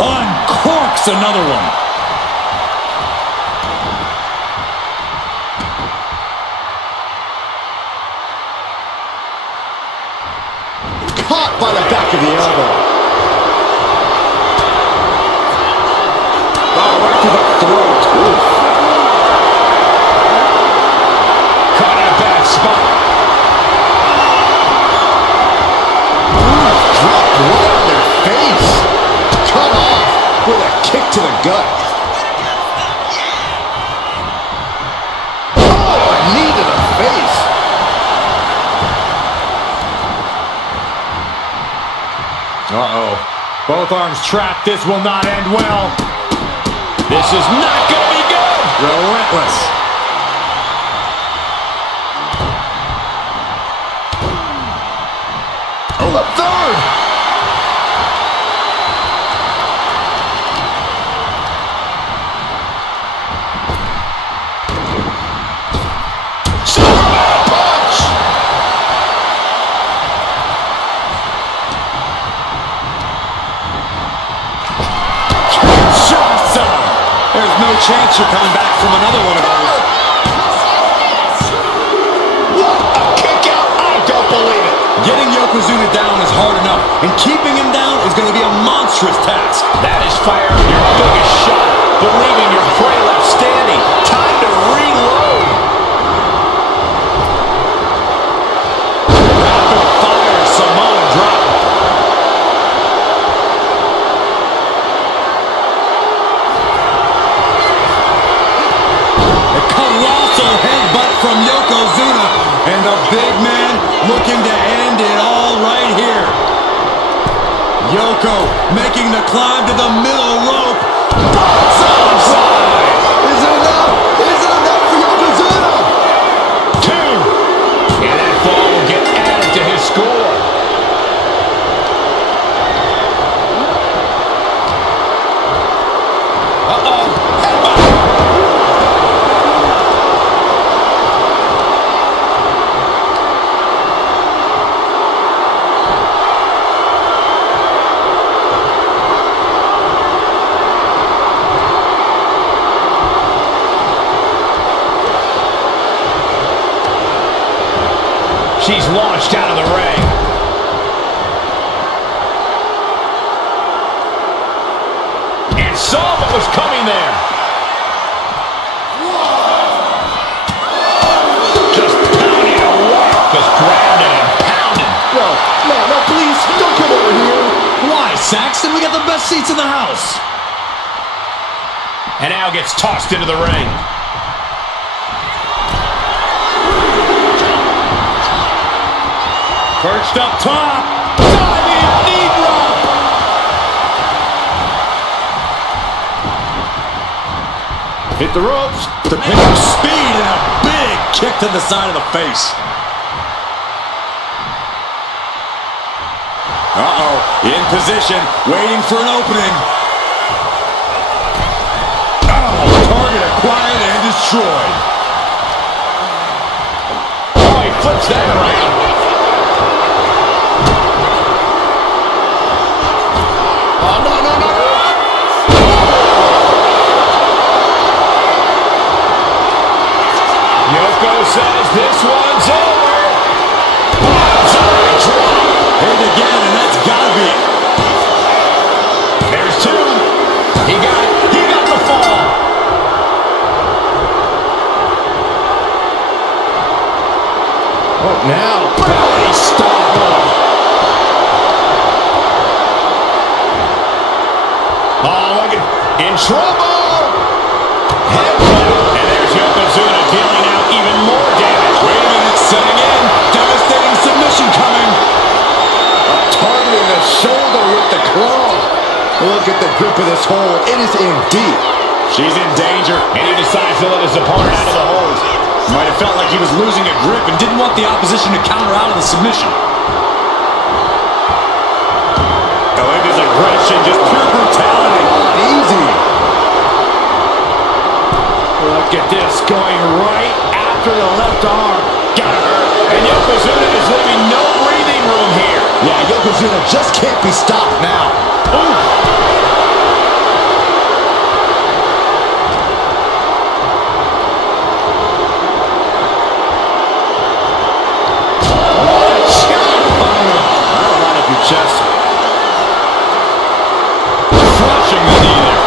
Uncorks another one. Caught by the back of the elbow. Oh, right to the throat. Oof. Caught in a bad spot. Dropped right on their face. Cut off with a kick to the gut. Oh, a knee to the face. Uh-oh. Both arms trapped. This will not end well. This is not going to be good. Relentless. Oh, a third. Superman punch. There's no chance you're coming back from another one of those. What a kick out. I don't believe it. Getting Yokozuna down is hard enough, and keeping him down is going to be a monstrous task. That is firing your biggest shot. But leaving your prey left standing. Time to reload. Rapid fire Samoan drop. A colossal headbutt from Yokozuna, and the big man looking to end it all right here. Yoko making the climb to the middle rope. Outside. Is it enough? Is it enough for Yokozuna? 2. And that fall will get added to his score. Uh-oh. Headbutt. She's launched out of the ring. And saw what was coming there. Just pounding away. Just grounding and pounding. No, please, don't come over here. Why, Saxton? We got the best seats in the house. And now gets tossed into the ring. Perched up top. Diving knee drop. Hit the ropes. To pick up speed and a big kick to the side of the face. Uh-oh. In position. Waiting for an opening. Oh, target acquired and destroyed. Oh, he flips that around. Yoko says this one's over. Bonsai drop. Hit again, and that's gotta be it. There's 2. He got it. He got the fall. What now? Belly stopper. Oh, look at in trouble. Headbutt. And there's Yokozuna dealing out even more damage. Wait a minute, setting in. Devastating submission coming. Targeting the shoulder with the claw. Look at the grip of this hold. It is in deep. She's in danger, and he decides to let his opponent out of the hold. Might have felt like he was losing a grip and didn't want the opposition to counter out of the submission. Oh, look at his aggression, just pure brutality. Easy. Look at this, going right after the left arm. Got hurt, and Yokozuna is leaving no breathing room here. Yeah, Yokozuna just can't be stopped now. Ooh. Chest. Crushing the knee there.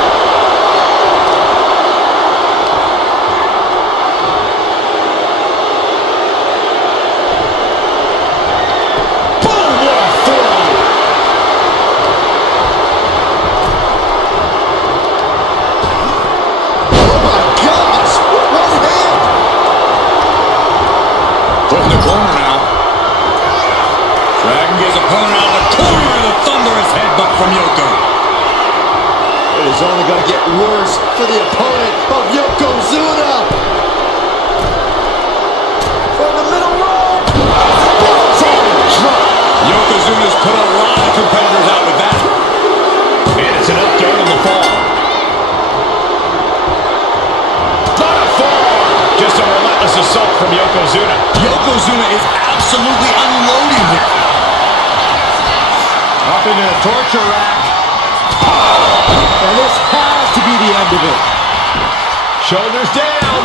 Boom! What a forearm. Oh my gosh! One hand! Foot in the corner now. Dragging his opponent out of the corner of the thunderous from Yoko. It is only going to get worse for the opponent of Yokozuna. From the middle rope. Drop. Yokozuna's put a lot of competitors out with that. And it's enough to end the fall. Not a forearm. Just a relentless assault from Yokozuna. Yokozuna is absolutely unloading here. Up into the torture rack. And this has to be the end of it. Shoulders down.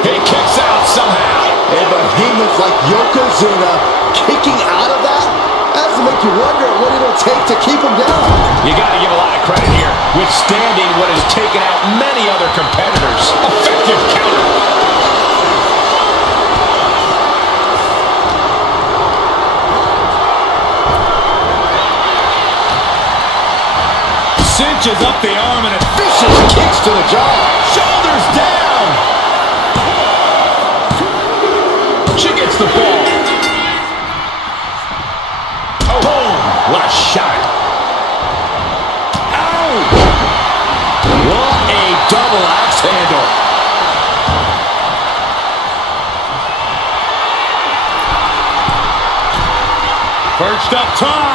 He kicks out somehow. A behemoth like Yokozuna kicking out of that? That has to make you wonder what it'll take to keep him down. You got to give a lot of credit here. Withstanding what has taken out many other competitors. Effective counter. Cinches up the arm and Vicious kicks to the jaw. Shoulders down. She gets the fall. Oh, boom. What a shot. Ow. What a double axe handle. perched up top.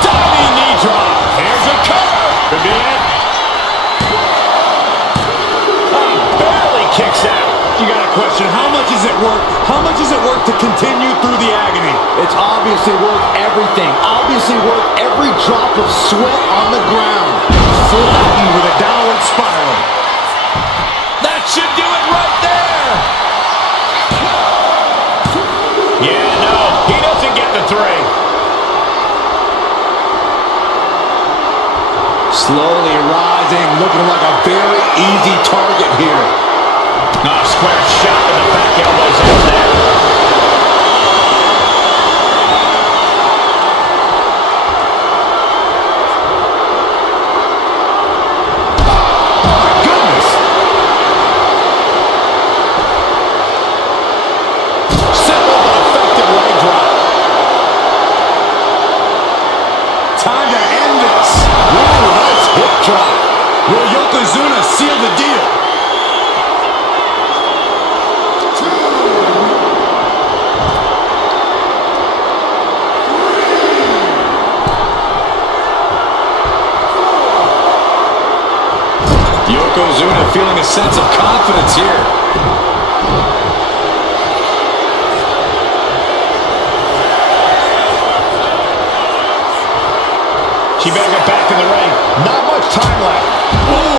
Diving knee drop. Here's a cover. Could be it. Barely kicks out. You got a question. How much is it worth? How much is it worth to continue through the agony? It's obviously worth everything. Obviously worth every drop of sweat on the ground. Flattened with a downward spiral. That should do it right there. Yeah, no, he doesn't get the three. Slowly rising, looking like a very easy target here. Square shot with the back elbows in there. Goodness! Simple but effective leg drop. Time to end this. Ooh, nice hip drop. Will Yokozuna seal the deal? Yokozuna feeling a sense of confidence here. She better get back in the ring. Not much time left.